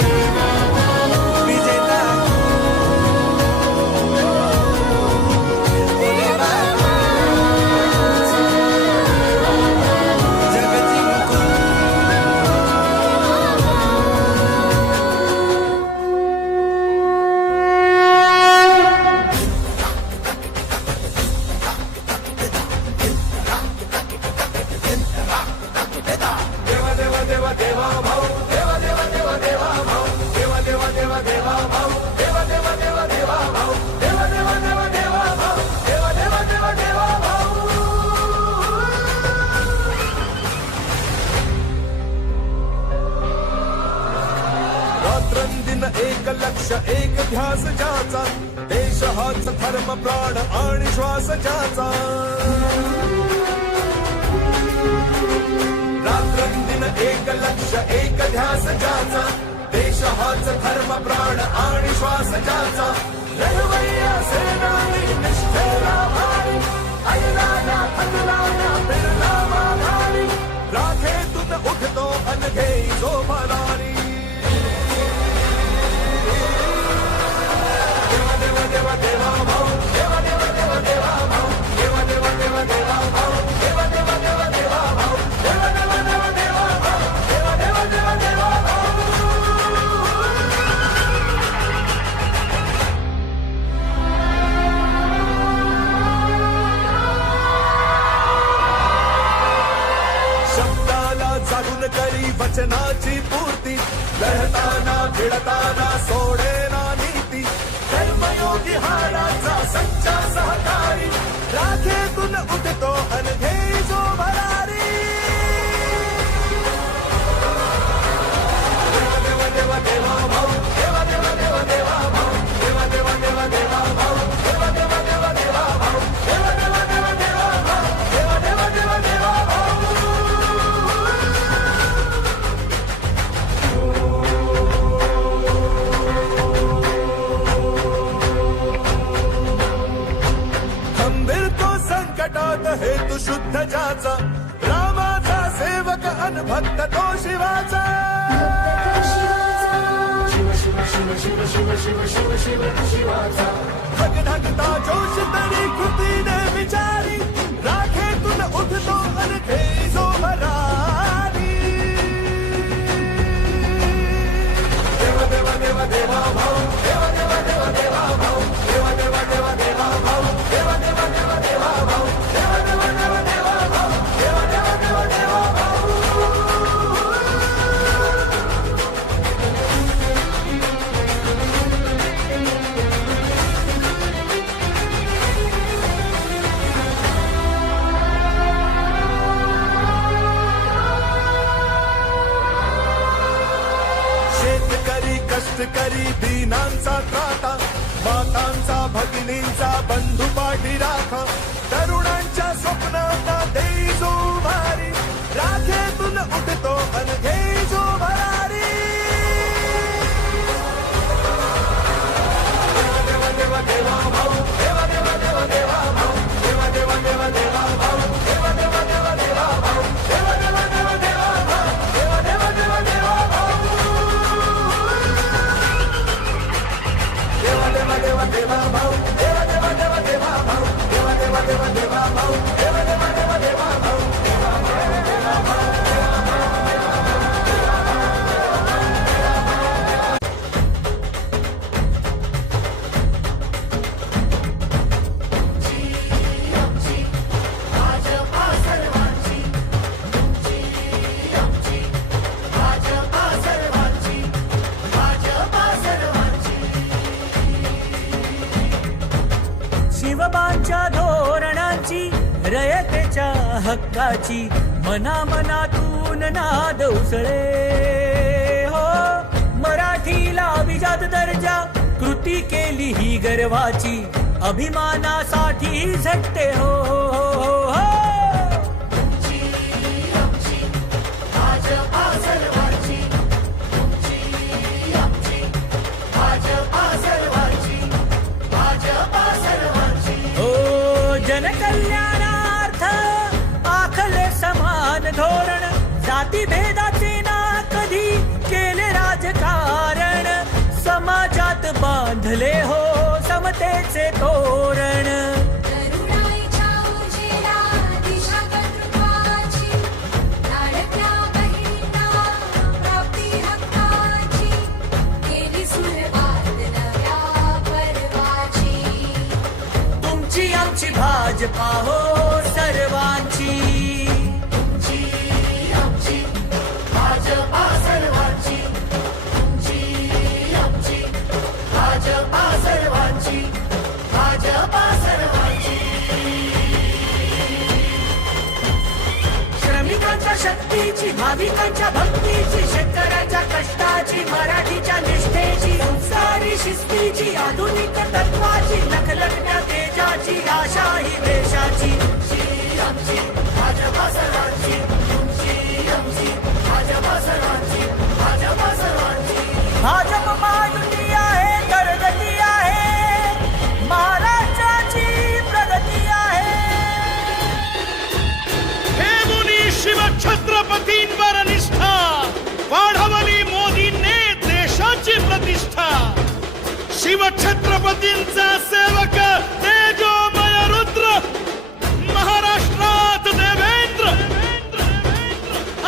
देवा भाऊ विजेता ओ देवा जग जिंकू देवा देवा देवा देवा भाऊ देवा देवा देवा देवा भाऊ देवा देवा देवा देवा भाऊ देवा एक लक्ष एक ध्यास ज्याचा देश हाच धर्म प्राण आणि श्वास ज्याचा रात्रंदिन एक लक्ष एक ध्यास ज्याचा देश हाच धर्म प्राण आणि श्वास ज्याचा लढवय्या सेनानी निष्ठेला भारी ऐला ना थकला ना फिरला माघारी राखेतून उठतो अनघे जो भरारी देवा देवा देवा देवा भाऊ देवा देवा देवा देवा भाऊ देवा देवा देवा देवा भाऊ देवा देवा देवा देवा भाऊ देवा देवा देवा देवा भाऊ देवा देवा देवा देवा भाऊ शब्दाला जागून करी वचनाची पूर्ती लढताना भिडताना सोडेना नीती कर्मयोगी हाडाचा सच्चा सहकारी राखेतून उठतो अनघे जो भरारी देवा देवा देवा देवा भाऊ देवा देवा देवा देवा भाऊ देवा देवा देवा देवा भाऊ देवा देवा देवा देवा भाऊ देवा देवा देवा देवा भाऊ देवा देवा देवा देवा भाऊ खंबीर तो संकटात हेतू शुद्ध ज्याचा रामाचा सेवक अनभक्त तो शिवाचा धगधगता जोश तरी कृतीने विचारी राखेतून उठतो अनघे जो भरारी देवा देवा देवा देवा भाऊ देवा देवा देवा देवा भाऊ देवा देवा देवा देवा भाऊ देवा देवा देवा देवा भाऊ देवा देवा देवा देवा भाऊ देवा देवा देवा देवा भाऊ शेतकरी कष्टकरी दीनांचा त्राता मातांचा भगिनींचा बंधू पाठी राखा तरुणांच्या स्वप्नांना देई जो भारी राखेतून उठतो अनघे जो भरारी देवा देवा देवा देवा भाऊ देवा देवा देवा देवा भाऊ देवा देवा देवा देवा भाऊ देवा देवा देवा देवा भाऊ देवा देवा देवा देवा भाऊ देवा देवा देवा देवा भाऊ देवा देवा देवा देवा भाऊ देवा देवा देवा देवा भाऊ देवा देवा देवा देवा भाऊ देवा देवा देवा देवा भाऊ भाजपा सर्वांची आमची भाजपा सर्वांची भाजपा सर्वांची शिवबांच्या धोरणांची रयतेच्या हक्काची मनामनातून नाद उसळे हो मराठीला अभिजात दर्जा कृती केली ही गर्वाची अभिमानासाठी झटते हो आमची भाजपा सर्वांची आमची भाजपा सर्वांची भाजपा सर्वांची हो जनकल्याणार्थ आखले समान धोरण जातीभेदाचे ना कधी केले राजकारण समाजात बांधले हो समतेचे तोरण करुणाईच्या उजेला दिशा कर्तृत्वाची लाडक्या बहिणींना प्राप्ती हक्काची केली सुरुवात नव्या पर्वाची तुमची आमची भाजपा हो सर्वांची आमची भाजपा सर्वांची आमची भाजपा सर्वांची भाजपा सर्वांची श्रमिकांच्या शक्तीची भाविकांच्या भक्तीची शेतकऱ्याच्या कष्टाची मराठीच्या निष्ठेची शिवछत्रपतींचा सेवक तेजोमय रुद्र महाराष्ट्रात देवेंद्र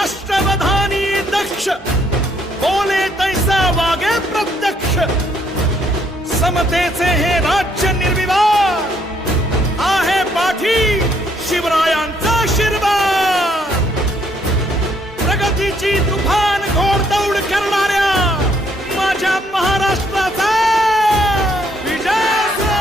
अष्टवधानी दक्ष बोले तैसा वागे प्रत्यक्ष समतेचे हे राज्य निर्विवाद आहे पाठी शिवरायांचा आशीर्वाद प्रगतीची तुफान घोडदौड करणाऱ्या माझ्या महाराष्ट्राचा विजय असो.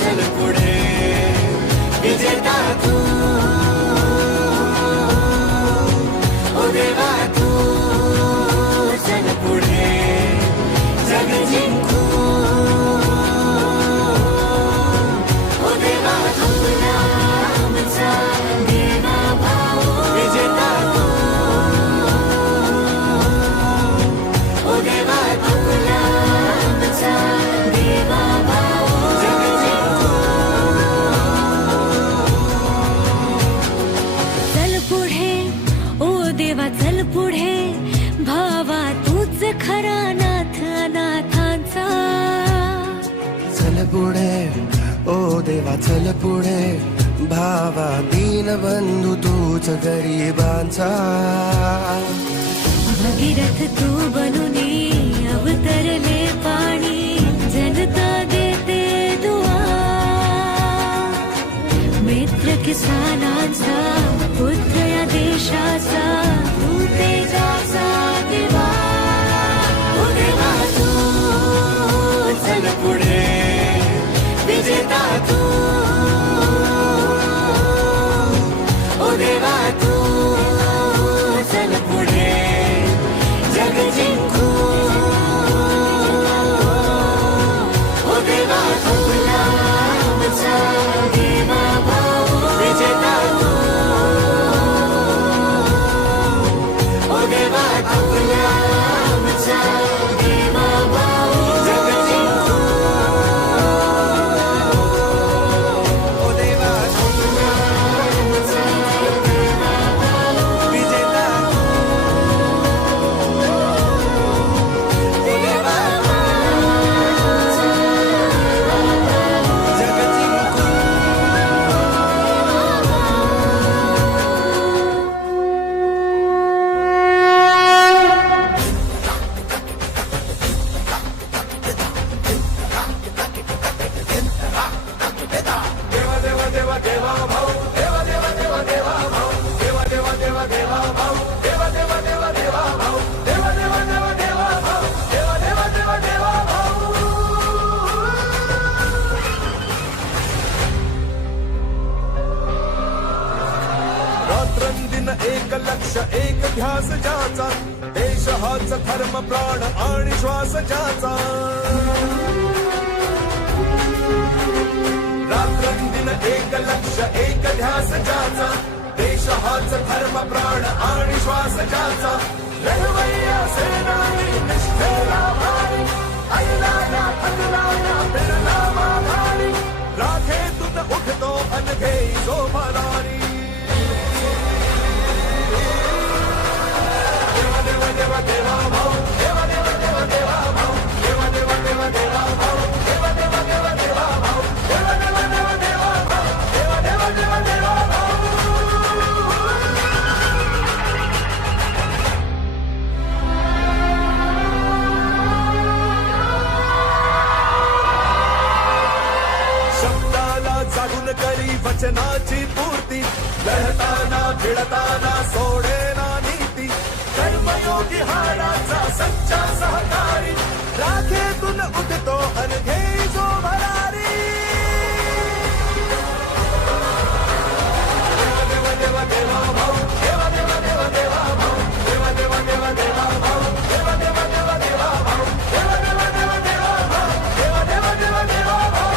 चल पुढे विजेता तू ओ देवा तू चल पुढे जग जिंकू ओ देवा आपला आमचा देवा भाऊ विजेता तू ओ देवा आपला आमचा देवा भाऊ जग जिंकू चल पुढे ओ देवा चल पुढे भावा तूच खरा नाथ अनाथांचा चल पुढे ओ देवा चल पुढे भावा दीनबंधू तूच गरिबांचा भगीरथ तू बनुनी अवतरले पाणी जनता देते दुआ मित्र किसानांचा पुत्र या देशाचा तू तेजाचा दिवा ओ देवा तू चल पुढे विजेता तू ओ देवा तू चल पुढे जग जिंकू ओ देवा आपला आमचा देवा भाऊ विजेता तू ओ देवा आपला आमचा देवा भाऊ जग जिंकू ओ देवा विजेता ओ देवा जग जिंकू देवा देवा देवा देवा भाऊ देवा देवा देवा देवा भाऊ देवा देवा देवा देवा भाऊ देवा देवा देवा देवा भाऊ देवा देवा देवा देवा भाऊ देवा देवा देवा देवा भाऊ रात्रंदिन एक लक्ष एक ध्यास ज्याचा देश हाच धर्म प्राण आणि श्वास ज्याचा रात्रंदिन एक लक्ष एक ध्यास ज्याचा देश हाच धर्म प्राण आणि श्वास ज्याचा लढवय्या सेनानी निष्ठेला भारी ऐला ना थकला ना फिरला माघारी राखेतून उठतो अनघे सोपारी देवा देवा देवा देवा भाऊ देवा देवा देवा देवा भाऊ देवा देवा देवा देवा भाऊ देवा देवा देवा देवा भाऊ देवा देवा देवा देवा भाऊ देवा देवा देवा देवा भाऊ शब्दाला जागून करी वचनाची पूर्ती लढताना भिडताना सोडेना नीती कर्मयोगी हाडाचा सच्चा सहकारी राखेतून उठतो अनघे जो भरारी देवा देवा देवा भाऊ देवा देवा देवा देवा भाऊ देवा देवा देवा देवा भाऊ देवा देवा देवा देवा भाऊ देवा देवा देवा देवा भाऊ देवा देवा देवा देवा भाऊ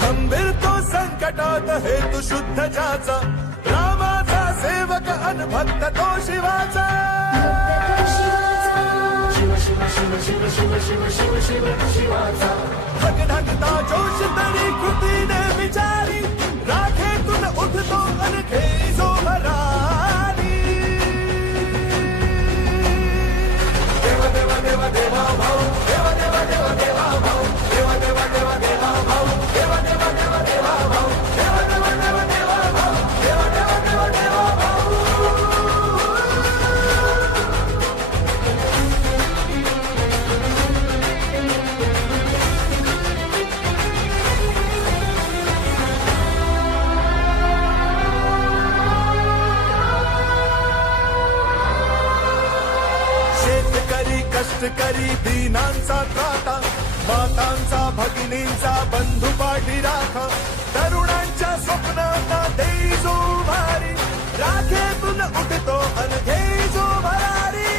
खंबीर तो संकटात हेतू शुद्ध ज्याचा रामाचा सेवक अनभक्त तो शिवाचा शिव शिव शिव शिव शिव शिव शिव शिव शिवाचा जगधगता जोश तरी कृतीने विचारी राखेतून उठतो अनखे जो भरारी देवा देवा देवा देवा भाऊ देवा देवा देवा देवा भाऊ देवा देवा देवा देवा भाऊ देवा देवा देवा देवा भाऊ देवा देवा देवा देवा भाऊ देवा देवा देवा देवा भाऊ शेतकरी कष्टकरी दीनांचा त्राता मातांचा भगिनींचा बंधू पाठी राखा तरुणांच्या स्वप्नांना देई जो भारी राखेतून उठतो अन घेई जो भरारी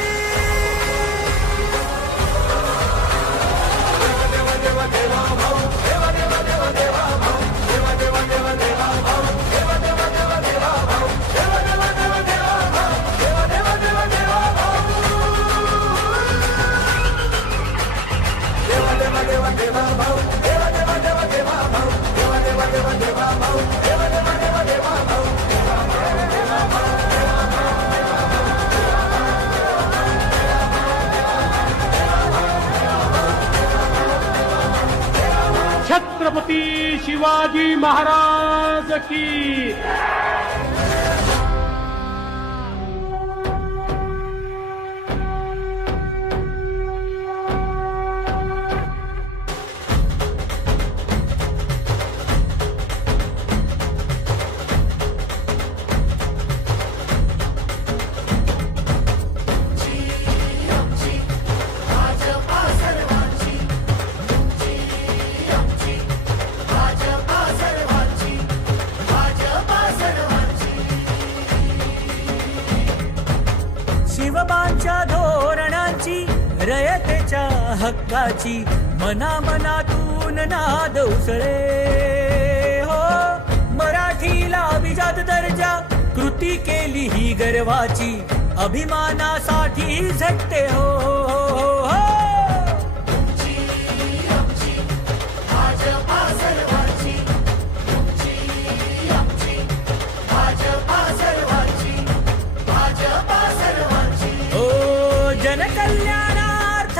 देवा देवा देवा भाऊ देवा देवा देवा देवा भाऊ देवा देवा देवा देवा भाऊ देवा देवा देवा देवा भाऊ देवा देवा देवा देवा भाऊ देवा देवा देवा देवा भाऊ देवा देवा देवा देवा भाऊ देवा देवा देवा देवा भाऊ देवा देवा देवा देवा भाऊ देवा देवा देवा देवा भाऊ छत्रपती शिवाजी महाराज की भाजपा सर्वांची आमची भाजपा सर्वांची भाजपा सर्वांची शिवबांच्या धोरणांची रयतेच्या हक्काची मनामनातून नाद उसळे हो मराठीला अभिजात दर्जा कृती केली ही गर्वाची अभिमानासाठी झटते हो आमची भाजपा सर्वांची आमची भाजपा सर्वांची भाजपा सर्वांची ओ जनकल्याणार्थ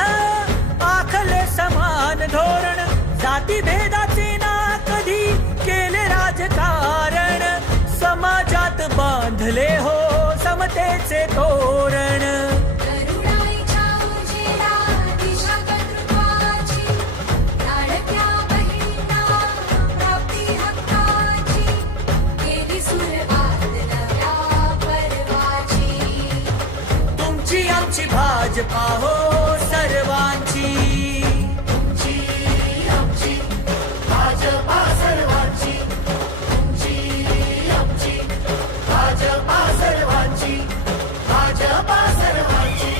आखले समान धोरण जाती भेदाचे ना कधी केले राजकारण समाजात बांधले हो समतेचे तोरण करुणाईच्या उजेला दिशा कर्तृत्वाची लाडक्या बहिणींना प्राप्ती हक्काची केली सुरुवात नव्या पर्वाची तुमची आमची भाजपा हो सर्वांची आमची भाजपा सर्वांची आमची भाजपा सर्वांची भाजपा सर्वांची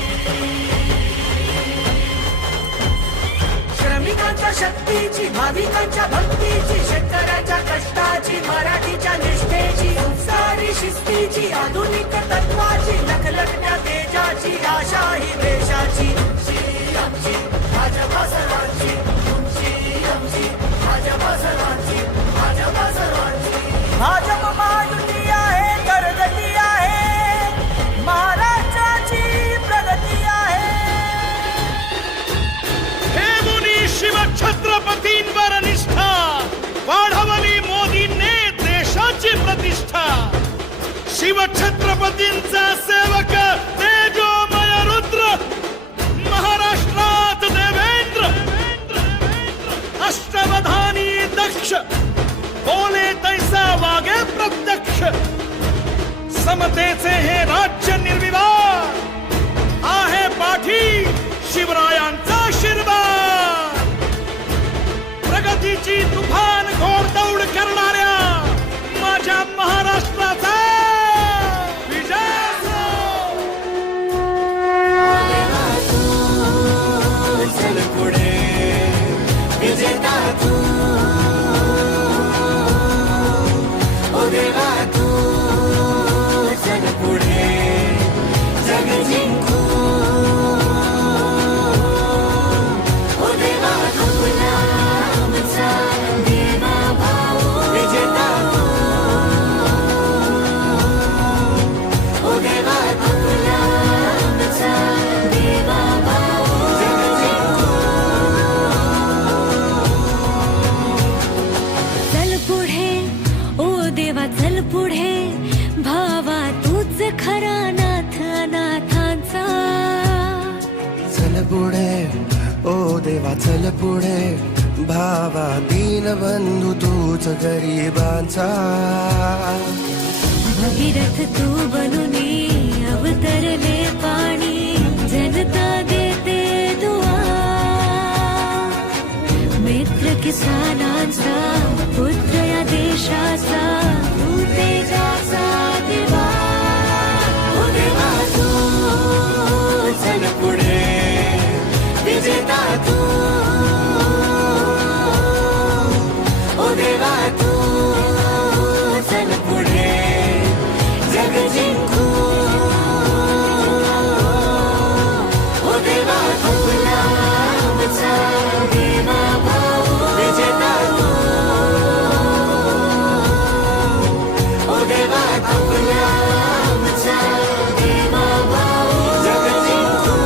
श्रमिकांच्या शक्तीची भाविकांच्या भक्तीची शेतकऱ्याच्या कष्टाची मराठीच्या निष्ठेची उत्साही शिस्तीची आधुनिक तत्वाची लखलखत्या तेजाची आशा ही देशाची आमची भाजपा सर्वांची आमची भाजपा सर्वांची भाजपा सर्वांची भाजप महायुती आहे करगती आहे महाराष्ट्राची प्रगती आहे हे मुनी शिव छत्रपतींवर निष्ठा वाढवली मोदींनी देशाची प्रतिष्ठा शिव छत्रपतींचा सेवक तेजोमय रुद्र महाराष्ट्रात देवेंद्र अष्टवधानी दक्ष बोले तैसा वागे प्रत्यक्ष समतेचे हे राज्य निर्विवाद आहे पाठी शिवरायांचा आशीर्वाद प्रगतीची तुफान घोडदौड करणाऱ्या माझ्या महाराष्ट्राचा विजय असो. चल पुढे विजेता तू ओ देवा तू चल पुढे पुढे ओ देवा चल पुढे भावा दीन बंधू तूच गरिबांचा भगीरथ तू बनुनी अवतरले पाणी जनता देते दुआ मित्र किसानांचा पुत्र या देशाचा तू तेजाचा दिवा ओ देवा तू चल पुढे विजेता तू ओ देवा तू चल पुढे जग जिंकू ओ देवा तुला आमचा देवा भाऊ विजेता तू ओ देवा तुला आमचा देवा भाऊ जग जिंकू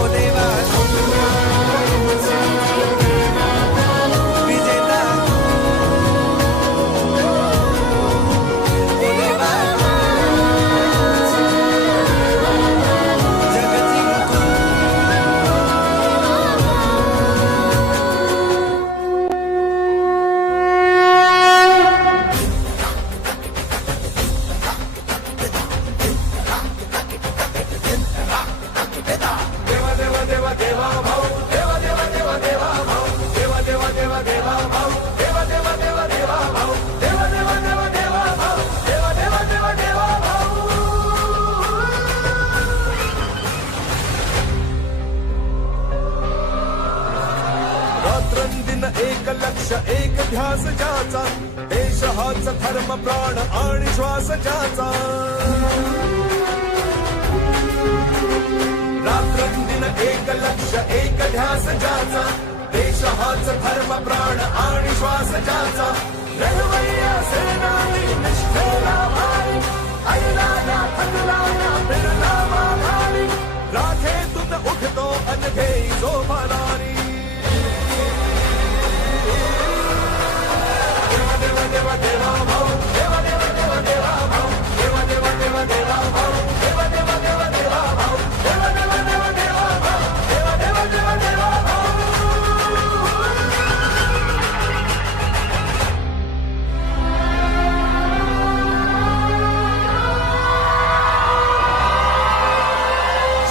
ओ देवा तुला आमचा देवा भाऊ विजेता ओ देवा जग जिंकू रात्रंदिन एक लक्ष एक ध्यास ज्याचा देश हाच धर्म प्राण आणि श्वास ज्याचा रात्रंदिन एक लक्ष एक ध्यास ज्याचा देश हाच धर्म प्राण आणि श्वास ज्याचा लढवय्या सेनानी निष्ठेला भारी ऐला ना थकला ना बिरला माघारी राखेतून उठतो अनघे जो भरारी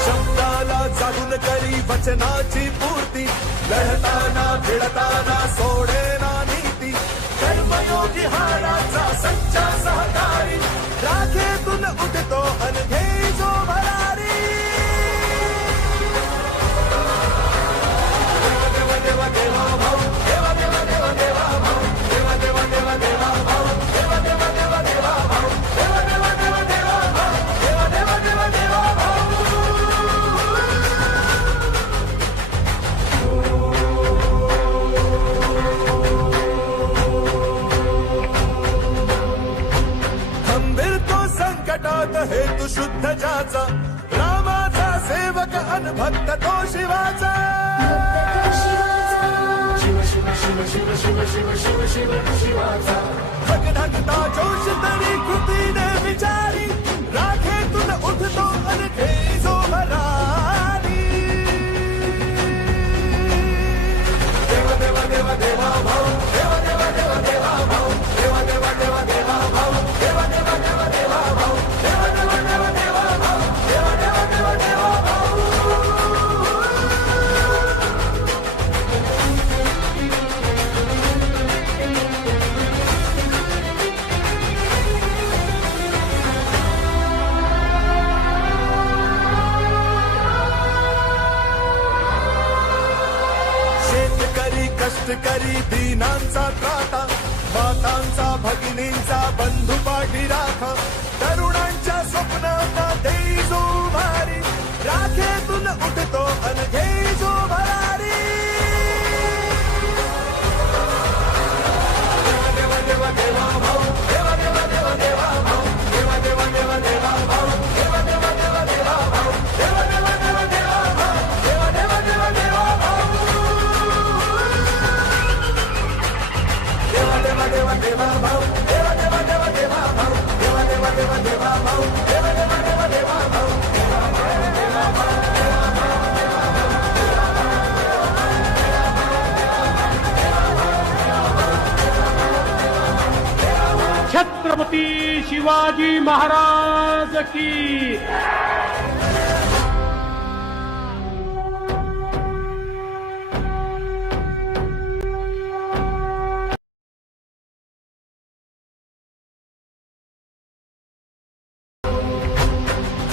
शब्दाला जागून करी वचनाची पूर्ती लढताना भिडताना सोडेना नीती कर्मयोगी हाडाचा सच्चा सहकारी राखेतून उठतो अनघे जो भरारी देवा देवा देवा भाऊ देवा देवा देवा देवा भाऊ देवा देवा देवा देवा भाऊ देवा देवा देवा देवा भाऊ देवा देवा देवा देवा भाऊ देवा देवा देवा देवा भाऊ खंबीर तो संकटात हेतू शुद्ध ज्याचा रामाचा सेवक अनभक्त तो शिवाचा भगधगता जोश तरी कृतीने विचारी राखेतून उठतो अनघे जो भरारी देवा देवा देवा देवा भाऊ देवा देवा देवा देवा भाऊ देवा देवा देवा देवा भाऊ देवा देवा देवा देवा भाऊ देवा देवा देवा देवा भाऊ देवा देवा देवा देवा भाऊ शेतकरी कष्टकरी दीनांचा त्राता मातांचा भगिनींचा बंधू पाठी राखा तरुणांच्या स्वप्नांना देई जो भारी राखेतून उठतो अनघे जो भरारी देवा देवा देवा भाऊ देवा देवा देवा देवा भाऊ देवा देवा देवा देवा भाऊ देवा देवा देवा देवा भाऊ देवा देवा देवा देवा भाऊ देवा देवा देवा देवा भाऊ देवा देवा देवा देवा भाऊ देवा देवा देवा देवा भाऊ देवा देवा देवा देवा शिवाजी महाराज की.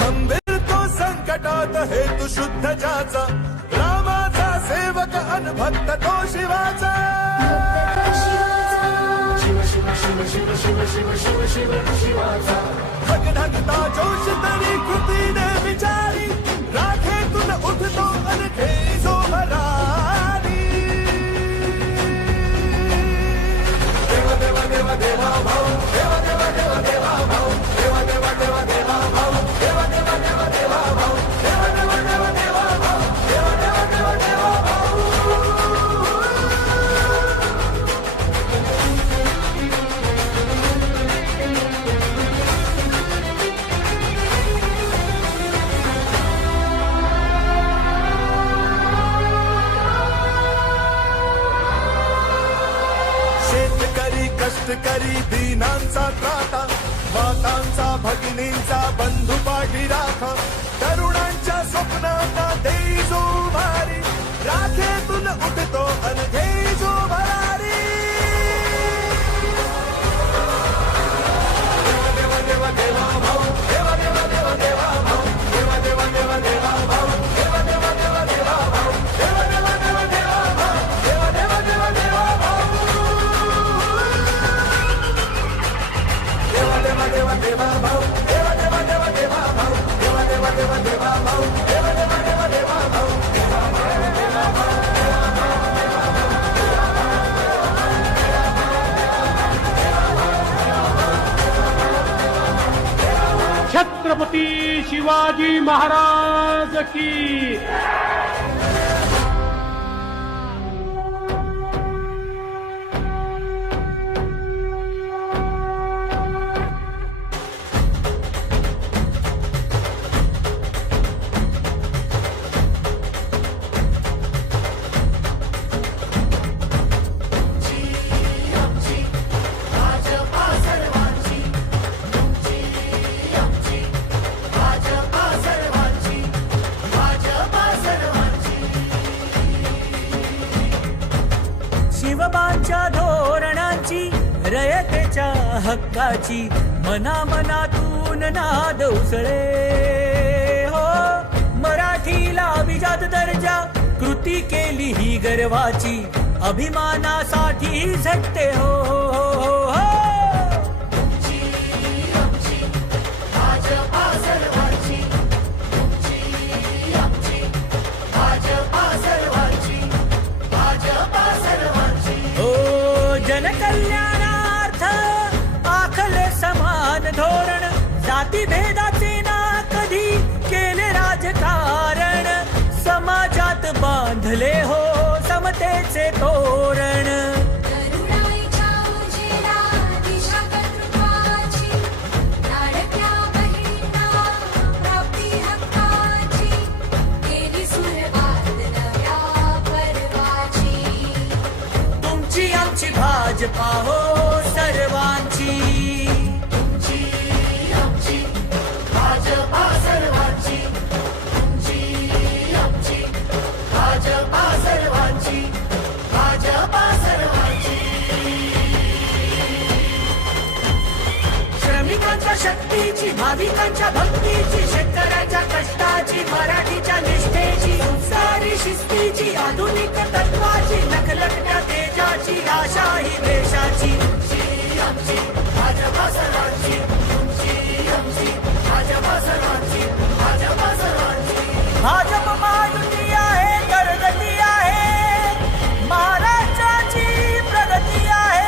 खंबीर तो संकटात हेतू शुद्ध ज्याचा, रामाचा सेवक अनभक्त तो शिवाचा. भगधगता जोश तरी कृतीने विचारी, राखेतून उठतो अनखे जो भरारी. देवा देवा देवा देवा भाऊ, देवा देवा देवा देवा भाऊ, देवा देवा देवा देवा भाऊ, देवा देवा देवा देवा भाऊ, देवा देवा देवा देवा भाऊ, देवा देवा देवा देवा भाऊ. शेतकरी कष्टकरी दीनांचा त्राता, मातांचा भगिनींचा बंधू पाठी राखा, तरुणांच्या स्वप्नांना देई जो भारी, राखेतून उठतो अनघे जो भरारी. देवा देवा देवा भाऊ, देवा देवा देवा देवा भाऊ, देवा देवा देवा देवा भाऊ, देवा देवा देवा देवा भाऊ, देवा देवा देवा देवा भाऊ, देवा देवा देवा देवा भाऊ. देवा देवा देवा देवा भाऊ, देवा देवा देवा देवा भाऊ, देवा देवा देवा देवा भाऊ, देवा देवा देवा देवा भाऊ, देवा देवा देवा भाऊ. छत्रपती शिवाजी महाराज की. भाजपा सर्वांची, तुमची आमची, भाजपा सर्वांची, भाजपा सर्वांची. शिवबांच्या धोरणांची, रयतेच्या हक्काची, मनामनातून नाद उसळे हो. मराठीला अभिजात दर्जा, कृती केली ही गर्वाची, अभिमानासाठी झटते हो, हो, हो. तुमची आमची, भाजपा सर्वांची, तुमची आमची, भाजपा सर्वांची, भाजपा सर्वांची. ओ जनकल्याणार्थ आखले समान धोरण, जातीभेदाचे ना कधी केले राजकारण, समाजात बांधले हो समतेचे तोरण. करुणाईच्या ऊर्जेला दिशा कर्तृत्वाची, लाडक्या बहिणींना प्राप्ती हक्काची, केली सुरुवात नव्या पर्वाची. तुमची आमची भाजपा हो सर्वांची. तुमची आमची, भाजपा सर्वांची, तुमची आमची, भाजपा सर्वांची, भाजपा सर्वांची. श्रमिकांच्या शक्तीची, भाविकांच्या भक्तीची, शेतकऱ्याच्या कष्टाची, मराठीच्या निष्ठेची, उत्साही शिस्तीची, आधुनिक तत्वाची, लखलखत्या तेजाची, आशा ही देशाची. तुमची आमची, भाजपा सर्वांची, तुमची आमची, भाजपा सर्वांची, भाजपा सर्वांची. भाजप महायुती आहे, करगती आहे, महाराष्ट्राची प्रगती आहे.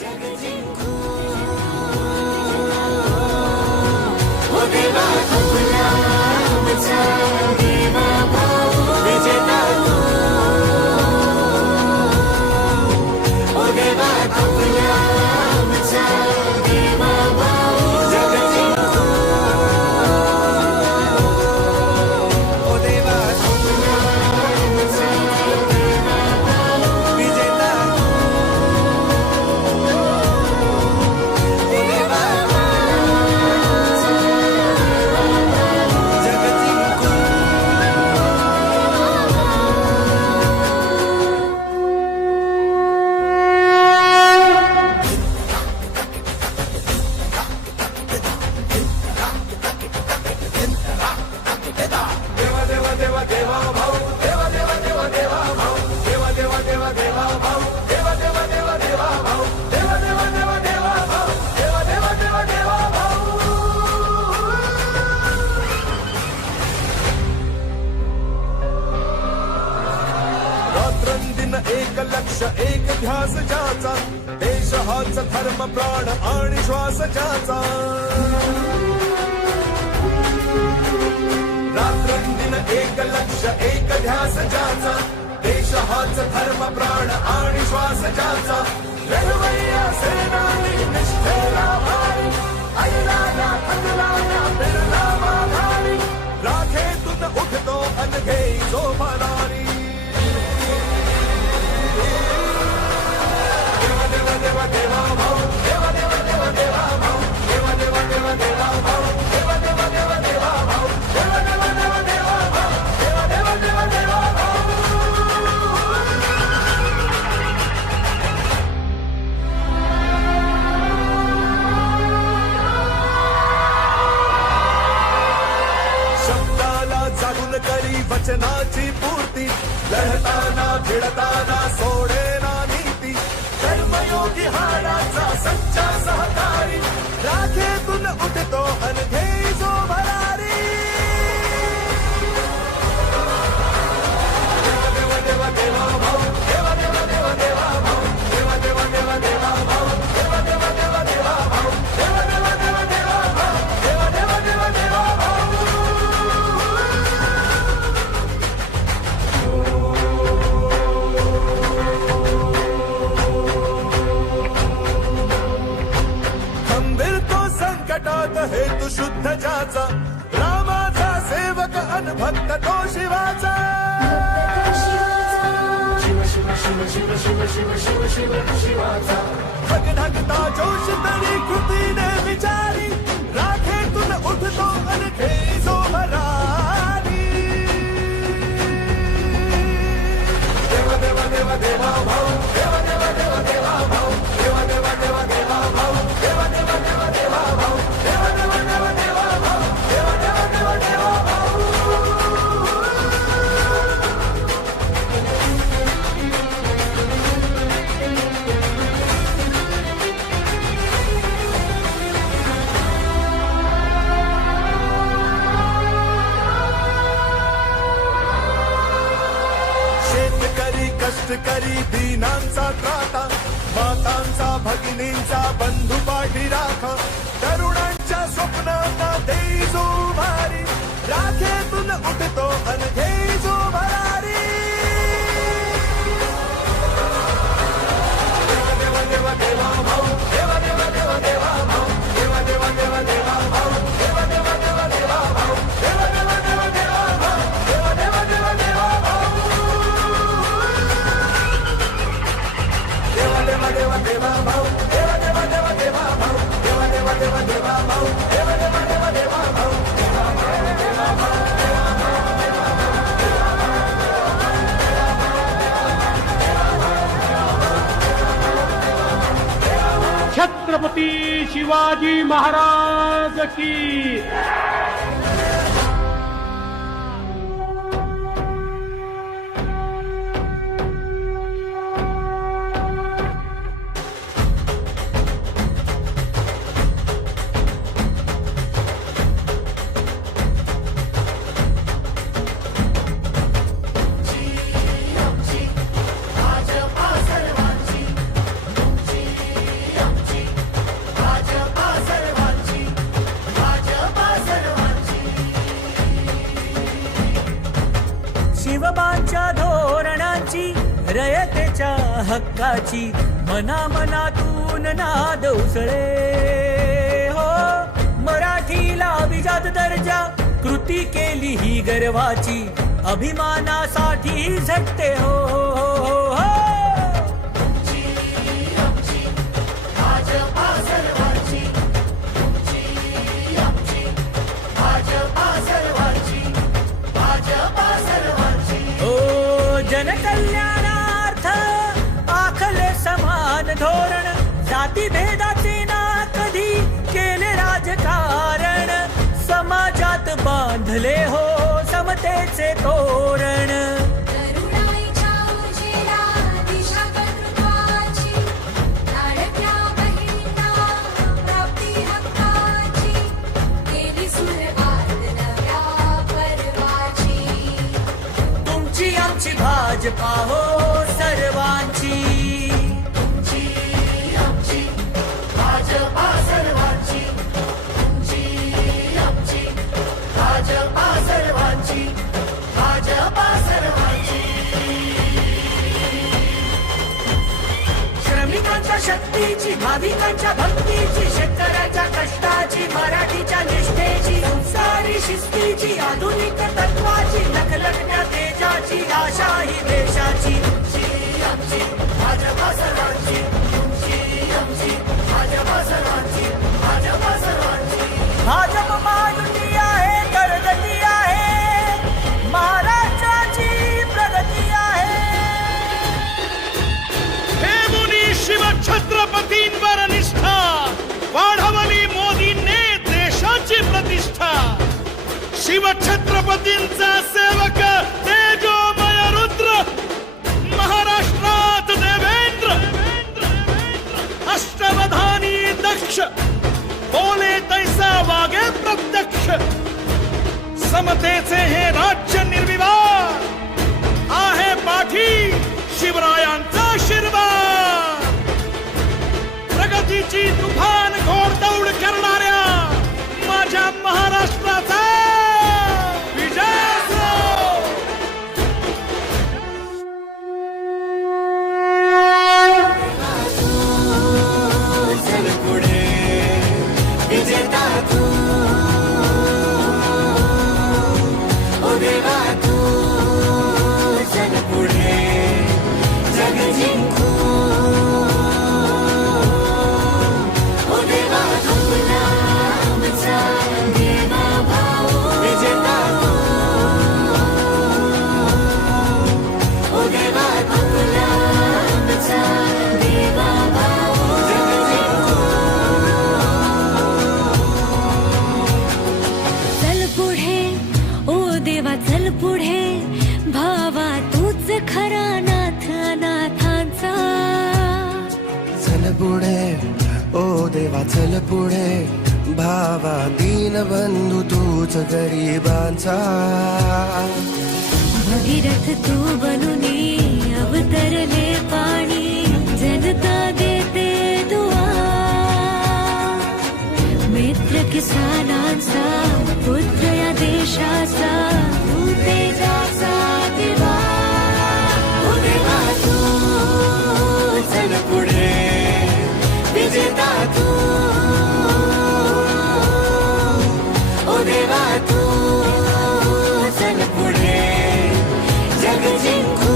जग जिंकू ओ देवा तुला आमचा देवा. लक्ष एक ध्यास ज्याचा देश हाच धर्म प्राण आणि श्वास ज्याचा रात्रंदिन एक लक्ष एक ध्यास ज्याचा देश हाच धर्म प्राण आणि श्वास ज्याचा लढवय्या सेनानी निष्ठेला भारी ऐराला थकलाला बिरला माघारी राखेतून उठतो अन घेई जो भरारी देवा देवा देवा देवा भाऊ देवा देवा देवा देवा भाऊ देवा देवा देवा देवा भाऊ देवा देवा देवा देवा भाऊ देवा देवा देवा देवा भाऊ देवा देवा देवा देवा भाऊ शब्दाला जागून करी वचनाची पूर्ती लढताना भिडताना सोडेना नीती कर्मयोगी हाडाचा सच्चा सहकारी राखेतून उठतो अन घेई जो भरारी देवा देवा देवा भाऊ देवा देवा देवा देवा भाऊ देवा देवा देवा देवा भाऊ देवा देवा देवा देवा भाऊ देवा देवा देवा देवा भाऊ देवा देवा देवा देवा भाऊ खंबीर तो संकटात हेतू शुद्ध ज्याचा रामाचा सेवक अन भक्त तो शिवाचा भगधगता जोश तरी कृतीने विचारी राखेतून उठतो अन घेई जो भरारी देवा देवा देवा देवा भाऊ देवा देवा देवा देवा भाऊ देवा देवा देवा देवा भाऊ देवा देवा देवा देवा भाऊ देवा देवा देवा देवा भाऊ देवा देवा देवा देवा भाऊ शेतकरी कष्टकरी दीनांचा त्राता मातांचा भगिनींचा बंधू पाठी राखा तरुणांच्या स्वप्नांना देई जो भारी राखेतून उठतो अन घेई जो भरारी देवा देवा देवा देवा भाऊ देवा देवा देवा देवा भाऊ देवा देवा देवा देवा भाऊ देवा देवा देवा देवा भाऊ देवा देवा देवा देवा भाऊ देवा देवा देवा देवा भाऊ देवा देवा देवा देवा भाऊ देवा देवा देवा देवा भाऊ देवा देवा देवा देवा भाऊ देवा देवा देवा देवा भाऊ देवा देवा देवा भाऊ छत्रपती शिवाजी महाराज की भाजपा सर्वांची तुमची आमची भाजपा सर्वांची भाजपा सर्वांची शिवबांच्या धोरणांची रयतेच्या हक्काची मनामनातून नाद उसळे हो मराठीला अभिजात दर्जा कृती केली ही गर्वाची अभिमानासाठी झटते हो, हो, हो. भाजपा सर्वांची तुमची आमची भाजपा सर्वांची भाजपा सर्वांची ओ जनकल्याणार्थ आखले समान धोरण जातीभेदाचे ना कधी केले राजकारण समाजात बांधले हो समतेचे तोरण करुणाईच्या उजेला दिशा कर्तृत्वाची लाडक्या बहिणींना प्राप्ती हक्काची केली सुरुवात नव्या पर्वाची तुमची आमची भाजपा हो सर्वांची शक्तीची, भाविकांच्या भक्तीची, शेतकऱ्याच्या कष्टाची, मराठीच्या निष्ठेची, संस्कारी शिस्तीची, आधुनिक तत्वाची, लखलखत्या तेजाची, आशा ही देशाची. आमची भाजपा सर्वांची, तुमची आमची भाजपा सर्वांची, भाजपा सर्वांची. भाजप महायुती आहे, करगती आहे, महाराष्ट्राची प्रगती आहे. हे मुनी शिवछत्रपतींवर निष्ठा वाढवली मोदींनी देशाची प्रतिष्ठा. शिवछत्रपतींचा सेवक तेजोमय रुद्र महाराष्ट्रात देवेंद्र. अष्टवधानी दक्ष बोले तैसा वागे प्रत्यक्ष. समतेचे हे राज्य निर्विवाद आहे पाठी शिवरायांचा आशीर्वाद. प्रगतीची तुफान घोडदौड करणाऱ्या माझ्या महाराष्ट्राचा विजय असो. चल पुढे विजेता तू, ओ देवा तू चल पुढे जग जिंकू. ओ देवा आपला आमचा देवा भाऊ विजेता तू. ओ देवा आपला आमचा देवा भाऊ जग जिंकू. चल पुढे ओ देवा चल पुढे, भावा तूच खरा नाथ अनाथांचा. चल पुढे ओ देवा चल पुढे, भावा दीनबंधू तूच गरिबांचा. भगीरथ तू बनुनी अवतरले पाणी, जनता देते दुआ. मित्र किसानांचा पुत्र या देशाचा, तू तेजाचा दिवा. ओ देवा तू चल पुढे विजेता तू. ओ देवा तू चल पुढे जग जिंकू.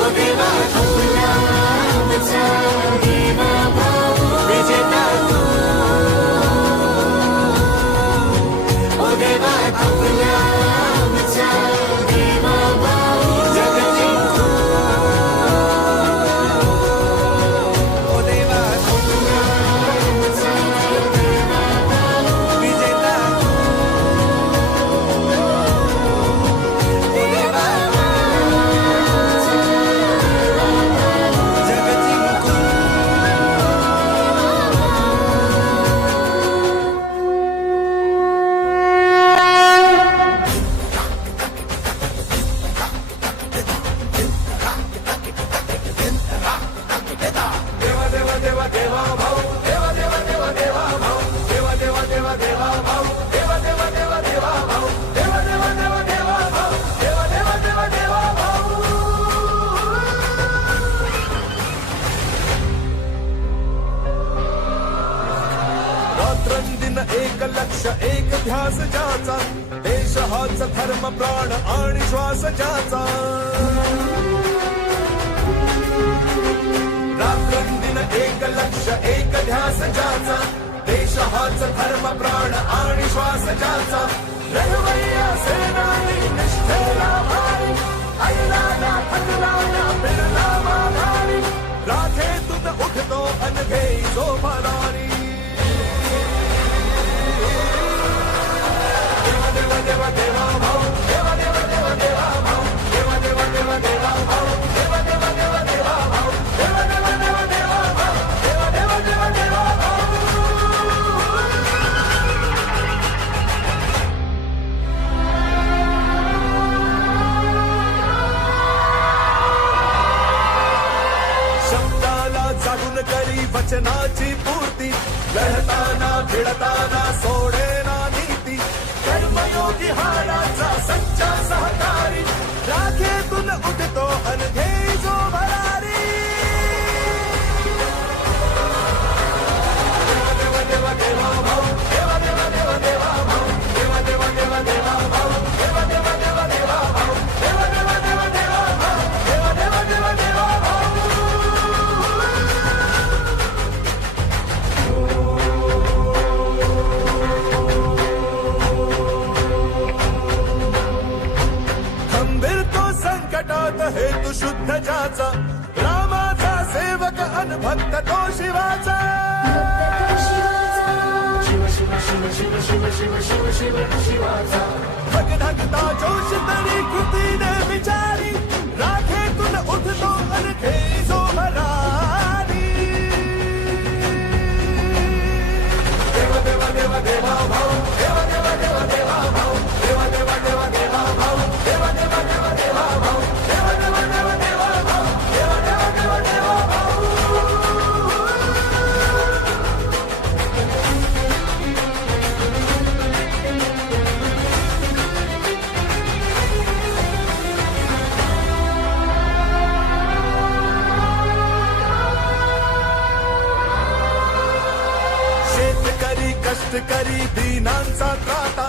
ओ देवा आपला आमचा देवा भाऊ विजेता तू. ओ देवा आपला आमचा देवा भाऊ जग जिंकू. ओ देवा आपला आमचा देवा भाऊ विजेता तू. ओ देवा आमचा जग जिंकू. देवा देवा देवा देवा भाऊ, देवा देवा देवा देवा भाऊ, देवा देवा देवा देवा भाऊ, देवा देवा देवा देवा भाऊ, देवा देवा देवा देवा भाऊ, देवा देवा देवा देवा भाऊ. रात्रंदिन एक लक्ष एक ध्यास ज्याचा, देश हाच धर्म प्राण आणि श्वास ज्याचा. रात्रंदिन एक लक्ष एक ध्यास ज्याचा, देश हाच धर्म प्राण आणि श्वास ज्याचा. रघुवैया सेनानी निष्ठेला भारी, ऐला ना थकला ना फिरला माघारी. राखेतून उठतो अनघे जो भरारी. देवा देवा देवा देवा भाऊ, देवा देवा देवा देवा भाऊ, देवा देवा देवा देवा भाऊ, देवा देवा देवा देवा भाऊ, देवा देवा देवा देवा भाऊ, देवा देवा देवा देवा भाऊ. शब्दाला जागून करी वचनाची पूर्ती, लढताना भिडताना सोडेना नीती. कर्मयोगी हाडाचा सच्चा सहकारी, राखेतून उठतो अनघे जो भरा. खंबीर तो संकटात हेतू शुद्ध ज्याचा रामाचा सेवक अन भक्त तो शिवाचा भगधगता जोश तरी कृतीने विचारी राखेतून उठतो अन खेळी भरारी देवा देवा देवा देवा भाऊ देवा देवा देवा देवा भाऊ देवा देवा देवा देवा भाऊ देवा देवा देवा देवा भाऊ देवा देवा देवा देवा भाऊ देवा देवा देवा देवा भाऊ शेतकरी कष्टकरी दीनांचा त्राता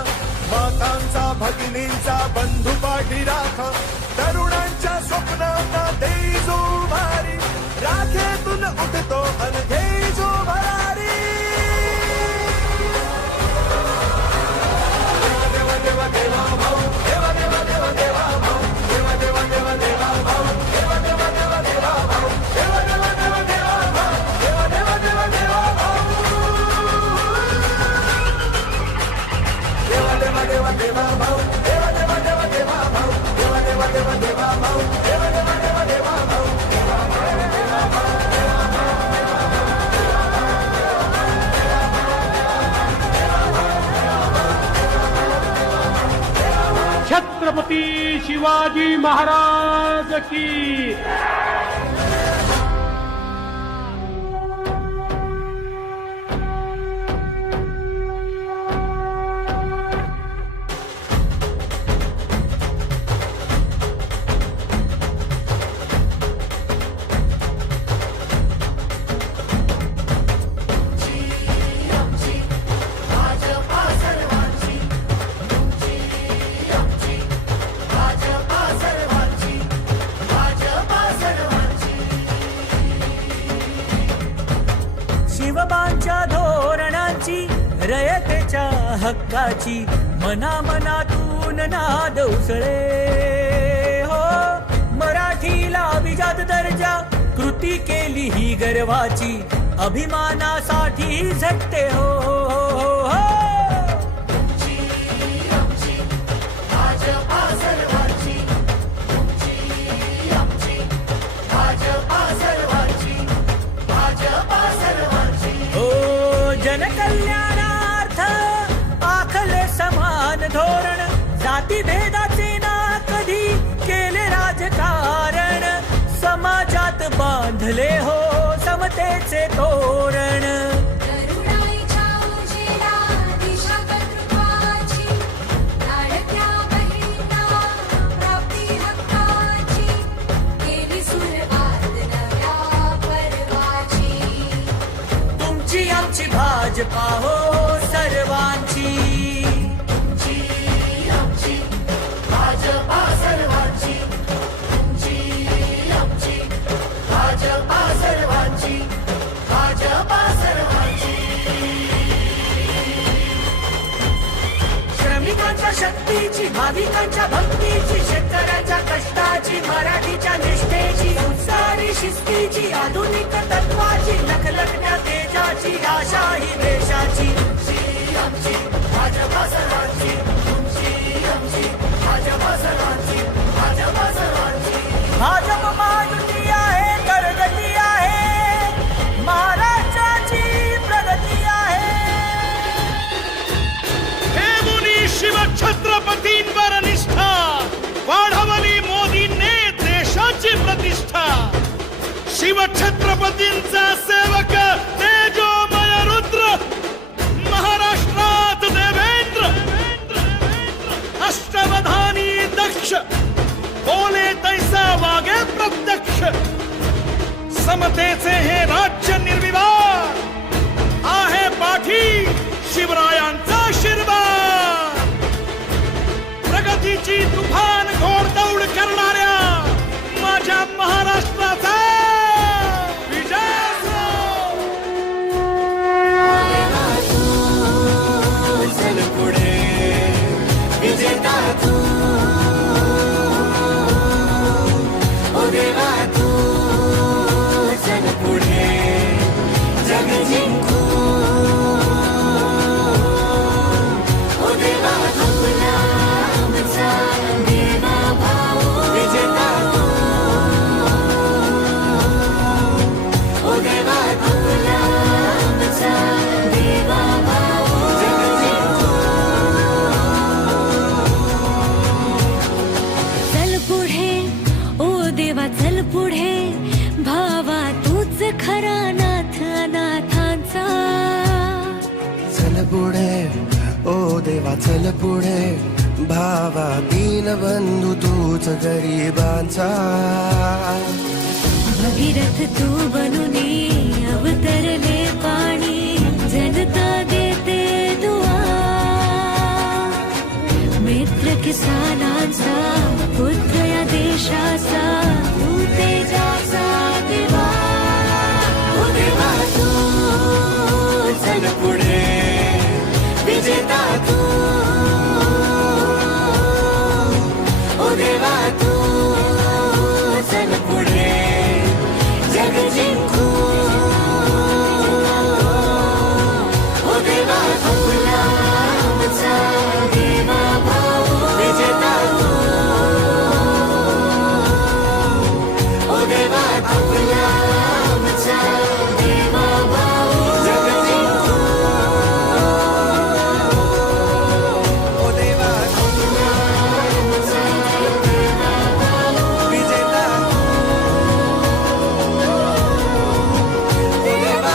मातांचा भगिनींचा बंधू पाठी राखा तरुणांच्या स्वप्नांना देई जो भारी राखेतून उठतो अन देई जो भरारी देवा देवा देवा भाऊ देवा देवा देवा देवा भाऊ देवा देवा देवा देवा भाऊ देवा देवा देवा देवा भाऊ देवा देवा देवा देवा भाऊ देवा देवा देवा देवा भाऊ देवा देवा देवा देवा भाऊ देवा देवा देवा देवा भाऊ देवा देवा देवा देवा भाऊ देवा देवा देवा देवा भाऊ छत्रपती शिवाजी महाराज की भाजपा सर्वांची आमची भाजपा सर्वांची भाजपा सर्वांची शिवबांच्या धोरणांची रयतेच्या हक्काची मनामनातून नाद उसळे हो मराठीला अभिजात दर्जा कृती केली ही गर्वाची अभिमानासाठी झटते हो आमची भाजपा सर्वांची आमची भाजपा सर्वांची भाजपा सर्वांची हो जनकल्याणार्थ आखले समान धोरण जातीभेदाचे ना कधी केले राजकारण समाजात बांधले हो समतेचे तोरण करुणाईच्या उजेडा दिशा कर्तृत्वाची लाडक्या बहिणींना प्राप्ती हक्काची केली सुरुवात नव्या पर्वाची तुमची आमची भाजपा हो सर्वांची आमची भाजपा सर्वांची आमची भाजपा सर्वांची भाजपा सर्वांची श्रमिकांच्या शक्तीची भाविकांच्या भक्तीची शेतकऱ्याच्या कष्टाची मराठीच्या निष्ठेची उत्साही शिस्तीची आधुनिक तत्वाची लखलखत्या तेजाची आशा ही देशाची आमची भाजपा सर्वांची आमची भाजपा सर्वांची भाजपा सर्वांची भाजप महायुती आहे करगती आहे महाराष्ट्राची प्रगती आहे हे मुनी शिवछत्रपतींवर निष्ठा वाढवली मोदींनी देशाची प्रतिष्ठा शिवछत्रपतींचा सेवक तेजोमय रुद्र महाराष्ट्रात देवेंद्र अष्टवधानी दक्ष बोले तैसा वागे प्रत्यक्ष समतेचे हे राज्य निर्विवाद आहे पाठी पुढे ओ देवा चल पुढे भावा दीन बंधू तूच गरिबांचा भगीरथ तू बनुनी अवतरले पाणी जनता देते दुआ मित्र किसानांचा पुत्र या देशाचा तू तेजाचा दिवा ओ देवा तू चल पुढे विजेता तू ओ देवा तू चल पुढे जग जिंकू ओ देवा तुला आमचा देवा भाऊ विजेता तू ओ देवा तुला आमचा देवा भाऊ जग जिंकू ओ देवा तुला आमचा देवा भाऊ विजेता ओ देवा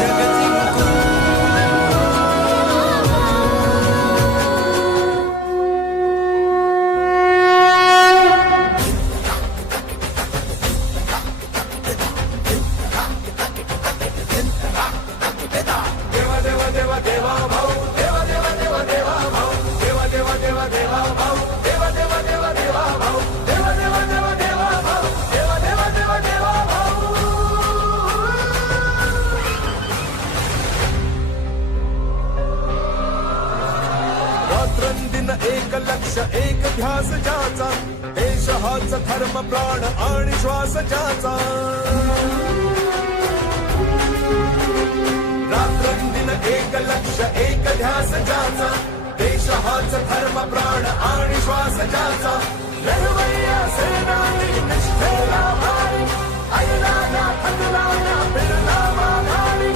जग जिंकू देवा देवा देवा देवा भाऊ देवा देवा देवा देवा भाऊ देवा देवा देवा देवा भाऊ देवा देवा देवा देवा भाऊ देवा देवा देवा देवा भाऊ देवा देवा देवा देवा भाऊ रात्रंदिन एक लक्ष एक ध्यास ज्याचा देश हाच धर्म प्राण आणि श्वास ज्याचा रात्रंदिन एक लक्ष एक ध्यास ज्याचा देश हाच धर्म प्राण आणि श्वास ज्याचा लढवय्या सेनानी निष्ठेला भारी ऐला ना थकला ना फिरला माघारी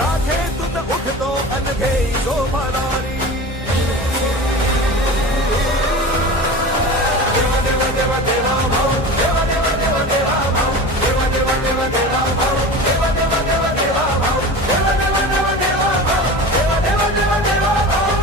राखेतून उठतो अनघे जो भरारी देवा देवा देवा देवा भाऊ देवा देवा देवा देवा भाऊ देवा देवा देवा देवा भाऊ देवा देवा देवा देवा भाऊ देवा देवा देवा देवा भाऊ देवा देवा देवा देवा भाऊ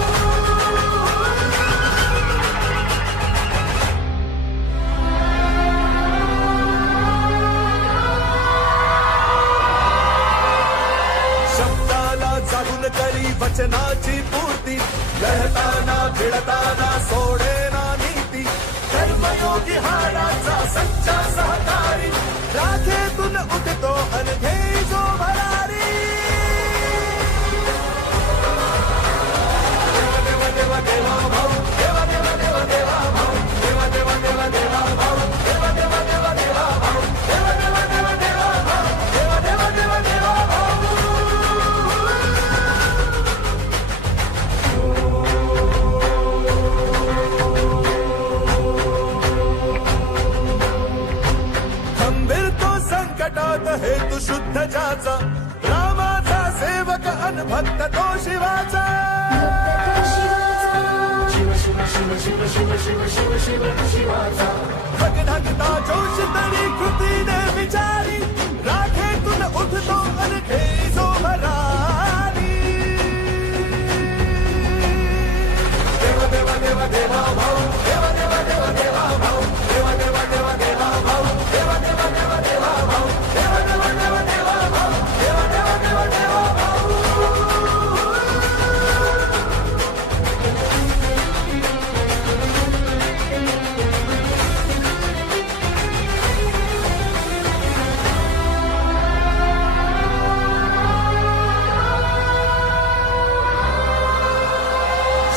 शब्दाला जागून करी वचनाची पूर्ती लढताना भिडताना सोडेना नीती कर्मयोगी हाडाचा सच्चा सहकारी राखेतून उठतो अनघे जो भरारी देवा देवा देवा भाऊ देवा देवा देवा देवा भाऊ देवा देवा देवा देवा भाऊ देवा देवा देवा देवा भाऊ देवा देवा देवा देवा भाऊ देवा देवा देवा देवा भाऊ खंबीर तो संकटात हेतू शुद्ध ज्याचा रामाचा सेवक अन भक्त तो शिवाचा भगधगता जोश तरी कृतीने विचारी राखेतून उठतो अनघे जो भरारी देवा देवा देवा देवा भाऊ देवा देवा देवा देवा भाऊ देवा देवा देवा देवा भाऊ देवा देवा देवा देवा भाऊ देवा देवा देवा देवा भाऊ देवा देवा देवा देवा भाऊ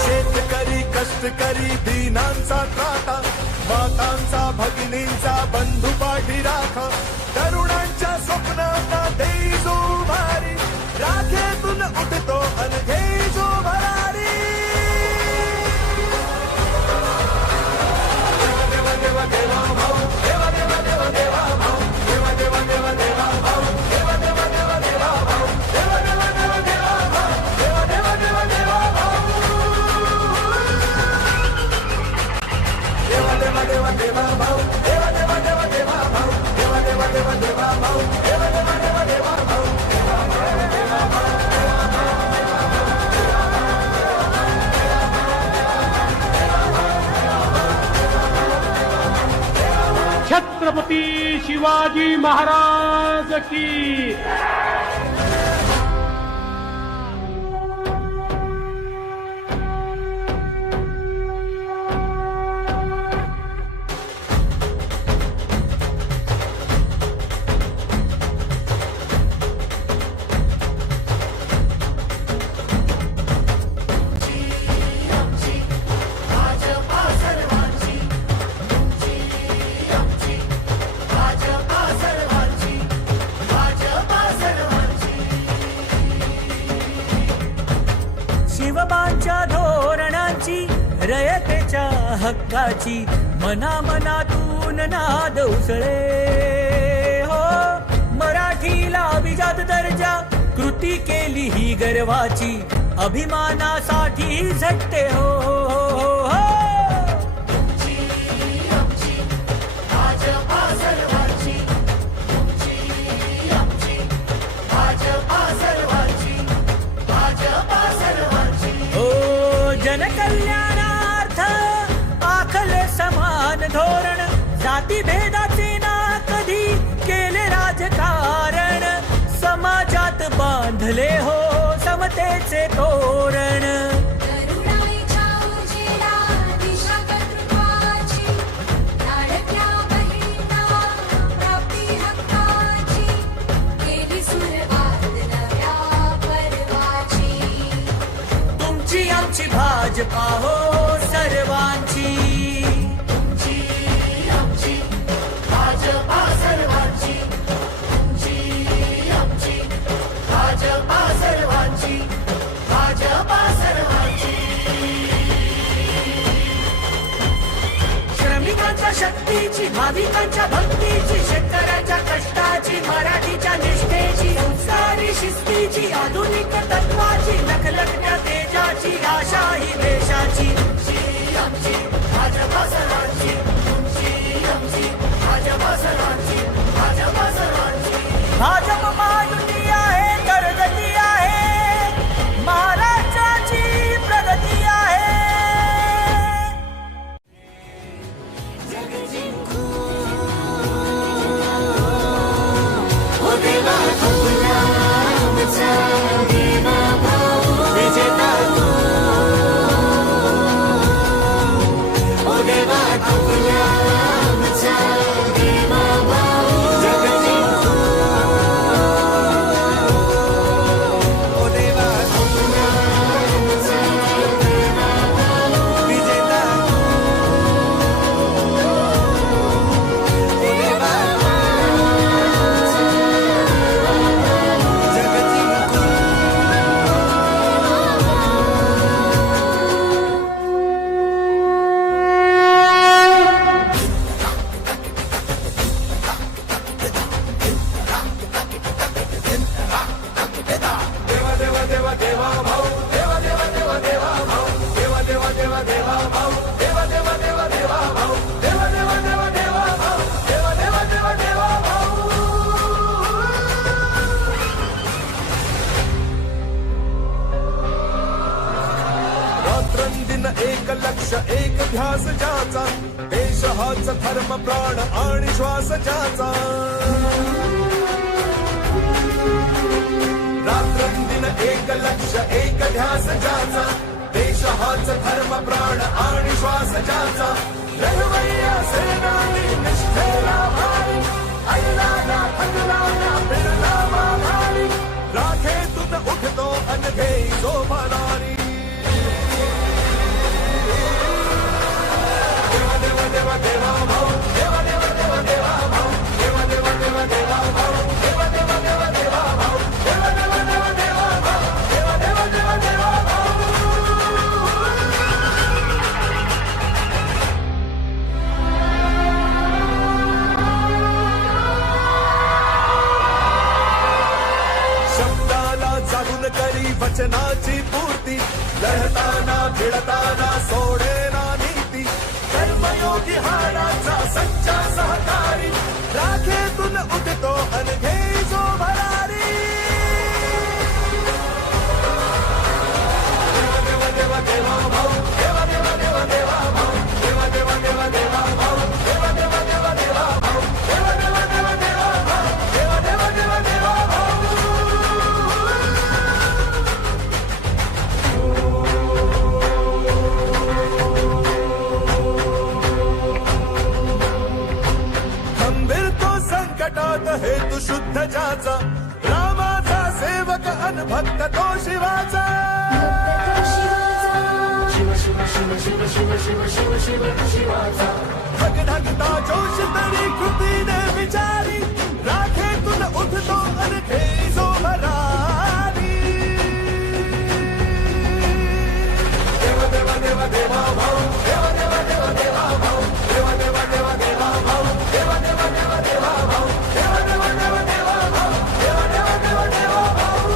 शेतकरी कष्टकरी दीनांचा त्राता मातांचा भगिनींचा बंधू पाठी राखा तरुणांच्या स्वप्नांना देई जो भारी राखेतून उठतो अनघे जो भरारी देवा देवा देवा देवा भाऊ देवा देवा देवा देवा भाऊ देवा देवा देवा देवा भाऊ देवा देवा देवा देवा भाऊ देवा देवा देवा देवा भाऊ देवा देवा देवा देवा भाऊ देवा देवा देवा देवा भाऊ देवा देवा देवा देवा भाऊ देवा देवा देवा देवा भाऊ देवा देवा देवा देवा शिवाजी महाराज की. भाजपा सर्वांची आमची भाजपा सर्वांची भाजपा सर्वांची. शिवबांच्या धोरणांची रयतेच्या हक्काची मनामनातून नाद उसळे हो. मराठीला अभिजात दर्जा कृती केली ही गर्वाची अभिमानासाठी झटते हो, हो, हो. आमची भाजपा सर्वांची आमची भाजपा सर्वांची भाजपा सर्वांची. ओ जनकल्याणार्थ आखले समान धोरण जातीभेदाचे ना कधी केले राजकारण समाजात बांधले हो समतेचे तोरण. करुणाईच्या उजेडा दिशा कर्तृत्वाची लाडक्या बहिणींना प्राप्ती हक्काची केली सुरुवात नव्या पर्वाची. तुमची आमची भाजपा हो सर्वांची. आमची भाजपा सर्वांची आमची भाजपा सर्वांची भाजपा सर्वांची. श्रमिकांच्या शक्तीची भाविकांच्या भक्तीची शेतकऱ्यांच्या कष्टाची मराठीच्या निष्ठेची संस्कारी शिस्तीची आधुनिक तत्वाची लखलखत्या तेजाची आशा ही देशाची. आमची भाजपा सर्वांची आमची भाजपा सर्वांची भाजपा सर्वांची. भाजप महायुती आहे तर गती आहे महाराष्ट्राची प्रगती आहे. जग जिंकू ओ देवा तुला आमचा देवा भाऊ विजेता तू. ओ देवा तुला आमचा देवा भाऊ जग जिंकू. ओ देवा तुला आमचा देवा भाऊ विजेता तू. ओ देवा जग जिंकू. देवा देवा देवा देवा भाऊ देवा देवा देवा देवा भाऊ देवा देवा देवा देवा भाऊ देवा देवा देवा देवा भाऊ देवा देवा देवा देवा भाऊ देवा देवा देवा देवा भाऊ. रात्रंदिन एक लक्ष एक ध्यास ज्याचा देश हाच धर्म प्राण आणि श्वास ज्याचा. रात्रंदिन एक लक्ष एक ध्यास ज्याचा देश हाच धर्म प्राण आणि श्वास ज्याचा. लढवय्या सेनानी निष्ठेला भारी ऐला ना थकला ना फिरला माघारी राखेतून उठतो अनघे जो भरारी. देवा देवा देवा देवा भाऊ देवा देवा देवा देवा भाऊ देवा देवा देवा देवा भाऊ देवा देवा देवा देवा भाऊ देवा देवा देवा देवा भाऊ देवा देवा देवा देवा भाऊ. शब्दाला जागून करी वचनाची पूर्ती लढताना भिडताना सोडेना नीती. कर्मयोगी हाडाचा सच्चा सहकारी राखेतून उठतो अनघे जो भरारी. देवा देवा देवा देवा भाऊ देवा देवा देवा देवा भाऊ देवा देवा देवा देवा भाऊ देवा देवा देवा देवा भाऊ देवा देवा देवा शिव शिव शिव शिव शिवाचा धगधगता जोश तरी कृतीने विचारी राखेतून उठतो अनखे जो भरारी देवा देवा देवा देवा भाऊ देवा देवा देवा देवा भाऊ देवा देवा देवा देवा भाऊ देवा देवा देवा देवा भाऊ देवा देवा देवा देवा भाऊ देवा देवा देवा देवा भाऊ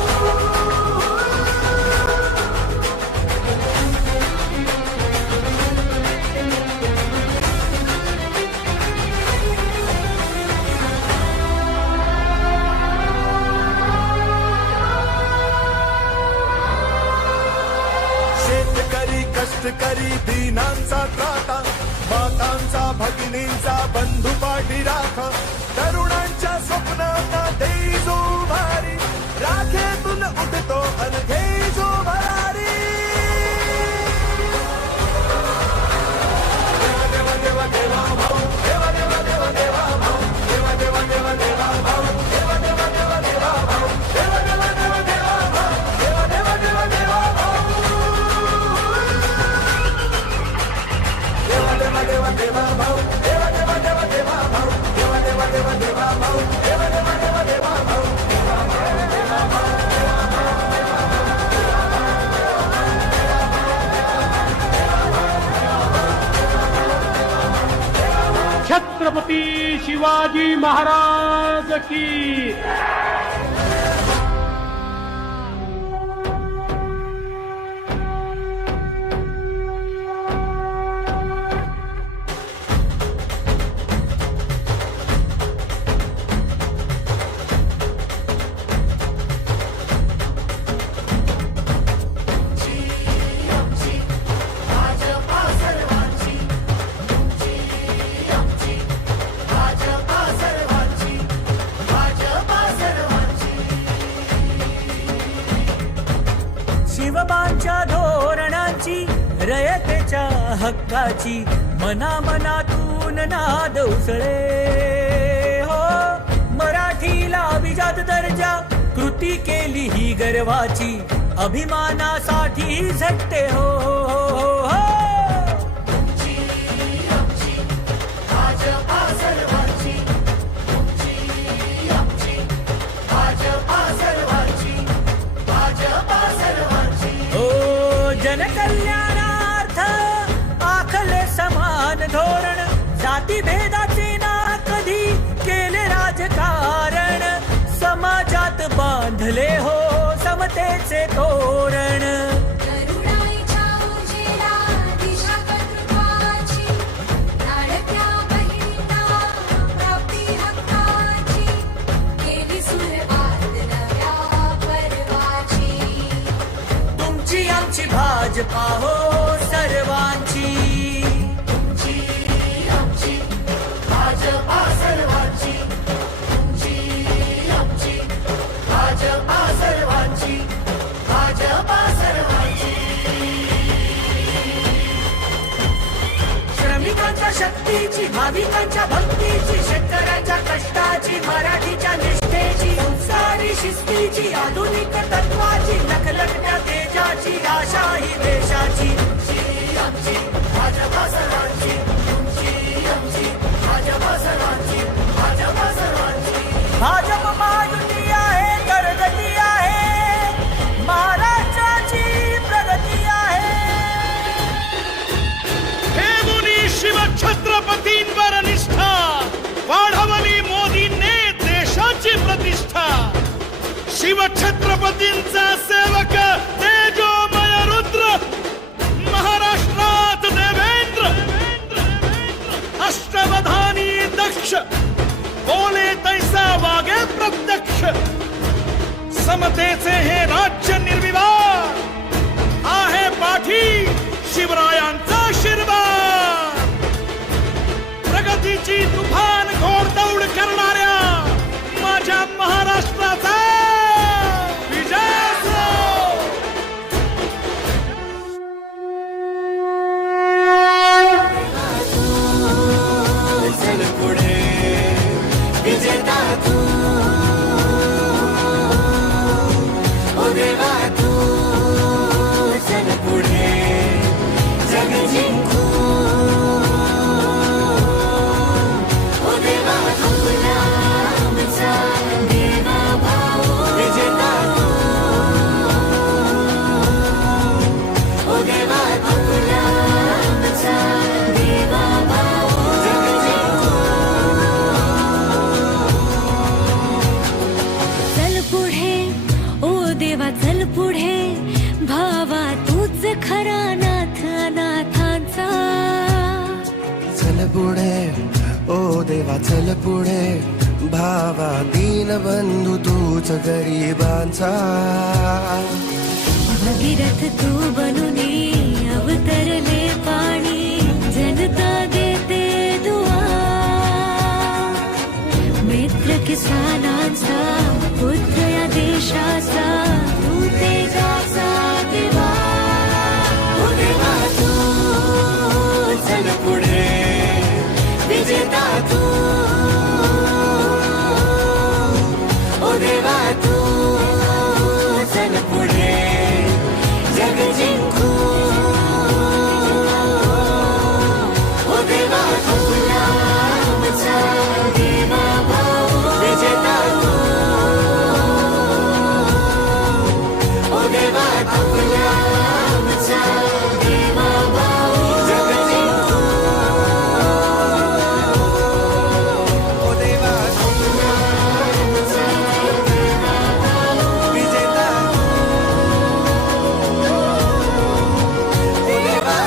शेतकरी कष्टकरी दीनांचा त्राता मातांचा भगिनींचा बंधू पाठी राखा तरुणांच्या स्वप्नांना देई जो भारी राखेतून उठतो अनघे जो भरारी देवा देवा देवा देवा भाऊ देवा देवा देवा देवा भाऊ देवा देवा देवा देवा भाऊ देवा देवा देवा देवा भाऊ देवा देवा देवा देवा भाऊ देवा देवा देवा देवा भाऊ देवा देवा देवा देवा भाऊ देवा देवा देवा देवा भाऊ देवा देवा देवा देवा भाऊ देवा देवा देवा देवा भाऊ छत्रपती शिवाजी महाराज की आमची भाजपा सर्वांची तुमची आमची भाजपा सर्वांची भाजपा सर्वांची शिवबांच्या धोरणांची रयतेच्या हक्काची मनामनातून नाद उसळे हो मराठीला अभिजात दर्जा कृती केली ही गर्वाची अभिमानासाठी झटते हो तुमची आमची भाजपा सर्वांची तुमची आमची भाजपा सर्वांची भाजपा सर्वांची हो जनकल्याणार्थ आखले समान धोरण जातीभेदाचे ना कधी केले राजकारण समाजात बांधले हो समतेचे तोरण करुणाईच्या उजेला दिशा कर्तृत्वाची लाडक्या बहिणींना प्राप्ती हक्काची केली सुरुवात नव्या पर्वाची तुमची आमची भाजपा हो सर्वांची तुमची आमची भाजपा सर्वांची तुमची आमची भाजपा सर्वांची भाजपा सर्वांची श्रमिकांच्या शक्तीची भाविकांच्या भक्तीची शेतकऱ्यांच्या कष्टाची मराठीच्या निष्ठेची संस्कारी शिस्तीची आधुनिक तत्वाची लखलखत्या तेजाची आशा ही देशाची तुमची आमची भाजपा सर्वांची तुमची आमची भाजपा सर्वांची भाजपा सर्वांची भाजप महायुती आहे प्रगती आहे महाराष्ट्राची प्रगती आहे हे मुनी शिव छत्रपतींवर निष्ठा वाढवली मोदींनी देशाची प्रतिष्ठा शिव छत्रपतींचा सेवक तेजोमय रुद्र महाराष्ट्रात देवेंद्र अष्टवधानी दक्ष बोले तैसा वागे प्रत्यक्ष समतेचे हे राज्य निर्विवाद आहे पाठी शिवरायांचा आशीर्वाद प्रगतीची तुफान घोडदौड करणाऱ्या माझ्या महाराष्ट्राचा विजय असो. चल पुढे विजेता तू ओ देवा तू वाचल पुढे भावा दीनबंधू तूच गरिबांचा भगीरथ तू बनुनी अवतरले पाणी जनता देते दुआ मित्र किसानांचा पुत्र या देशाचा तू तेजाचा दिवा ओ देवा तू चल पुढे विजेता तू ओ देवा तू चल पुढे जग जिंकू ओ देवा तुला आमचा देवा भाऊ विजेता तू ओ देवा तुला आमचा देवा भाऊ जग जिंकू ओ देवा तुला आमचा देवा भाऊ विजेता देवा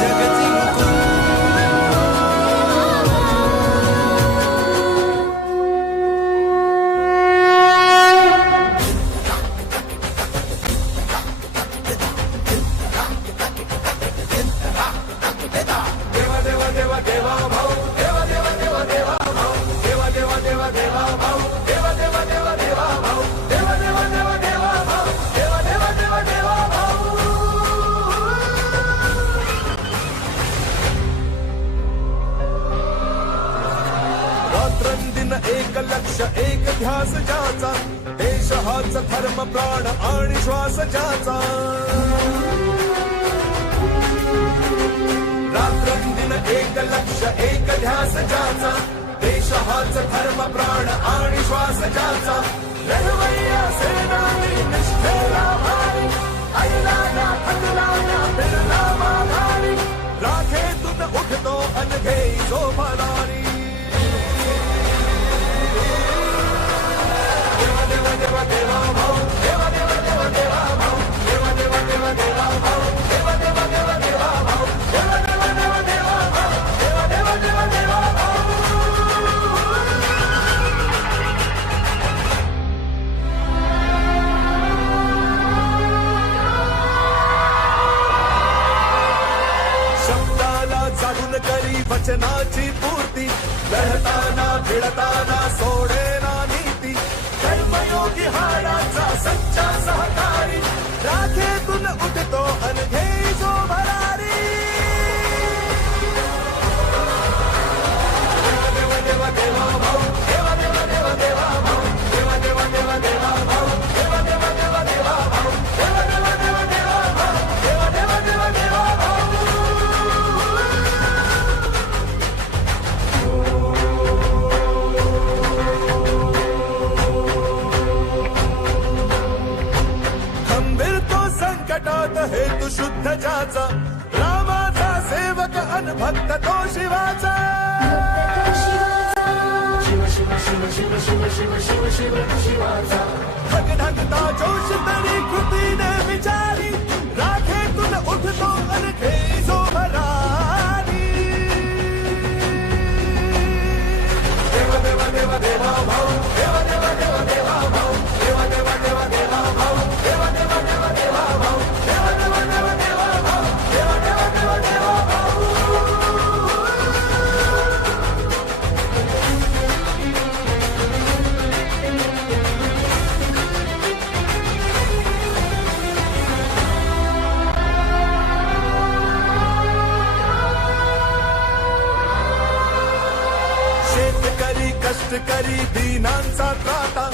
जग जिंकू देवा देवा देवा देवा भाऊ देवा देवा देवा देवा भाऊ देवा देवा देवा देवा भाऊ देवा देवा देवा देवा भाऊ देवा देवा देवा देवा भाऊ देवा देवा देवा देवा भाऊ रात्रंदिन एक लक्ष एक ध्यास ज्याचा देश हाच धर्म प्राण आणि श्वास ज्याचा रात्रंदिन एक लक्ष एक ध्यास ज्याचा देश हाच धर्म प्राण आणि श्वास ज्याचा लढवय्या सेनानी निष्ठेला भारी ऐला ना थकला ना फिरला माघारी राखेतून उठतो अन घेई जो भरारी देवा देवा देवा देवा भाऊ देवा देवा देवा देवा भाऊ देवा देवा देवा देवा भाऊ देवा देवा देवा देवा भाऊ देवा देवा देवा देवा भाऊ देवा देवा देवा देवा भाऊ शब्दाला जाणून करी वचनाची पूर्ती लढताना भिडताना सोडेना नीती कर्मयोगी हाडाचा सच्चा सहकारी राखेतून उठतो अन घेई जो भरारी देवा देवा देवा भाऊ देवा देवा देवा देवा भाऊ देवा देवा देवा देवा भाऊ देवा देवा देवा देवा भाऊ देवा देवा देवा देवा भाऊ देवा देवा देवा देवा भाऊ खंबीर तो संकटात हेतू शुद्ध ज्याचा रामाचा सेवक अन भक्त तो शिवाचा धगधगता जोश तरी कृतीने विचारी राखेतून उठतो अन घेई जो भरारी देवा देवा देवा देवा भाऊ देवा देवा देवा देवा भाऊ देवा देवा देवा देवा भाऊ देवा देवा देवा देवा भाऊ देवा देवा देवा देवा भाऊ देवा देवा देवा देवा भाऊ शेतकरी कष्टकरी दीनांचा त्राता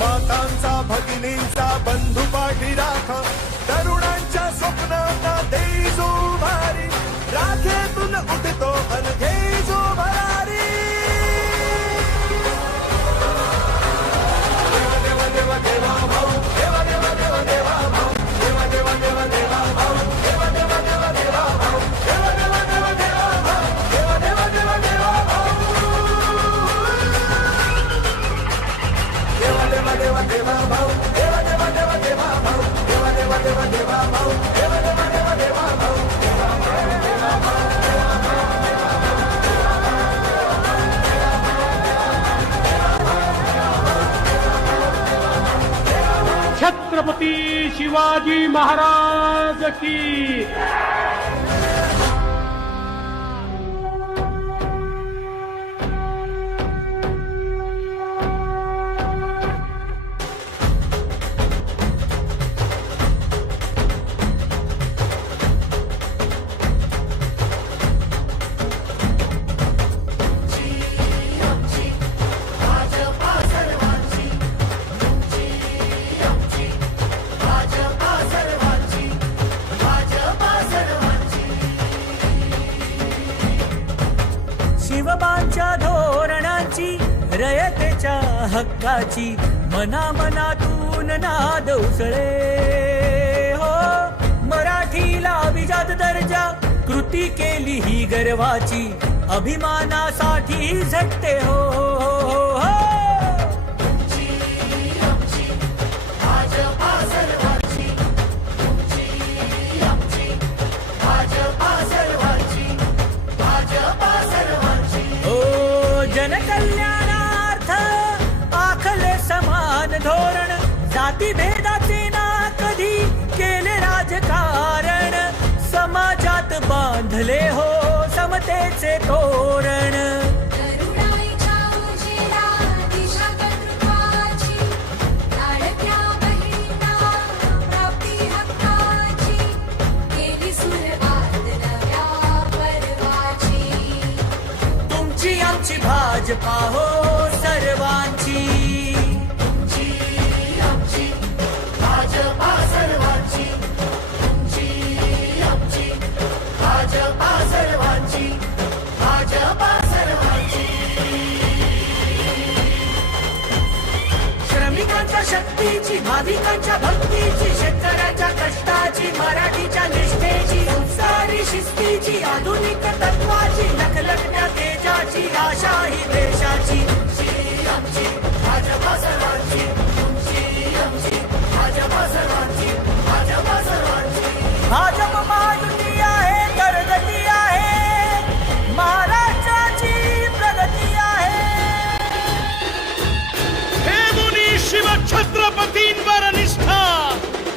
मातांचा भगिनींचा बंधू पाठी राखा तरुणांच्या स्वप्नांना देई जो भारी राखेतून उठतो अन घेई जो भरारी देवा देवा देवा देवा भाऊ देवा देवा देवा देवा भाऊ देवा देवा देवा देवा भाऊ देवा देवा देवा देवा भाऊ देवा देवा देवा देवा भाऊ देवा देवा देवा देवा भाऊ देवा देवा देवा देवा भाऊ देवा देवा देवा देवा भाऊ देवा देवा देवा देवा भाऊ देवा देवा देवा देवा भाऊ देवा देवा देवा भाऊ छत्रपती शिवाजी महाराज की. भाजपा सर्वांची तुमची आमची भाजपा सर्वांची भाजपा सर्वांची शिवबांच्या धोरणांची रयतेच्या हक्काची मनामनातून नाद उसळे हो. मराठीला अभिजात दर्जा कृती केली ही गर्वाची अभिमानासाठी झटते हो, हो, हो. आमची भाजपा सर्वांची तुमची आमची भाजपा सर्वांची भाजपा सर्वांची ओ जनकल्याणार्थ आखले समान धोरण जातीभेदाचे ना कधी केले राजकारण समाजात बांधले हो समतेचे तोरण. करुणाईच्या उजेडा दिशा कर्तृत्वाची लाडक्या बहिणींना प्राप्ती हक्काची केली सुरुवात नव्या पर्वाची. तुमची आमची भाजपा हो सर्वांची. तुमची आमची भाजपा सर्वांची तुमची आमची भाजपा सर्वांची भाजपा सर्वांची श्रमिकांच्या शक्तीची भाविकांच्या भक्तीची शेतकऱ्याच्या कष्टाची मराठीच्या निष्ठेची संस्कारी शिस्तीची आधुनिक तत्वाची लखलखत्या तेजाची आशा ही देशाची. आमची भाजपा सर्वांची तुमची आमची भाजपा सर्वांची भाजपा सर्वांची भाजप महायुती आहे तरगती आहे महाराष्ट्राची प्रगती आहे. हे मुनी शिवछत्रपतींवर निष्ठा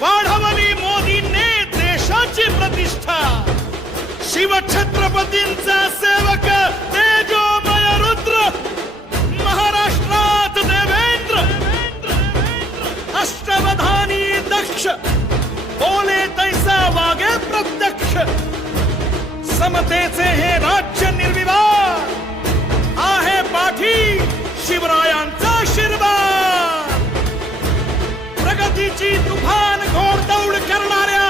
वाढवली मोदींनी देशाची प्रतिष्ठा. शिवछत्रपतींचा सेवक तेजोमय रुद्र महाराष्ट्रात देवेंद्र अष्टवधानी दक्ष बोले तैसा वागे प्रत्यक्ष. समतेचे हे राज्य निर्विवाद आहे पाठी शिवरायांचा आशीर्वाद. प्रगतीची तुफान घोडदौड करणाऱ्या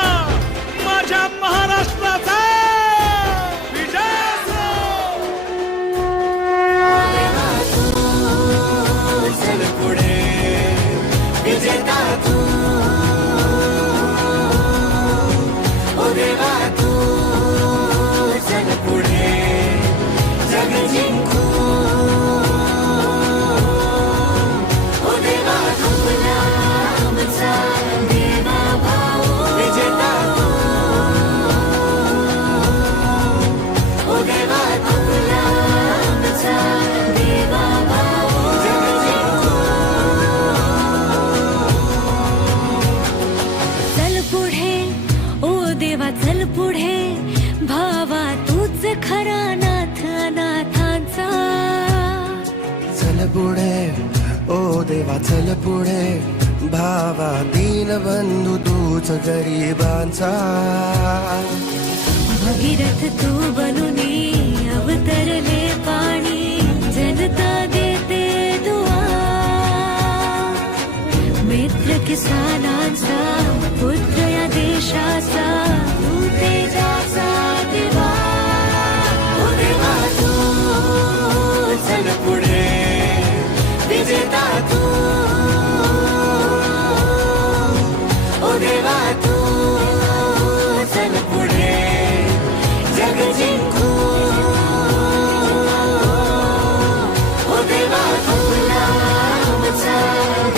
माझ्या महाराष्ट्राचा विजय असो. चल पुढे विजेता तू ओ देवा तू चल पुढे जग जिंकू ओ देवा तुला आमचा देवा भाऊ विजेता तू ओ देवा तुला आमचा देवा भाऊ जग जिंकू. चल पुढे ओ देवा चल पुढे भावा तूच खरा नाथ अनाथांचा. चल पुढे ओ देवा चल पुढे भावा दीनबंधू तूच गरिबांचा. भगीरथ तू बनुनी अवतरले पाणी जनता देते दुआ. मित्र किसानांचा पुत्र या देशाचा तू तेजाचा दिवा. ओ देवा तू चल पुढे विजेता तू ओ देवा तू चल पुढे जग जिंकू ओ देवा तुला आमचा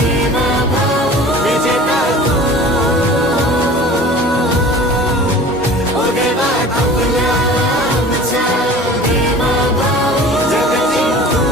देवा भाऊ विजेता तू ओ देवा तुला आमचा देवा भाऊ जग जिंकू.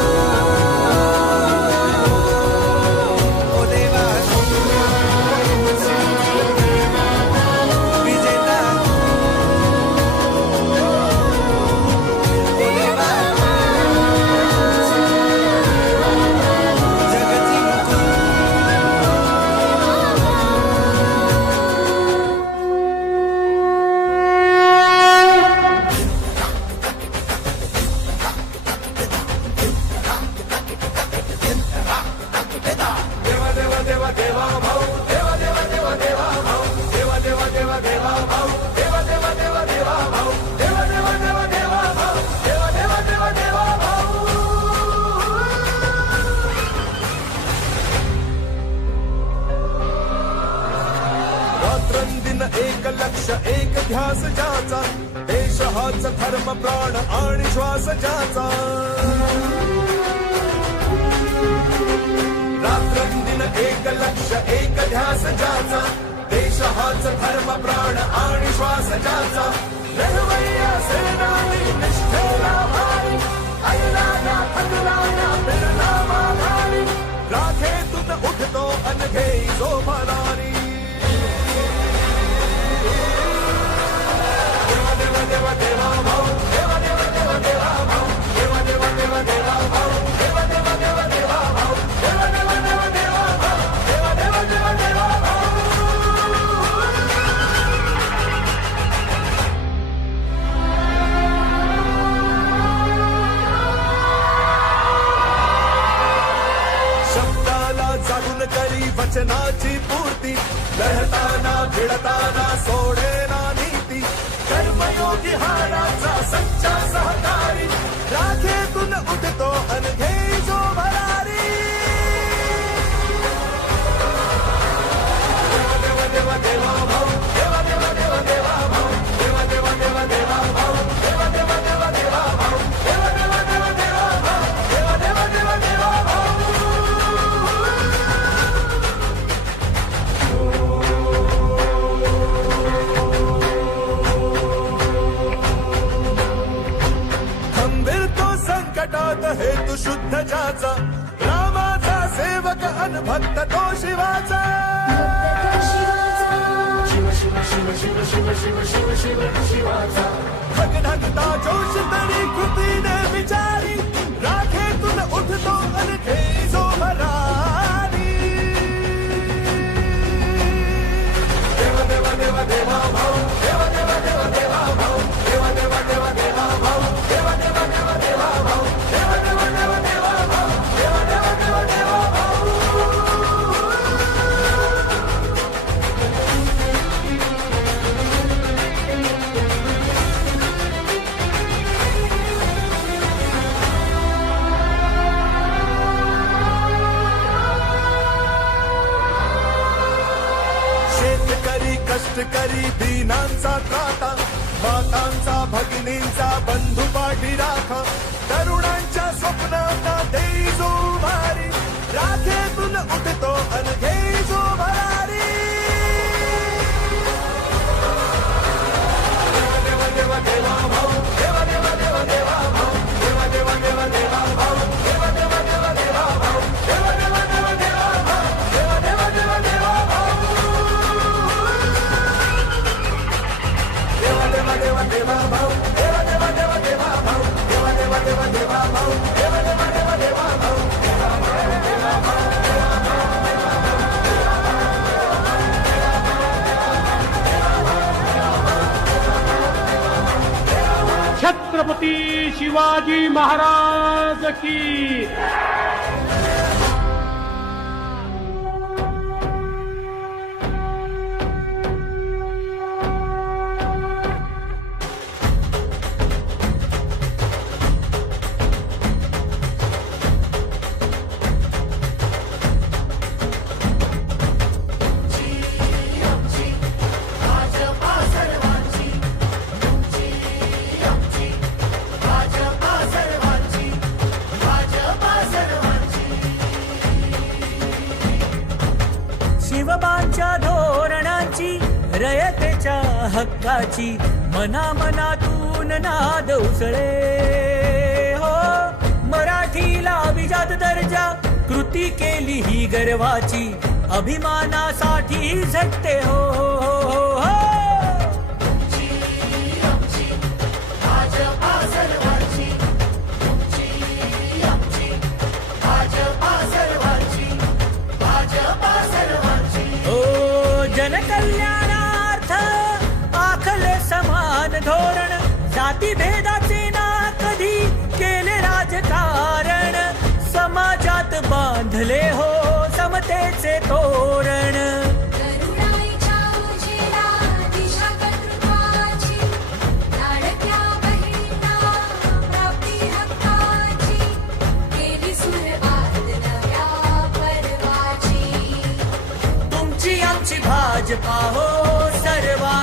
एक लक्ष एक ध्यास ज्याचा देश हाच धर्म प्राण आणि श्वास ज्याचा रात्रंदिन एक लक्ष एक ध्यास ज्याचा देश हाच धर्म प्राण आणि श्वास ज्याचा लढवय्या सेनानी निष्ठेला भारी ऐला ना थकला ना बिरला माघारी राखेतून उठतो अनघे जो भरारी देवा देवा देवा देवा भाऊ देवा देवा देवा देवा भाऊ देवा देवा देवा देवा भाऊ देवा देवा देवा देवा भाऊ देवा देवा देवा देवा भाऊ देवा देवा देवा देवा भाऊ शब्दाला जागून करी वचनाची पूर्ती लढताना भिडताना सोडेना नीती कर्मयोगी हाडाचा सच्चा सहकारी राखेतून उठतो अनघे जो भरारी देवा देवा देवा भाऊ देवा देवा देवा देवा भाऊ देवा देवा देवा देवा भाऊ देवा देवा देवा देवा भाऊ देवा देवा देवा देवा भाऊ देवा देवा देवा देवा भाऊ खंबीर तो संकटात हेतू शुद्ध ज्याचा रामाचा सेवक अनभक्त तो शिवाचा शिव शिव शिव शिव शिव शिव शिव शिव शिवाचा भगधगता जोश तरी कृतीने विचारी राखेतून उठतो अनघे जो भरारी देवा देवा देवा देवा भाऊ देवा देवा देवा देवा भाऊ देवा देवा देवा देवा भाऊ देवा देवा देवा देवा भाऊ देवा देवा देवा देवा भाऊ देवा देवा देवा देवा भाऊ शेतकरी कष्टकरी दीनांचा त्राता मातांचा भगिनींचा बंधू पाठी राखा तरुणांच्या स्वप्नांना देई जो भारी राखेतून उठतो अनघे जो भरारी देवा देवा देवा देवा भाऊ देवा देवा देवा देवा भाऊ देवा देवा देवा देवा भाऊ देवा देवा देवा देवा भाऊ देवा देवा देवा देवा भाऊ देवा देवा देवा देवा भाऊ देवा देवा देवा देवा भाऊ देवा देवा देवा देवा भाऊ देवा देवा देवा देवा भाऊ देवा देवा देवा देवा भाऊ छत्रपती शिवाजी महाराज की भाजपा सर्वांची आमची भाजपा सर्वांची भाजपा सर्वांची शिवबांच्या धोरणांची रयतेच्या हक्काची मनामनातून नाद उसळे हो मराठीला अभिजात दर्जा कृती केली ही गर्वाची अभिमानासाठी झटते हो, हो, हो. आमची भाजपा सर्वांची आमची भाजपा सर्वांची भाजपा सर्वांची ओ जनकल्याणार्थ आखले समान धोरण जातीभेदाचे ना कधी केले राजकारण समाजात बांधले हो समतेचे तोरण करुणाईच्या उजेला दिशा कर्तृत्वाची लाडक्या बहिणींना प्राप्ती हक्काची केली सुरुवात नव्या पर्वाची तुमची आमची भाजपा हो सर्वा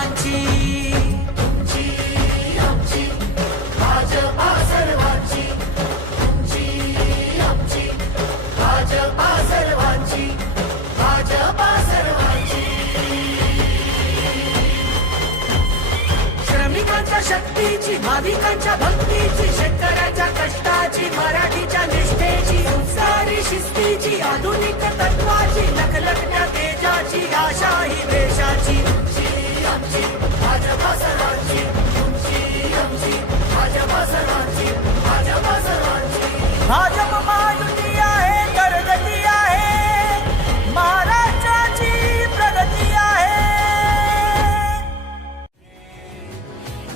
मुक्तीची, भाविकांच्या भक्तीची, शेतकऱ्याच्या कष्टाची, मराठीच्या निष्ठेची, संस्कारी शिस्तीची, आधुनिक तत्वाची, लखलखत्या तेजाची, आशा ही देशाची. आमची भाजपा सर्वांची, तुमची आमची भाजपा सर्वांची, भाजपा सर्वांची. भाजप महायुती आहे, प्रगती आहे, महाराष्ट्राची प्रगती आहे.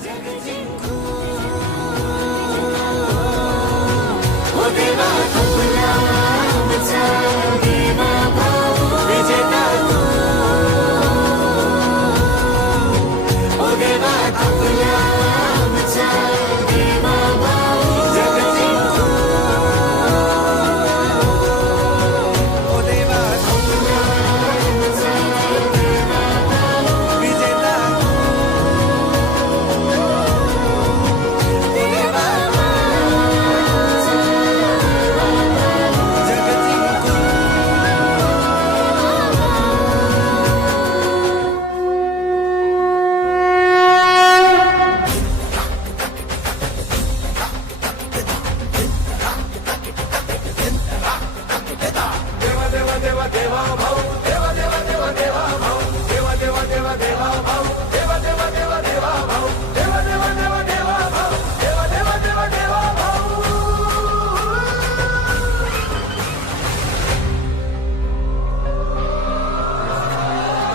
जग जिंकू ओ देवा तुला आमचा देवा भाऊ विजेता तू ओ देवा तुला आमचा देवा भाऊ जग जिंकू ओ देवा तुला आमचा देवा भाऊ विजेता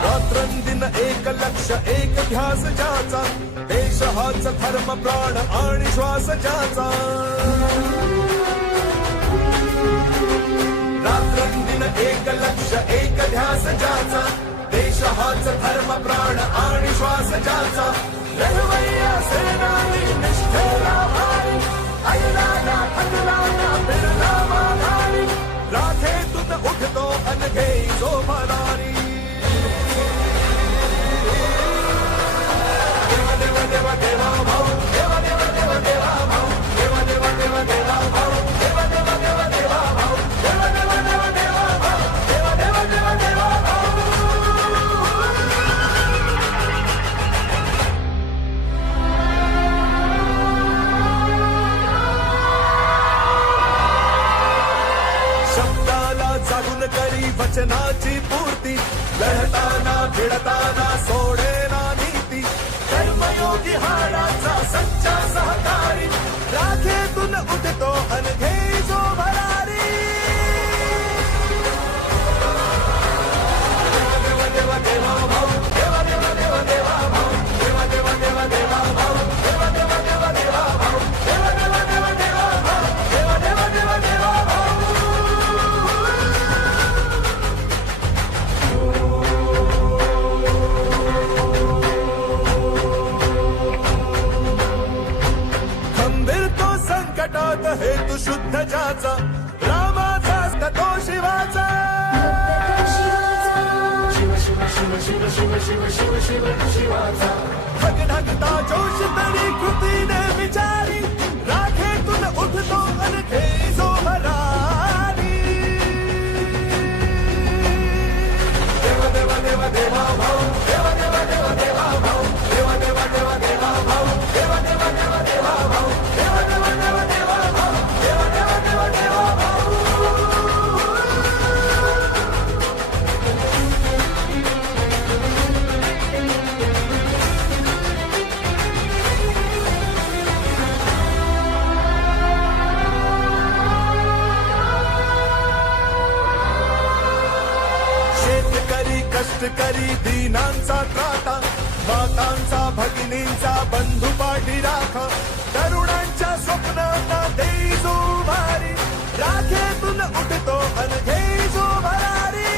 रात्रंदिन एक लक्ष एक ध्यास ज्याचा, देश हाच धर्म प्राण आणि श्वास ज्याचा. रात्रंदिन एक लक्ष एक ध्यास ज्याचा, देश हाच धर्म प्राण आणि श्वास ज्याचा. लढवय्या सेनानी निष्ठेला भारी, ऐला ना थकला ना फिरला माघारी. राखेतून उठतो अन घेई जो भरारी. देवा देवा भाऊ, देवा देवा देवा देवा भाऊ, देवा देवा देवा देवा भाऊ, देवा देवा देवा देवा भाऊ, देवा देवा देवा देवा भाऊ, देवा देवा देवा देवा भाऊ. शब्दाला जागून करी वचनाची पूर्ती, लढताना भिडताना सोडेना नीती. कर्मयोगी हाडाचा सच्चा सहकारी, राखेतून उठतो अन घेई जो भरारी. देवा देवा देवा भाऊ, देवा देवा देवा देवा भाऊ, देवा देवा देवा देवा भाऊ, देवा देवा देवा देवा भाऊ, देवा देवा देवा देवा भाऊ, देवा देवा देवा देवा भाऊ. खंबीर तो संकटात हेतू शुद्ध ज्याचा, रामाचा तो शिवाचा. शिव शिव शिव शिव शिव शिव शिव शिव शिवाचा. ढगढगता जोश तरी कृतीने विचारी, राखेतून उठतो अन घेई जो भरारी. देवा देवा देवा देवा भाऊ, देवा देवा देवा देवा भाऊ, देवा देवा देवा देवा भाऊ, देवा देवा देवा देवा भाऊ, देवा देवा देवा देवा भाऊ, देवा देवा देवा देवा भाऊ. शेतकरी कष्टकरी दीनांचा त्राता, मातांचा भगिनींचा बंधू पाठी राखा. तरुणांच्या स्वप्नांना देई जो भारी, राखेतून उठतो अन घेई जो भरारी.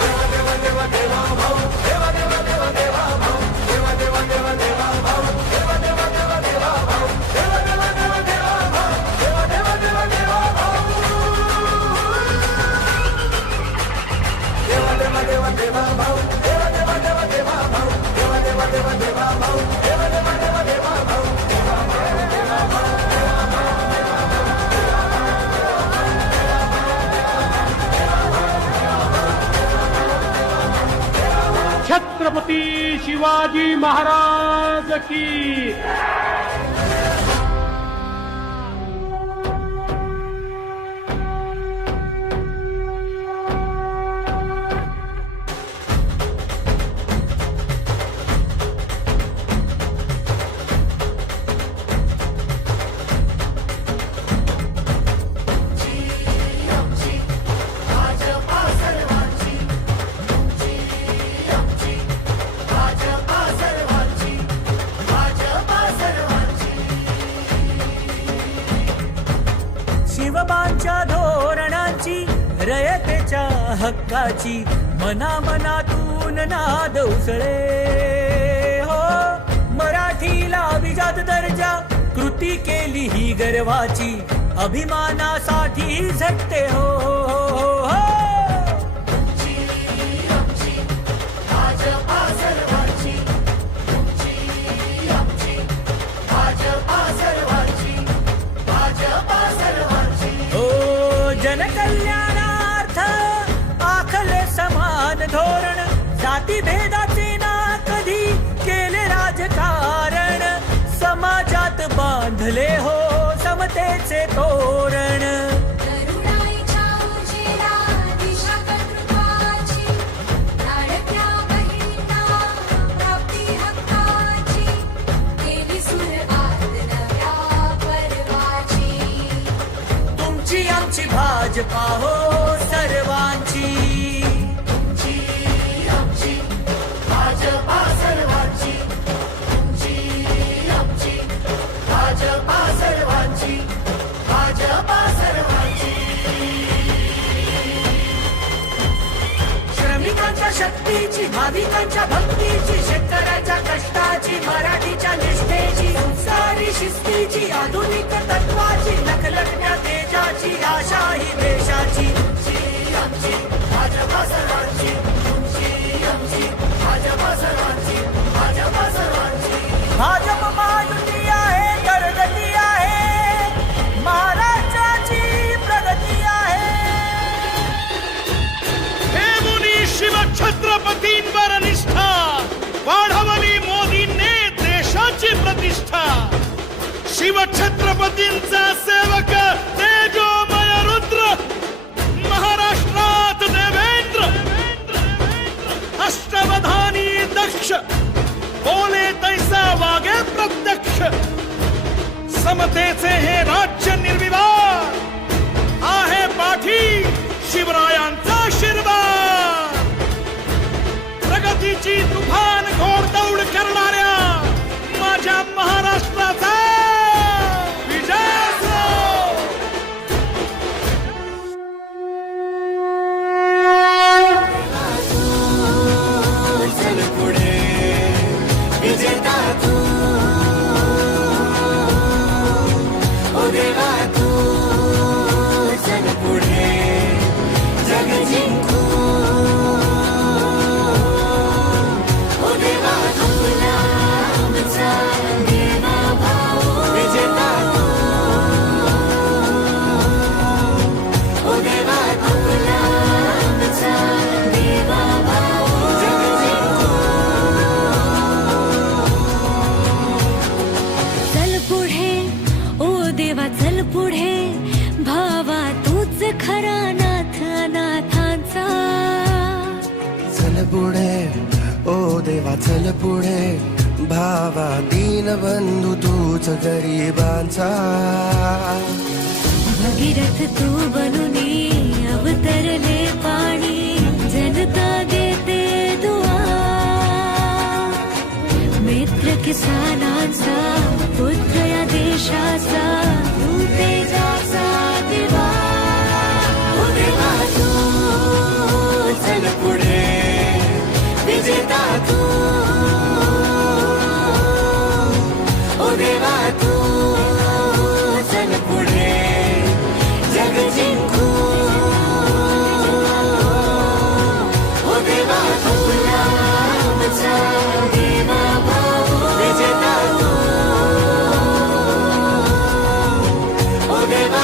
देवा देवा देवा देवा भाऊ, देवा देवा देवा देवा भाऊ, देवा देवा देवा देवा भाऊ, देवा देवा देवा देवा भाऊ, देवा देवा देवा देवा भाऊ, देवा देवा देवा देवा भाऊ. देवा देवा देवा देवा भाऊ, देवा देवा देवा देवा भाऊ, देवा देवा देवा देवा भाऊ, देवा देवा देवा देवा भाऊ, देवा देवा देवा भाऊ, देवा देवा देवा भाऊ. छत्रपती शिवाजी महाराज की. भाजपा सर्वांची भाजपा सर्वांची भाजपा सर्वांची. शिवबांच्या धोरणाची रयतेच्या हक्काची मनामनातून नाद उसळे हो. मराठीला अभिजात दर्जा कृती केली ही गर्वाची अभिमानासाठी झटते हो, हो, हो. भाजपा सर्वांची भाजपा सर्वांची भाजपा सर्वांची. हो जनकल्याणार्थ आखले समान धोरण जातीभेदाचे ना कधी केले राजकारण समाजात बांधले हो समतेचे तोरण. करुणाईच्या उजेला दिशा कर्तृत्वाची लाडक्या बहिणींना प्राप्ती हक्काची केली सुरुवात नव्या पर्वाची. तुमची आमची भाजपा हो सर्वांची. भाजपा सर्वांची भाजपा सर्वांची भाजपा सर्वांची. श्रमिकांच्या शक्तीची भाविकांच्या भक्तीची शेतकऱ्याच्या कष्टाची मराठीच्या निष्ठेची संस्कारी शिस्तीची आधुनिक तत्वाची लखलखत्या तेजाची आशा ही देशाची. भाजपा सर्वांची भाजपा सर्वांची भाजपा सर्वांची. भाजप महायुती आहे करगती आहे महाराष्ट्राची प्रगती आहे. हे मुनी शिवछत्रपतींवर निष्ठा वाढवली मोदींनी देशाची प्रतिष्ठा. शिवछत्रपतींचा सेवक तेजोमय रुद्र महाराष्ट्रात देवेंद्र अष्टवधानी दक्ष बोले तैसा वागे प्रत्यक्ष. समतेचे हे राज्य निर्विवाद आहे पाठी शिवरायांचा आशीर्वाद. प्रगतीची तुफान घोडदौड करणाऱ्या माझ्या महाराष्ट्राचा विजय असो. चल पुढे विजेता तू ओ देवा तू. चल पुढे जग जिंकू ओ देवा आपला आमचा देवा भाऊ. विजेता तू ओ देवा आपला आमचा देवा भाऊ. जग जिंकू चल पुढे ओ देवा चल पुढे भावा तूच खरा नाथ अनाथांचा. चल पुढे ओ देवा चल पुढे भावा दीनबंधू तूच गरिबांचा. भगीरथ तू बनुनी अवतरले पाणी जनता देते दुआ. मित्र किसानांचा पुत्र या देशाचा तू तेजाचा दिवा. ओ देवा तू चल पुढे विजेता तू ओ देवा तू. चल पुढे जग जिंकू ओ देवा आपला आमचा देवा भाऊ. विजेता तू ओ देवा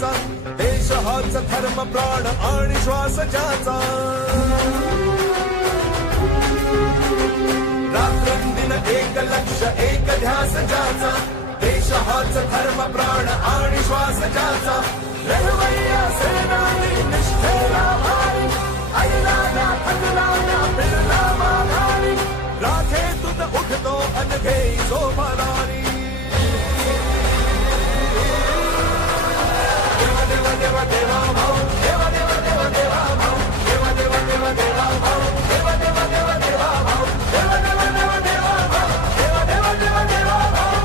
ज्याचा देश हाच धर्म प्राण आणि श्वास ज्याचा रात्रंदिन एक लक्ष एक ध्यास ज्याचा देश हाच धर्म प्राण आणि श्वास ज्याचा लढवय्या सेनानी निष्ठेला भारी ऐला ना थकला ना फिरला माघारी राखेतून उठतो अनघे जो भरारी देवा देवा देवा देवा भाऊ देवा देवा देवा देवा भाऊ देवा देवा देवा देवा भाऊ देवा देवा देवा देवा भाऊ देवा देवा देवा देवा भाऊ देवा देवा देवा देवा भाऊ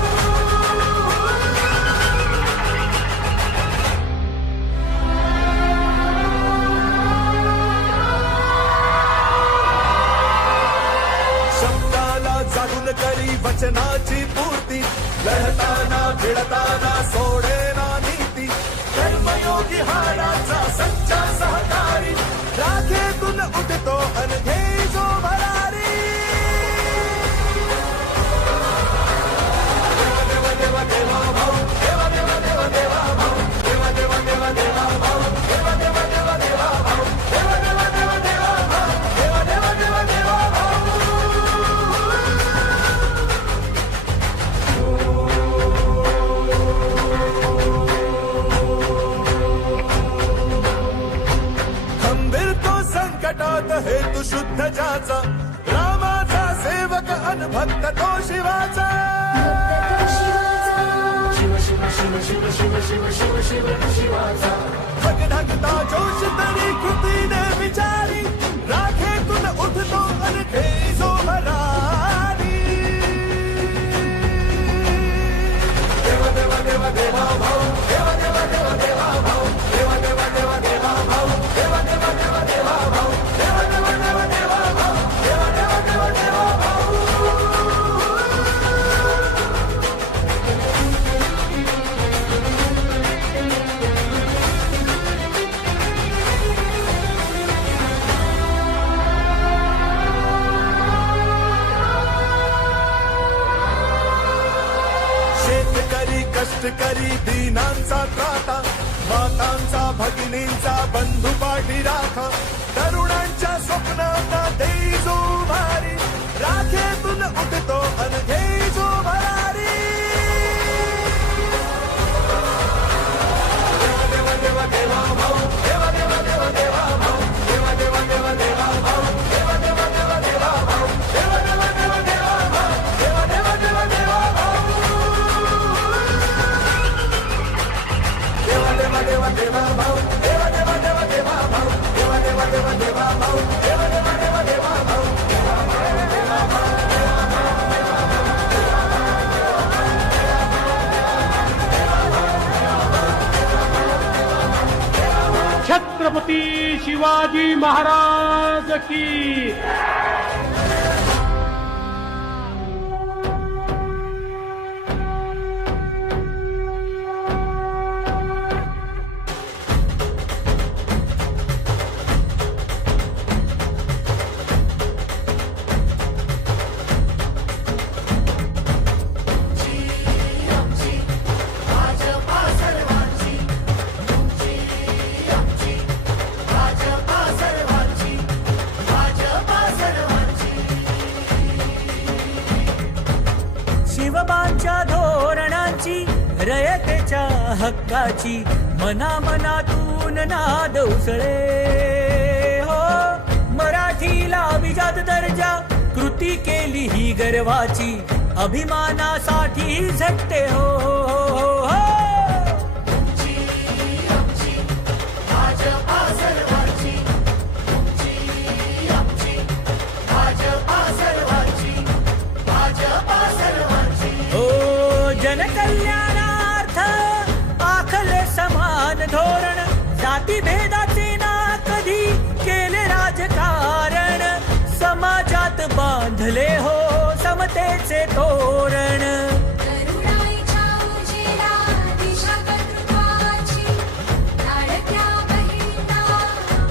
शब्दाला जाणून करी वचनाची पूर्ती लढताना भिडताना सोडेना नीती कर्मयोगी हाडाचा सच्चा सहकारी राखेतून उठतो अनघे जो भरारी देवा देवा देवा देवा भाऊ देवा देवा देवा देवा भाऊ देवा देवा देवा देवा भाऊ देवा देवा देवा देवा भाऊ देवा देवा देवा देवा भाऊ देवा देवा देवा देवा भाऊ खंबीर तो संकटात हेतू शुद्ध ज्याचा रामाचा सेवक अनभक्त तो शिवाचा शिव शिव शिव शिव शिव शिव शिव शिव शिवाचा भगढगता जोश तरी कृतीने विचारी राखेतून उठतो अनघे जो भरारी देवा देवा देवा देवा भाऊ देवा देवा देवा देवा भाऊ देवा देवा देवा देवा भाऊ देवा देवा देवा देवा भाऊ देवा देवा देवा देवा भाऊ देवा देवा देवा देवा भाऊ शेतकरी कष्टकरी दीनांचा त्राता मातांचा भगिनींचा बंधू पाठी राखा तरुणांच्या स्वप्नांना देई जो भारी राखेतून उठतो अनघे जो भरारी देवा देवा देवा देवा भाऊ देवा देवा देवा देवा भाऊ देवा देवा देवा देवा भाऊ देवा देवा देवा देवा भाऊ देवा देवा देवा देवा भाऊ देवा देवा देवा देवा भाऊ देवा देवा देवा देवा भाऊ देवा देवा देवा देवा भाऊ देवा देवा देवा देवा भाऊ देवा देवा देवा देवा भाऊ छत्रपती शिवाजी महाराज की भाजपा सर्वांची तुमची आमची भाजपा सर्वांची भाजपा सर्वांची शिवबांच्या धोरणांची रयतेच्या हक्काची मनामनातून नाद उसळे हो मराठीला अभिजात दर्जा कृती केली ही गर्वाची अभिमानासाठी झटते हो तुमची आमची भाजपा सर्वांची तुमची आमची भाजपा सर्वांची भाजपा सर्वांची हो जनकल्याणार्थ आखले समान धोरण जातीभेदाचे ना कधी केले राजकारण समाजात बांधले हो समतेचे तोरण करुणाईच्या उजेडा दिशा कर्तृत्वाची लाडक्या बहिणींना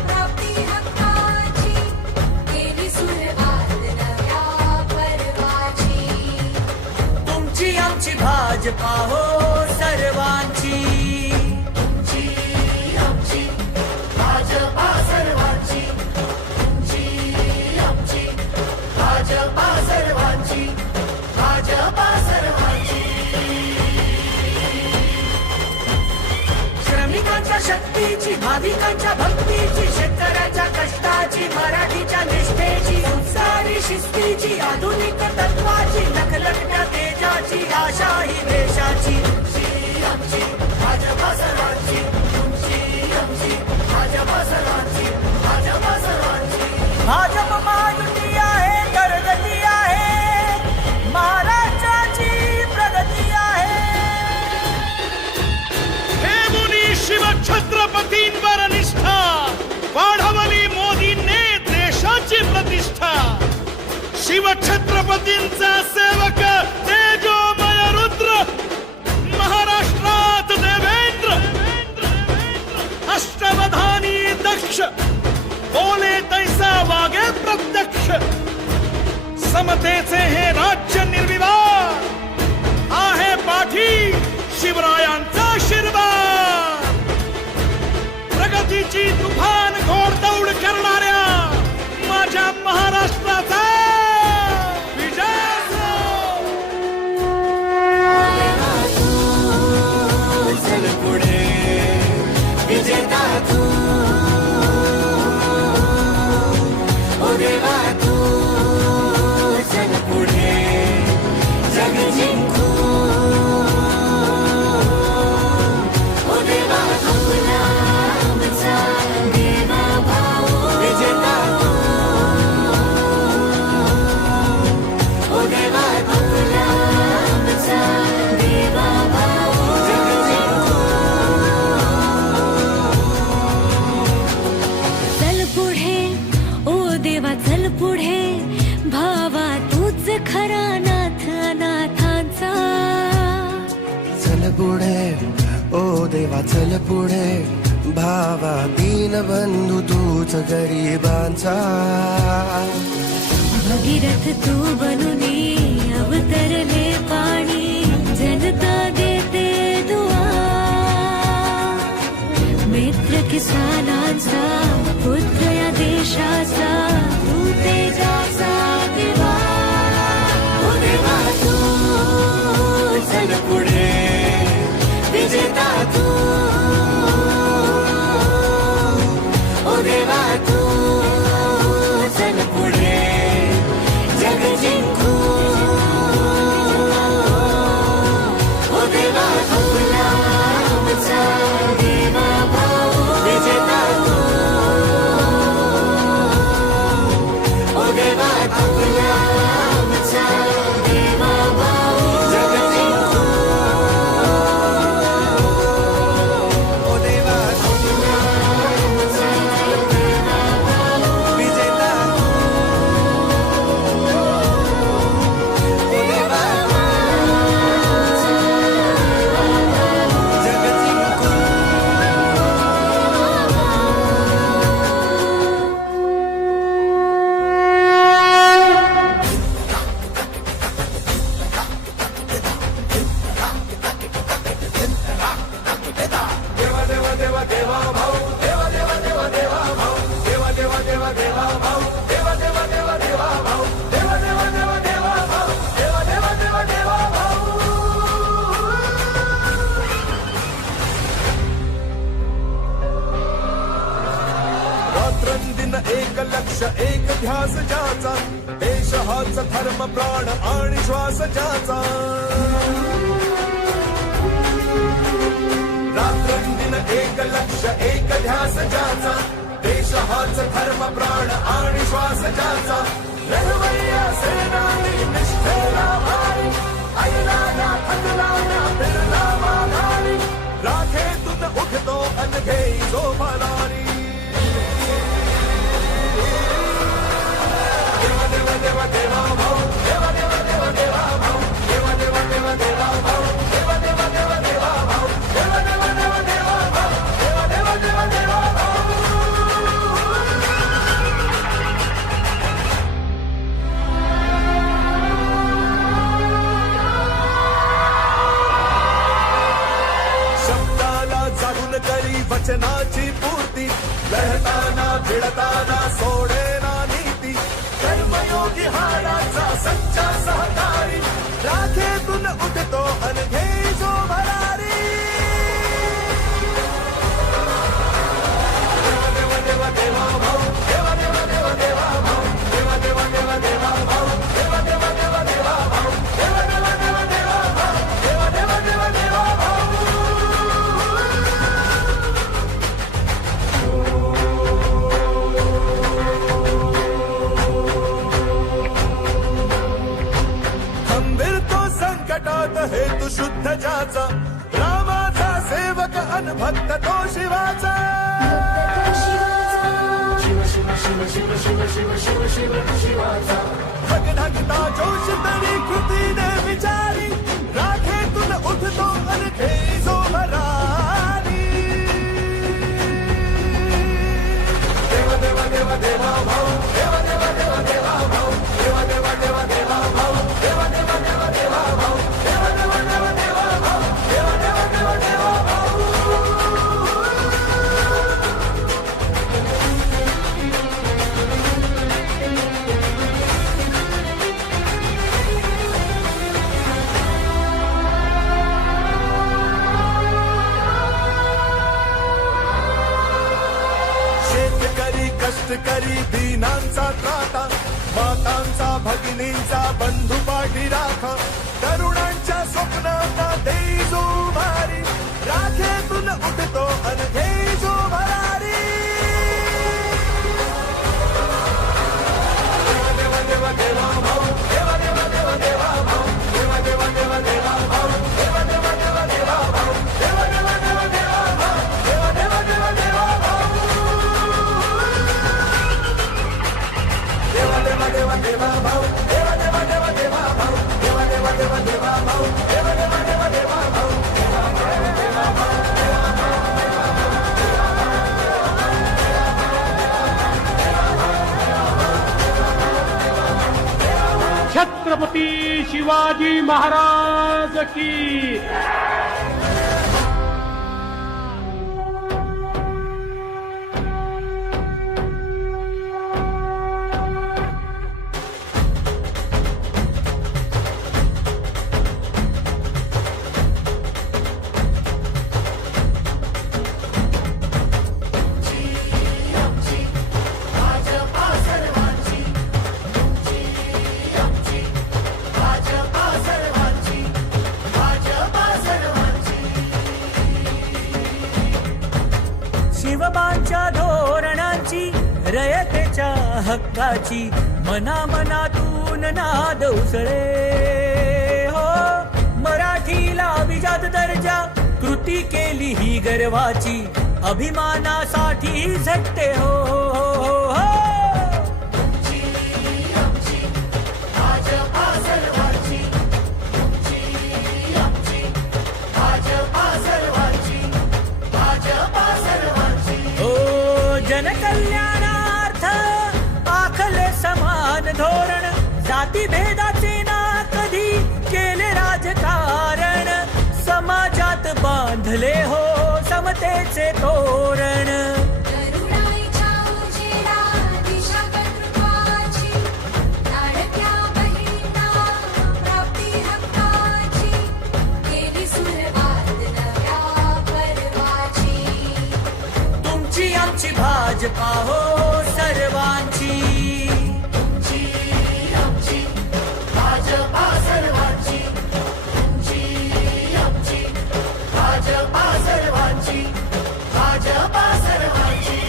प्राप्ती हक्काची केली सुरुवात नव्या पर्वाची तुमची आमची भाजपा हो सर्वांची तुमची भाविकांच्या भक्तीची, शेतकऱ्याच्या कष्टाची, मराठीच्या निष्ठेची, संस्कारी शिस्तीची, आधुनिक तत्वाची, लखलखत्या तेजाची, आशा ही देशाची. आमची भाजपा सर्वांची, तुमची आमची भाजपा सर्वांची, भाजपा सर्वांची. भाजप महायुती आहे, प्रगती आहे, महाराष्ट्राची प्रगती आहे. हे मुनी शिवछत्रपतींवर निष्ठा वाढवली मोदींनी देशाची प्रतिष्ठा. शिवछत्रपतींचा सेवक तेजोमय रुद्र महाराष्ट्रात देवेंद्र. अष्टवधानी दक्ष बोले तैसा वागे प्रत्यक्ष. समतेचे हे राज्य निर्विवाद आहे पाठी शिवरायांचा आशीर्वाद. प्रगतीची तुफान घोडदौड करणाऱ्या माझ्या महाराष्ट्राचा विजय असो. चल पुढे विजेता तू, ओ देवा तू चल पुढे जग जिंकू. ओ देवा आपला आमचा देवा भाऊ विजेता तू. ओ देवा आपला आमचा देवा भाऊ जग जिंकू. चल पुढे ओ देवा चल पुढे, भावा तूच खरा नाथ अनाथांचा. चल पुढे ओ देवा चल पुढे, भावा दीन बंधू तूच गरिबांचा. भगीरथ तू बनुनी अवतरले पाणी, जनता देते दुआ. मित्र किसानांचा पुत्र या देशाचा, तू तेजाचा दिवा. ओ देवा तू चल पुढे विजेता तू. ओ देवा तू चल पुढे जग जिंकू. ओ देवा आपला आमचा देवा भाऊ विजेता तू. ओ देवा आपला आमचा देवा भाऊ जग जिंकू. ओ देवा आपला आमचा देवा भाऊ विजेता तू. ओ देवा आमचा जग जिंकू. देवा देवा देवा देवा भाऊ, देवा देवा देवा देवा भाऊ, देवा देवा देवा देवा भाऊ, देवा देवा देवा देवा भाऊ, देवा देवा देवा देवा भाऊ, देवा देवा देवा देवा भाऊ. रात्रंदिन एक लक्ष एक ध्यास ज्याचा, देश हाच धर्म प्राण आणि श्वास ज्याचा. रात्रंदिन एक लक्ष एक ध्यास ज्याचा, देश हाच धर्म प्राण आणि श्वास ज्याचा. लढवय्या सेनानी निष्ठेला भारी, ऐला ना थकला ना फिरला माघारी. राखेतून उठतो अनघे जो भरारी. देवा देवा देवा देवा भाऊ, देवा देवा देवा देवा भाऊ, देवा देवा देवा देवा भाऊ, देवा देवा देवा देवा भाऊ, देवा देवा देवा देवा भाऊ, देवा देवा देवा देवा भाऊ. शब्दाला जागून करी वचनाची पूर्ती, लढताना भिडताना सोडेना नीती. कर्मयोगी हाडाचा सच्चा सहकारी, राखेतून उठतो अनघे जो भरारी. शिव शिव शिव शिवाचा धगधगता जोश तरी कृतीने विचारी राखेतून उठतो अनखे जो भरारी देवा देवा देवा देवा भाऊ देवा देवा देवा देवा भाऊ देवा देवा देवा देवा भाऊ देवा देवा देवा देवा भाऊ देवा देवा देवा देवा भाऊ देवा देवा देवा देवा भाऊ शेतकरी कष्टकरी दीनांचा त्राता मातांचा भगिनींचा बंधू पाठी राखा तरुणांच्या स्वप्नांना देई जो भारी राखेतून उठतो अनघे जो भरारी देवा देवा देवा देवा भाऊ देवा देवा देवा देवा भाऊ देवा देवा देवा देवा भाऊ देवा देवा देवा देवा भाऊ देवा देवा देवा देवा भाऊ देवा देवा देवा देवा भाऊ देवा देवा देवा देवा भाऊ देवा देवा देवा देवा भाऊ देवा देवा देवा देवा भाऊ देवा देवा देवा देवा भाऊ छत्रपती शिवाजी महाराज की भाजपा सर्वांची भाजपा सर्वांची भाजपा सर्वांची शिवबांच्या धोरणांची रयतेच्या हक्काची मनामनातून नाद उसळे हो मराठीला अभिजात दर्जा कृती केली ही गर्वाची अभिमानासाठी झटते हो, हो, हो. भाजपा सर्वांची भाजपा सर्वांची भाजपा सर्वांची ओ जनकल्याणार्थ आखले समान धोरण जातीभेदाचे ना कधी केले राजकारण समाजात बांधले हो समतेचे तोरण करुणाईच्या उजेडा दिशा कर्तृत्वाची लाडक्या बहिणींना प्राप्ती हक्काची केली सुरुवात नव्या पर्वाची तुमची आमची भाजपा हो सर्वांची आमची भाजपा सर्वांची आमची भाजपा सर्वांची भाजपा सर्वांची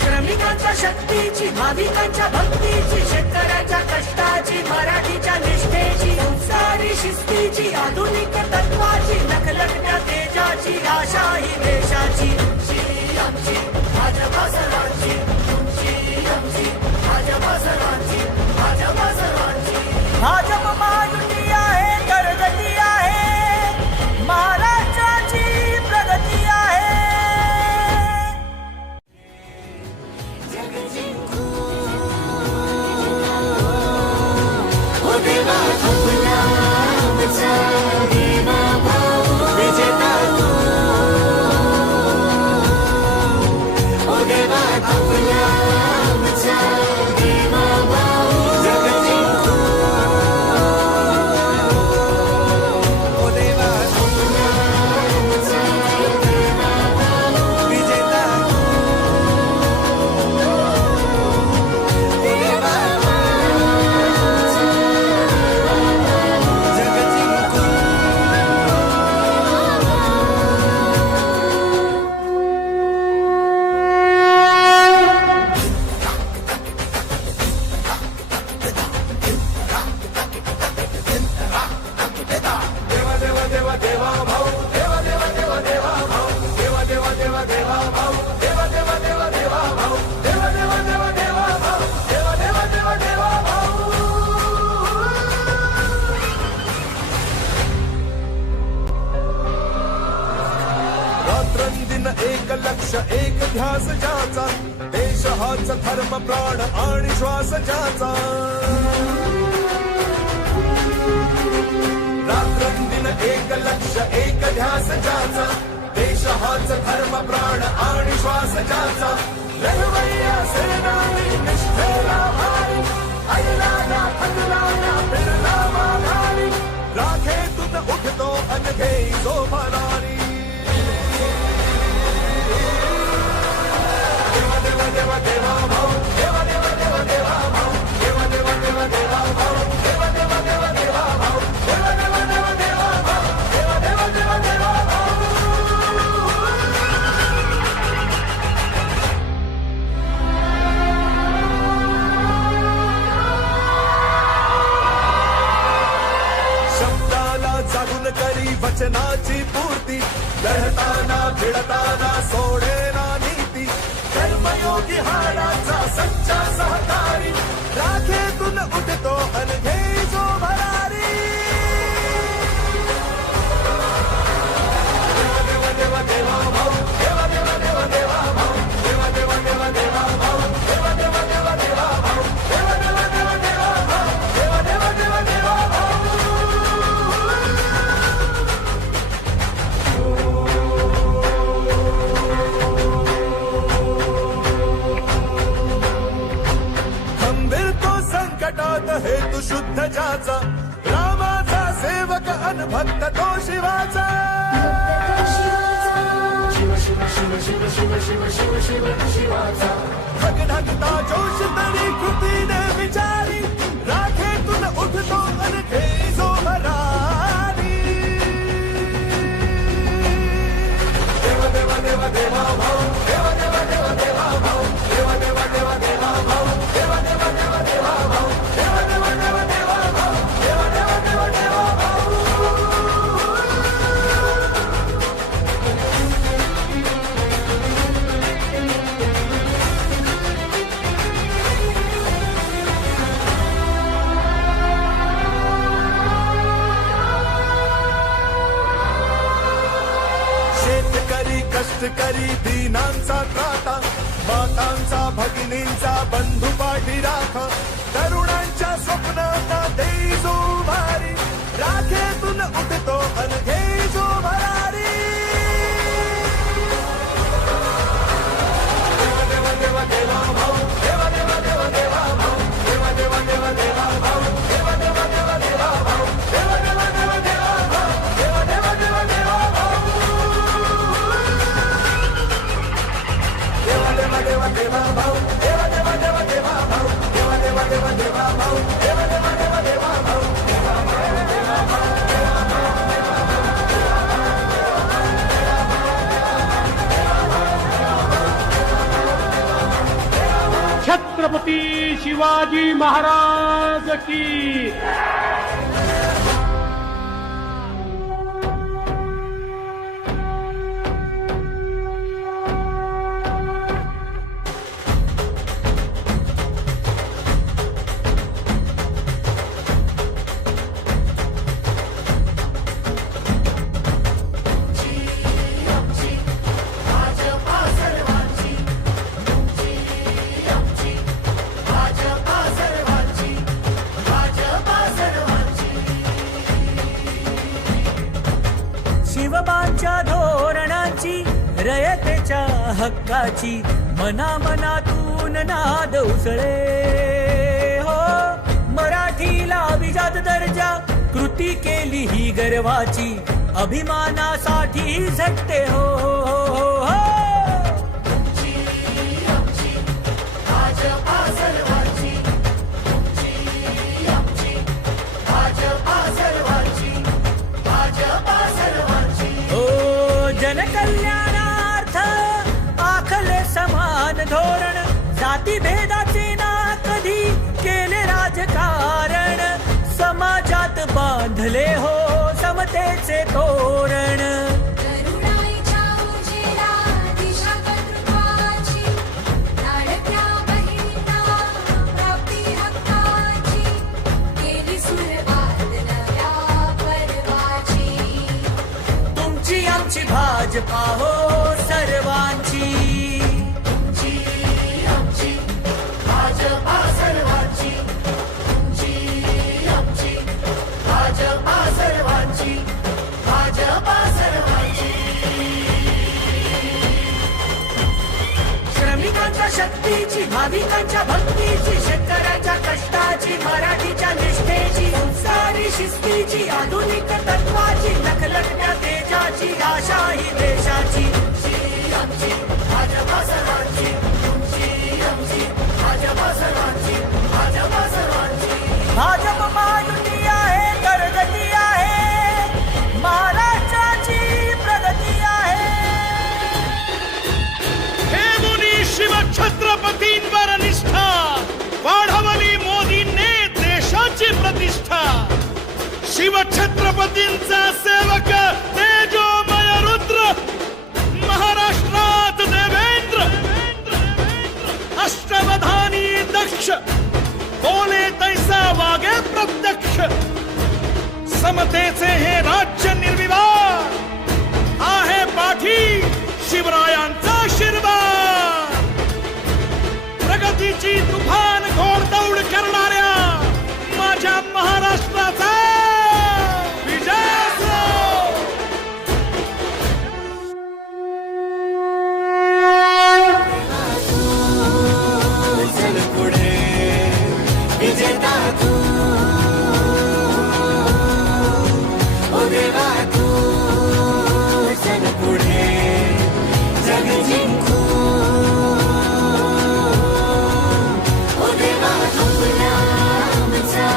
श्रमिकांच्या शक्तीची भाविकांच्या भक्तीची शेतकऱ्याच्या कष्टाची मराठीच्या निष्ठेची संसारी शिस्तीची आधुनिक तत्वाची लखलखत्या तेजाची आशा ही देशाची आमची भाजपा सर्वांची आमची भाजपा सर्वांची भाजपा सर्वांची भाजप महायुती आहे प्रगती आहे महाराष्ट्राची प्रगती आहे ओ देवा आपला आमचा देवा भाऊ विजेता तू ओ देवा आपला आमचा देवा भाऊ जग जिंकू रात्रंदिन एक लक्ष एक ध्यास ज्याचा देश हाच धर्म प्राण आणि श्वास ज्याचा रात्रंदिन एक लक्ष एक ध्यास ज्याचा देश हाच धर्म प्राण आणि श्वास ज्याचा लढवय्या सेनानी निष्ठेला भारी ऐला ना थकला ना फिरला माघारी राखेतून उठतो अनघे जो भरारी देवा देवा देवा देवा भाऊ देवा देवा देवा देवा भाऊ देवा देवा देवा देवा भाऊ देवा देवा देवा देवा भाऊ देवा देवा देवा देवा भाऊ देवा देवा देवा देवा भाऊ शब्दाला जागून करी वचनाची पूर्ती लढताना भिडताना सोडेना नीती कर्मयोगी हाडाचा सच्चा सहकारी राखेतून उठतो अनघे जो भरारी देवा देवा देवा भाऊ देवा देवा देवा देवा भाऊ देवा देवा देवा देवा भाऊ देवा देवा देवा देवा भाऊ देवा देवा देवा देवा भाऊ देवा देवा देवा देवा भाऊ खंबीर तो संकटात हेतू शुद्ध ज्याचा रामाचा सेवक अनभक्त तो शिवाचा शिव शिव शिव शिव शिव शिव शिव शिव शिवाचा भगधगता जोश तरी कृतीने विचारी राखेतून उठतो अनघे जो भरारी देवा देवा देवा देवा भाऊ देवा देवा देवा देवा भाऊ देवा देवा देवा देवा भाऊ देवा देवा देवा देवा भाऊ देवा देवा देवा देवा भाऊ देवा देवा देवा देवा भाऊ शेतकरी कष्टकरी दीनांचा त्राता मातांचा भगिनींचा बंधू पाठी राख तरुणांच्या स्वप्नांना देई जो भारी राखेतून उठतो अनघे जो भरारी देवा देवा देवा देवा भाऊ देवा देवा देवा देवा भाऊ देवा देवा देवा देवा भाऊ देवा देवा देवा देवा भाऊ देवा देवा देवा देवा भाऊ देवा देवा देवा देवा भाऊ देवा देवा देवा देवा भाऊ देवा देवा देवा देवा भाऊ देवा देवा देवा देवा भाऊ देवा देवा देवा देवा भाऊ छत्रपती शिवाजी महाराज की भाजपा सर्वांची भाजपा सर्वांची भाजपा सर्वांची शिवबांच्या धोरणाची रयतेच्या हक्काची मनामनातून नाद उसळे हो मराठीला अभिजात दर्जा कृती केली ही गर्वाची अभिमानासाठी झटते हो भाजपा सर्वांची भाजपा सर्वांची भाजपा सर्वांची हो जनकल्याणार्थ आखले समान धोरण जाती भेदाचे ना कधी केले राजकारण समाजात बांधले हो समतेचे तोरण करुणाईच्या उजेला दिशा कर्तृत्वाची लाडक्या बहिणींना प्राप्ती हक्काची केली सुरुवात नव्या पर्वाची तुमची आमची भाजपा हो शक्तीची, भाविकांच्या भक्तीची, शेतकऱ्याच्या कष्टाची, मराठीच्या निष्ठेची, संस्कारी शिस्तीची, आधुनिक तत्वाची, लखलखत्या तेजाची, आशा ही देशाची. तुमची आमची भाजपा सर्वांची, तुमची आमची भाजपा सर्वांची, भाजपा सर्वांची. भाजप महायुती आहे, प्रगती आहे, महाराष्ट्राची प्रगती आहे. हे मुनी शिवछत्रपतींवर निष्ठा वाढवली मोदींनी देशाची प्रतिष्ठा. शिवछत्रपतींचा सेवक तेजोमय रुद्र महाराष्ट्रात देवेंद्र. अष्टवधानी दक्ष बोले तैसा वागे प्रत्यक्ष. समतेचे हे राज्य निर्विवाद आहे पाठी शिवरायांचा आशीर्वाद. प्रगतीची तुफान घोडदौड करणाऱ्या माझ्या महाराष्ट्राचा विजय असो. चल पुढे विजेता तू, ओ देवा तू. चल पुढे जग जिंकू, ओ देवा आपला आमचा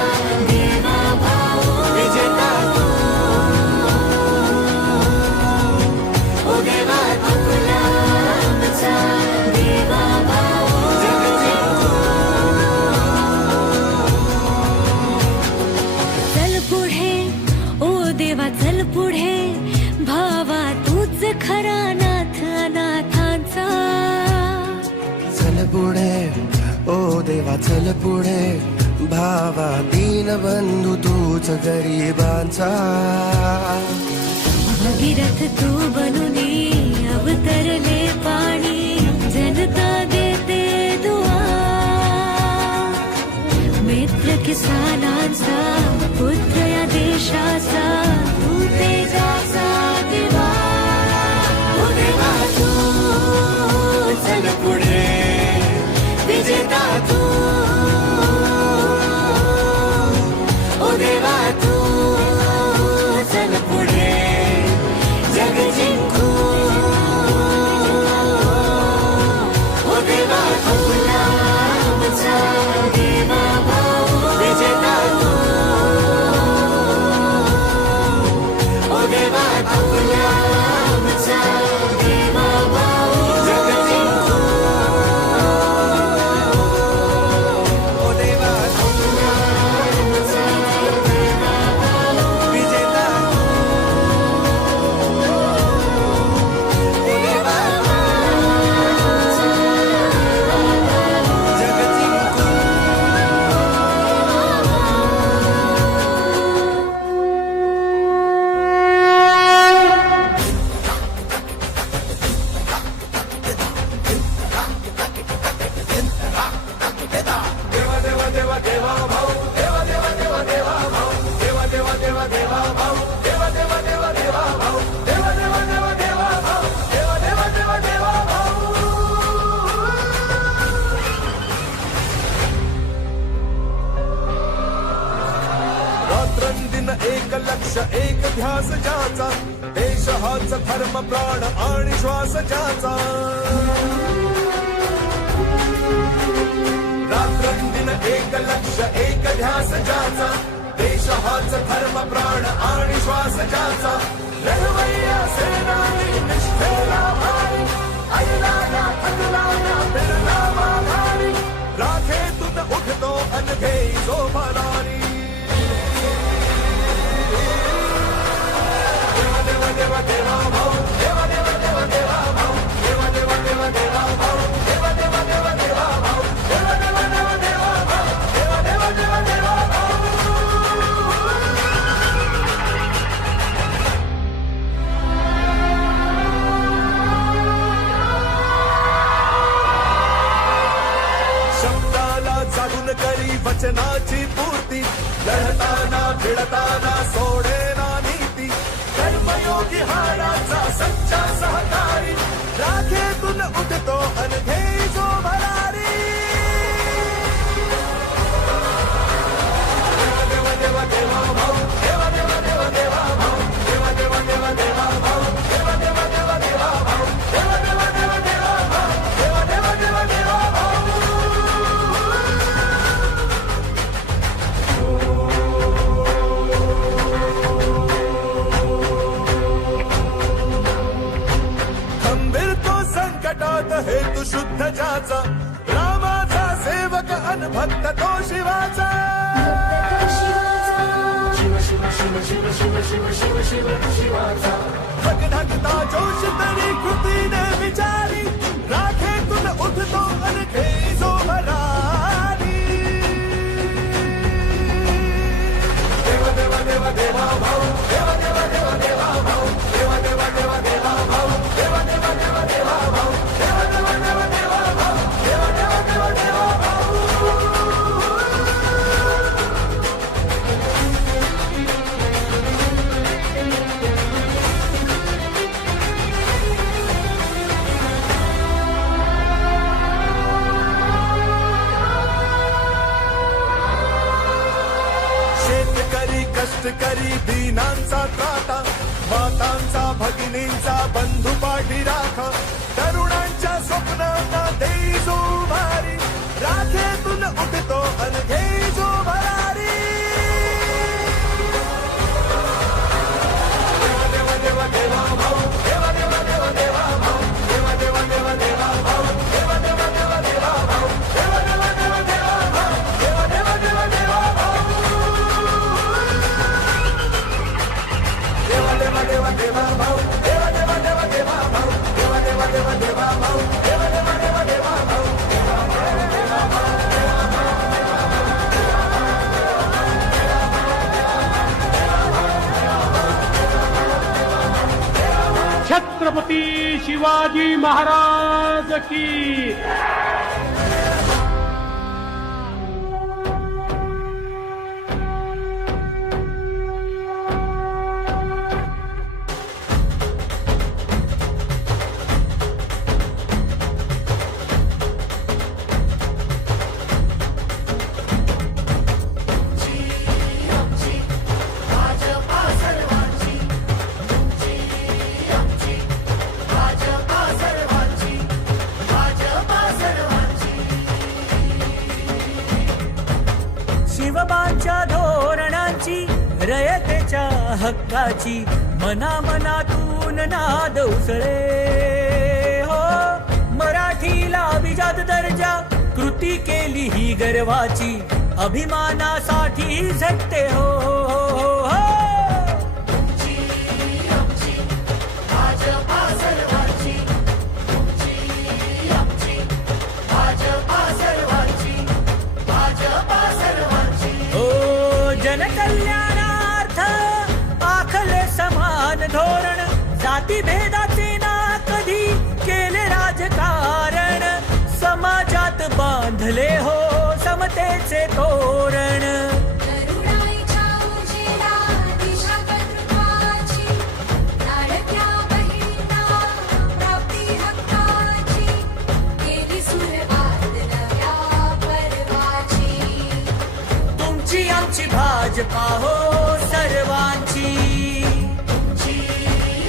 देवा भाऊ. विजेता तू, ओ देवा आपला आमचा देवा भाऊ. जग जिंकू. चल पुढे ओ देवा चल पुढे, भावा तूच खरा नाथ अनाथांचा. चल पुढे ओ देवा चल पुढे, भावा दीनबंधू तूच गरिबांचा. भगीरथ तू बनुनी अवतरले पाणी, जनता देते दुआ. मित्र किसानांचा पुत्र या देशाचा, तू तेजाचा दिवा. ओ देवा तू चल पुढे विजेता तू, ओ देवा तू. चल पुढे जग जिंकू, ओ देवा आपला आमचा देवा भाऊ. विजेता तू, ओ देवा आपला आमचा देवा भाऊ. जग जिंकू, ओ देवा आपला आमचा देवा भाऊ. विजेता तू, ओ देवा आमचा जग जिंकू. देवा देवा देवा देवा भाऊ, देवा देवा देवा देवा भाऊ, देवा देवा देवा देवा भाऊ, देवा देवा देवा देवा भाऊ, देवा देवा देवा देवा भाऊ, देवा देवा देवा देवा भाऊ. रात्रंदिन एक लक्ष एक ध्यास ज्याचा, देश हाच धर्म प्राण आणि श्वास ज्याचा. रात्रंदिन एक लक्ष एक ध्यास ज्याचा, देश हाच धर्म प्राण आणि श्वास ज्याचा. लढवय्या सेनानी निष्ठेला भारी, ऐला ना थकला ना फिरला माघारी. राखेतून उठतो अनघे जो भरारी. देवा देवा देवा देवा भाऊ, देवा देवा देवा देवा भाऊ, देवा देवा देवा देवा भाऊ, देवा देवा देवा देवा भाऊ, देवा देवा देवा देवा भाऊ, देवा देवा देवा देवा भाऊ. शब्दाला जागून करी वचनाची पूर्ती, लढताना भिडताना सोडेना नीती. कर्मयोगी हाडाचा सच्चा सहकारी, राखेतून उठतो अनघे जो भरा. संकटात हेतू शुद्ध ज्याचा रामाचा सेवक अनभक्त तो शिवाचा शिव शिव शिव शिव शिव शिव शिव शिव शिवाचा धगधगता जोश तरी कृतीने विचारी राखेतून उठतो अनखे जो भरारी देवा देवा देवा देवा भाऊ देवा देवा देवा देवा भाऊ देवा देवा देवा देवा भाऊ देवा देवा देवा देवा भाऊ देवा देवा देवा देवा भाऊ देवा देवा देवा देवा भाऊ शेतकरी कष्टकरी दीनांचा त्राता मातांचा भगिनींचा बंधू पाठी राखा तरुणांच्या स्वप्नांना देई जो भारी राखेतून उठतो अनघे जो भरारी देवा देवा देवा भाऊ देवा देवा देवा देवा भाऊ देवा देवा देवा देवा भाऊ देवा देवा देवा देवा भाऊ देवा देवा देवा देवा भाऊ देवा देवा देवा देवा भाऊ देवा देवा देवा देवा भाऊ देवा देवा देवा देवा भाऊ देवा देवा देवा देवा भाऊ देवा देवा देवा देवा भाऊ छत्रपती शिवाजी महाराज की भाजपा सर्वांची भाजपा सर्वांची भाजपा सर्वांची शिवबांच्या धोरणांची रयतेच्या हक्काची मनामनातून नाद उसळे हो मराठीला अभिजात दर्जा कृती केली ही गर्वाची अभिमानासाठी झटते हो, हो, हो. भाजपा सर्वांची भाजपा सर्वांची भाजपा सर्वांची हो जनकल्याणार्थ आखले समान धोरण जातीभेदाचे ना कधी केले राजकारण समाजात बांधले हो समतेचे तोरण करुणाईच्या उजेडा दिशा कर्तृत्वाची लाडक्या बहिणींना प्राप्ती हक्काची केली सुरुवात नव्या पर्वाची तुमची आमची भाजपा हो सर्वांची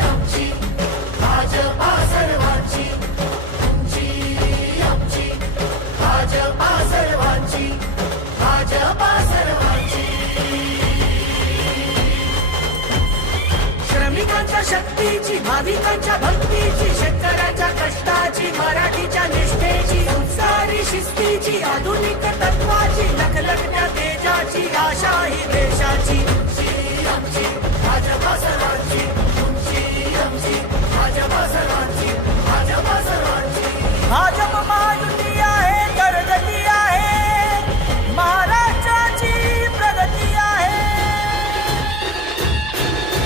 आमची भाजपा सर्वांची आमची भाजपा सर्वांची भाजपा सर्वांची श्रमिकांच्या शक्तीची भाविकांच्या भक्तीची शेतकऱ्याच्या कष्टाची मराठीच्या निष्ठेची उत्सारी शिस्तीची आधुनिक तत्वाची लखलखत्या तेजाची आशा ही देशाची आमची भाजपा सर्वांची आमची भाजपा सर्वांची भाजपा सर्वांची भाजप महायुती आहे तरगती आहे महाराष्ट्राची प्रगती आहे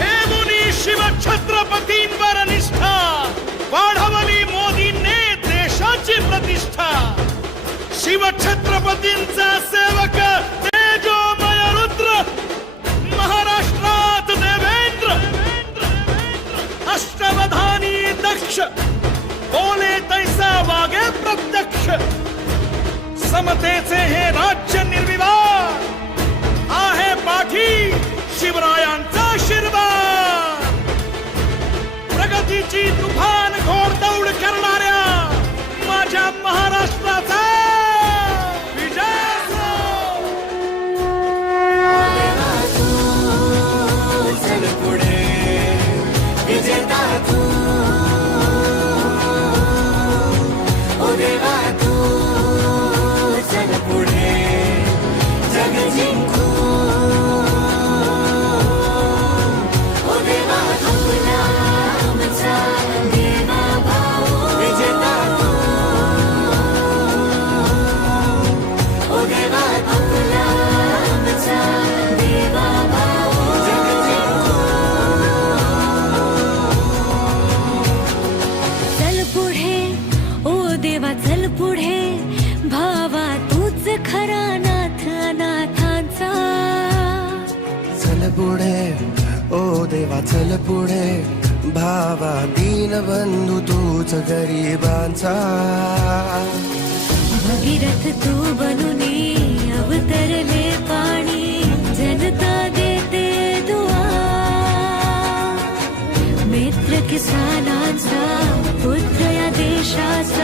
हे मुनी शिव छत्रपतींवर निष्ठा वाढवली मोदींनी देशाची प्रतिष्ठा शिव छत्रपतींचा सेवक तेजोमय रुद्र महाराष्ट्रात देवेंद्र अष्टवधानी दक्ष बोले तैसा वागे प्रत्यक्ष समतेचे हे राज्य निर्विवाद आहे पाठी शिवरायांचा आशीर्वाद प्रगतीची तुफान घोडदौड करणाऱ्या माझ्या महाराष्ट्राचा विजय असो. चल पुढे विजेता तू वाचल पुढे भावा दीन बंधू तूच गरिबांचा भगीरथ तू बनुनी अवतरले पाणी जनता देते दुआ मित्र किसानांचा पुत्र या देशाचा